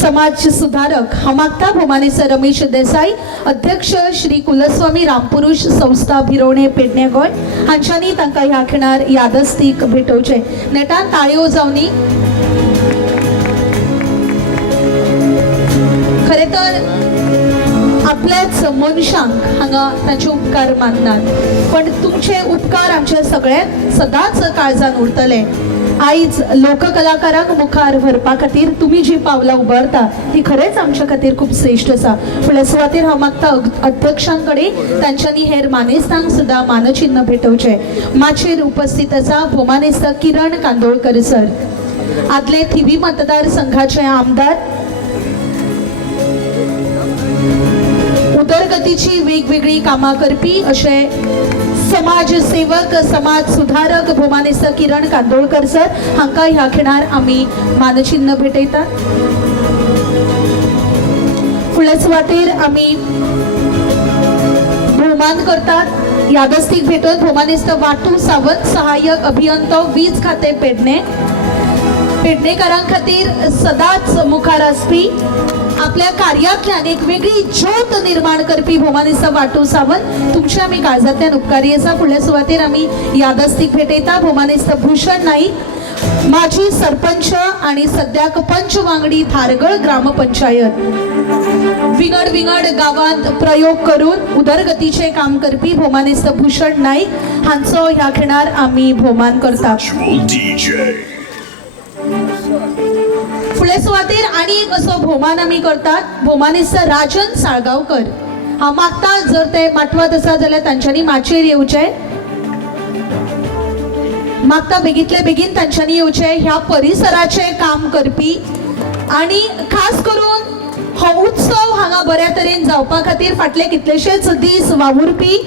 समाज सुधारक. हांव मागता भोमानेस्त रमेश देसाय, अध्यक्ष श्री कुलस्वामी रामपुरुष संस्था भिरोवणे पेडणे गोंय, हांच्यांनी तांकां ह्या खिणार यादस्तीक भेटोवचे. नेटान ताळयो जावनी. खरे तर आपल्याच मनशांक हांगा तांचे उपकार माननात, पण तुमचे उपकार आमचे सगळ्यांक सदांच काळजान उरतले. आयज लोककलाकारांक मुखार व्हरपा खातीर तुमी जी पावलां उबारता ती खरेंच आमच्या खातीर खूब श्रेश्ठ आसा. फुडल्या सुवातेर हांव मागता अध्यक्षां कडेन तांच्यांनी हेर मानेस्तांक सुद्दां मानचिन्ह भेटोवचे. माचयेर उपस्थित आसा भोमानेस्त किरण कांदोळकर सर, आदले थिवी मतदारसंघाचे आमदार, उदरगतीची वेगवेगळी कामां करपी अशे समाजसेवक, समाज सुधारक भोमानेस्त किरण कांदोळकर सर हांकां ह्या खिणार आमी मानचिन्ह भेटयतात. फुडल्या सुवातेर आमी भोवमान करतात. यादस्तीक भेटोवन भोमानेस्त वाटू सावंत, सहाय्यक अभियंतो, वीज खाते पेडणे. पेडणेकारां खातीर सदांच मुखार आसपी, आपल्या कार्यातल्यान एक वेगळी ज्योत निर्माण करपी भोमानेस्त वाटू सावंत, तुमचे आमी काळजांतल्यान उपकारी आसा. फुडल्या सुवातेर आमी यादस्तीक भेटयता भोमानेस्त भूषण नाईक, माजी सरपंच आणि सद्याक पंच वांगडी धारगळ ग्रामपंचायत. विंगड विंगड गावांत प्रयोग करून उदरगतीचे काम करपी भोमानेस्त भूषण नाईक हांचो ह्या खिणार आमी भोवमान करता. फुडल्या सुवातेर आनी एक असो भोवमान आमी करतात भोमानेस्त राजन साळगांवकर. हांव मागता जर ते माटवात आसा जाल्यार तांच्यांनी माचयेर येवचे. मागता बेगीतले बेगीन तांच्यांनी येवचे. ह्या परिसराचे काम करपी आनी खास करून हो उत्सव हांगा बऱ्या तरेन जावपा खातीर फाटले कितलेशेच दीस वावुरपी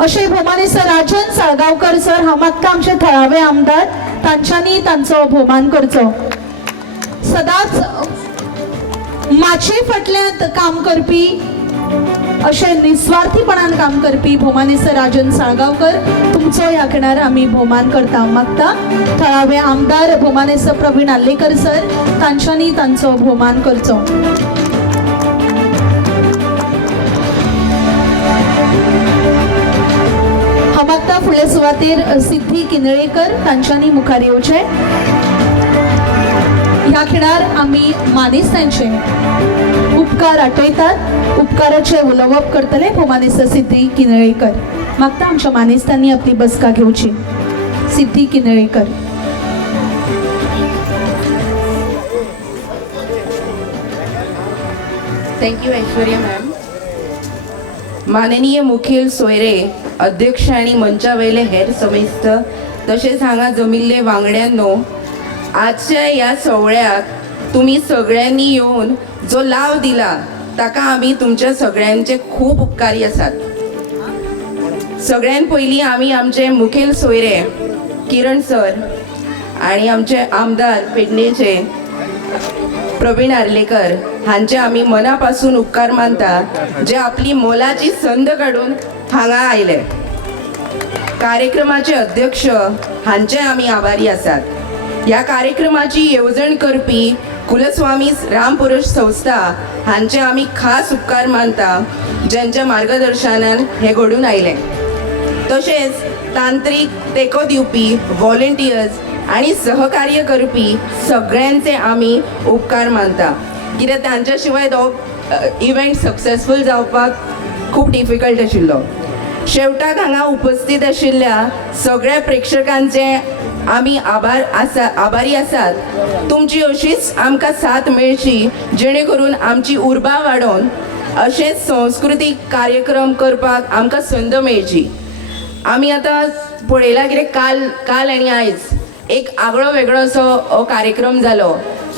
अशे भोमानेस्त राजन साळगांवकर सर. हांव मागता आमचे थळावे आमदार तांच्यांनी तांचो भोवमान करचो. सदांच माचे फाटल्यान काम करपी अशे निस्वार्थीपणान काम करपी भोमानेस्त राजन साळगांवकर तुमचो ह्या खिणार आमी भोवमान करता. मागता थळावे आमदार भोमानेस्त प्रवीण आर्लेकर सर तांच्यांनी तांचो भोवमान करचो. हांव मागता फुडल्या सुवातेर सिद्धी किनळेकर तांच्यांनी मुखार येवचे. ह्या खिणार आमी मानेस्तांचे उपकार आठयतात. उपकाराचे उलोवप करतले भोमानेस्त सिद्धी किनळेकर. मागता आमच्या मानेस्तांनी आपली बसका घेवची. सिद्धी किनळेकर. Thank you Aishwarya ma'am. माननीय मुखेल सोयरे, अध्यक्ष आणि मंचा वयले हेर समेस्त तशेंच हांगा जमिल्ले वांगड्यांनो, आजच्या ह्या सोहळ्याक तुम्ही सगळ्यांनी येवन जो लाव दिला ताका आमी तुमच्या सगळ्यांचे खूब उपकारी आसात. सगळ्यान पयलीं आमी आमचे मुखेल सोयरे किरण सर आणि आमचे आमदार पेडणेचे प्रवीण आर्लेकर हांचे आमी मना पासून उपकार मानता, जे आपली मोलाची संद काडून हांगा आयले. कार्यक्रमाचे अध्यक्ष हांचे आमी आभारी आसात. ह्या कार्यक्रमाची येवजण करपी कुलस्वामी रामपुरुष संस्था हांचे आमी खास उपकार मानता, ज्यांच्या मार्गदर्शनान हे घडून आयले. तशेंच तांत्रीक तेको दिवपी व्हॉलंटियर्स आणि सहकार्य करपी सगळ्यांचे आमी उपकार मानता, कित्याक तांच्या शिवाय तो इव्हेंट सक्सेसफूल जावपाक खूब डिफिकल्ट आशिल्लो. शेवटाक हांगा उपस्थित आशिल्ल्या सगळ्या प्रेक्षकांचे आमी आभारी आसात तुमची अशीच आमकां साथ मेळची जेणे करून आमची उर्बा वाडोवन अशेंच सांस्कृतीक कार्यक्रम करपाक आमकां संद मेळची. आमी आतां पळयला कितें काल आनी आयज एक आगळो वेगळो असो कार्यक्रम जालो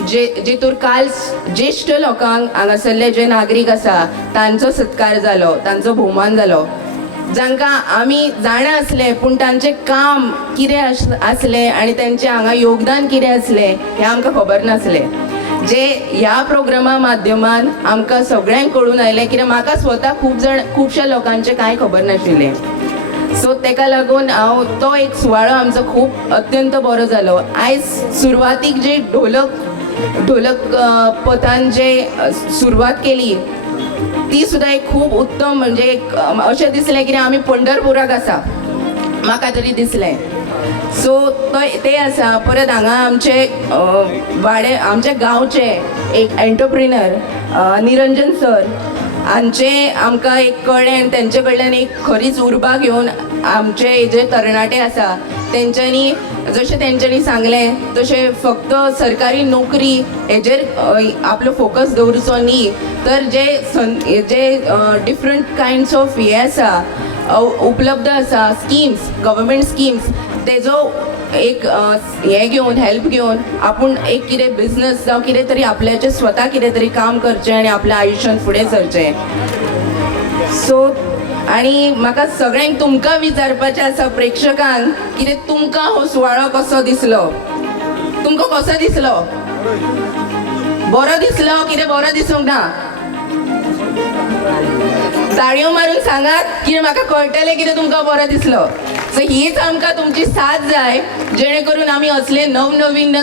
जेतूर काल ज्येश्ठ लोकांक हांगासरले जे नागरीक आसा तांचो सत्कार जालो, तांचो भोवमान जालो, जांकां आमी जाणा आसले पूण तांचें काम कितें आसलें आनी तेंचें हांगा योगदान कितें आसलें हें आमकां खबर नासलें, जे ह्या प्रोग्रामा माध्यमान आमकां सगळ्यांक कळून आयलें. कित्याक म्हाका स्वता खुबश्या लोकांचें कांय खबर नाशिल्लें. सो तेका लागून हांव तो एक सुवाळो आमचो खूब अत्यंत बरो जालो. आयज सुरवातीक जे ढोलक पथान जे सुरवात केली ती सुद्दां एक खूब उत्तम, म्हणजे अशें दिसलें की आमी पंढरपुराक आसा, म्हाका तरी दिसलें. सो ते आसा. परत हांगा आमचे गांवचे एक एंटरप्रिनर निरंजन सर हांचे आमकां एक कळ्ळें आनी तेंचे कडल्यान एक खरीच उर्बा घेवन आमचे जे तरणाटे आसा तेंच्यांनी जशें तेंच्यांनी सांगलें तशें फक्त सरकारी नोकरी हेजेर आपलो फोकस दवरचो न्ही, तर जे डिफरंट कायंड्स ऑफ हे आसा उपलब्ध आसा स्किम्स, गव्हर्मेंट स्किम्स, तेजो एक हे घेवन हेल्प घेवन आपूण एक कितें बिझनस जावं कितें तरी आपल्याचें स्वता कितें तरी काम करचें आनी आपल्या आयुश्यांत फुडें सरचें. सो आनी म्हाका सगळ्यांक तुमकां विचारपाचें आसा प्रेक्षकांक, कितें तुमकां हो सुवाळो कसो दिसलो? तुमकां कसो दिसलो? बरो दिसलो कितें बरो दिसूंक ना? ताळयो मारून सांगात कितें म्हाका कळटलें कितें तुमकां बरो दिसलो. सो हीच आमकां तुमची साथ जाय जेणे करून आमी असले नवनवीन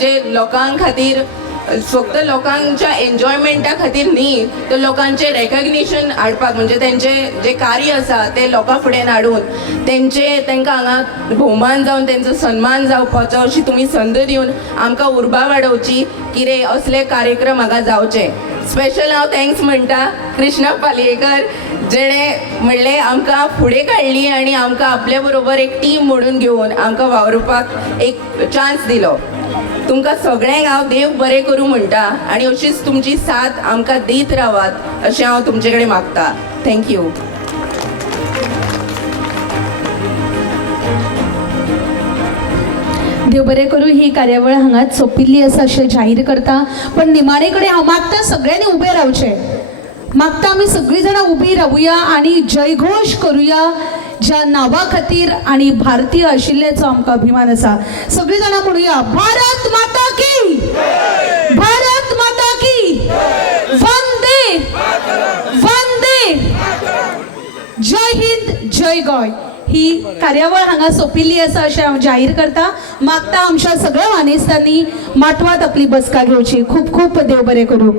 जे लोकां खातीर फक्त लोकांच्या एन्जॉयमेंटा खातीर न्ही तर लोकांचे रेकग्निशन हाडपाक, म्हणजे तेंचे जे कार्य आसा ते लोकां फुडें हाडून तेंकां हांगा भोवमान जावन तेंचो सन्मान जावपाचो अशी तुमी संद दिवन आमकां उर्बा वाडोवची, कितें असले कार्यक्रम हांगा जावचे. स्पेशल हांव थँक्स म्हणटा कृष्णा पालयेकर जेणे म्हणलें आमकां फुडें काडली आनी आमकां आपल्या बरोबर एक टीम म्हणून घेवन आमकां वावरपाक एक चान्स दिलो. तुमकां सगळ्यांक हांव देव बरें करूं म्हणटा आनी अशीच तुमची साथ आमकां दीत रावात अशें हांव तुमचे कडेन मागता. थँक्यू. देव बरें करूं. ही कार्यावळ हांगाच सोंपिल्ली आसा अशें जाहीर करता. पण निमाणे कडेन हांव मागता सगळ्यांनी उबे रावचें. मागता आमी सगळीं जाणां उबी रावुया आनी जयघोश करुया ज्या नांवा खातीर आनी भारतीय आशिल्ल्याचो आमकां अभिमान आसा. सगळीं जाणां म्हणुया भारत माता की, भारत माता की, वंदे वंदे, जय हिंद जय गोंय. ही कार्यावळ हांगा सोंपिल्ली आसा अशें हांव जाहीर करता. मागता आमच्या सगळ्या मानेस्तांनी माटवांत आपली बसका घेवची. खूब खूब देव बरें करूं.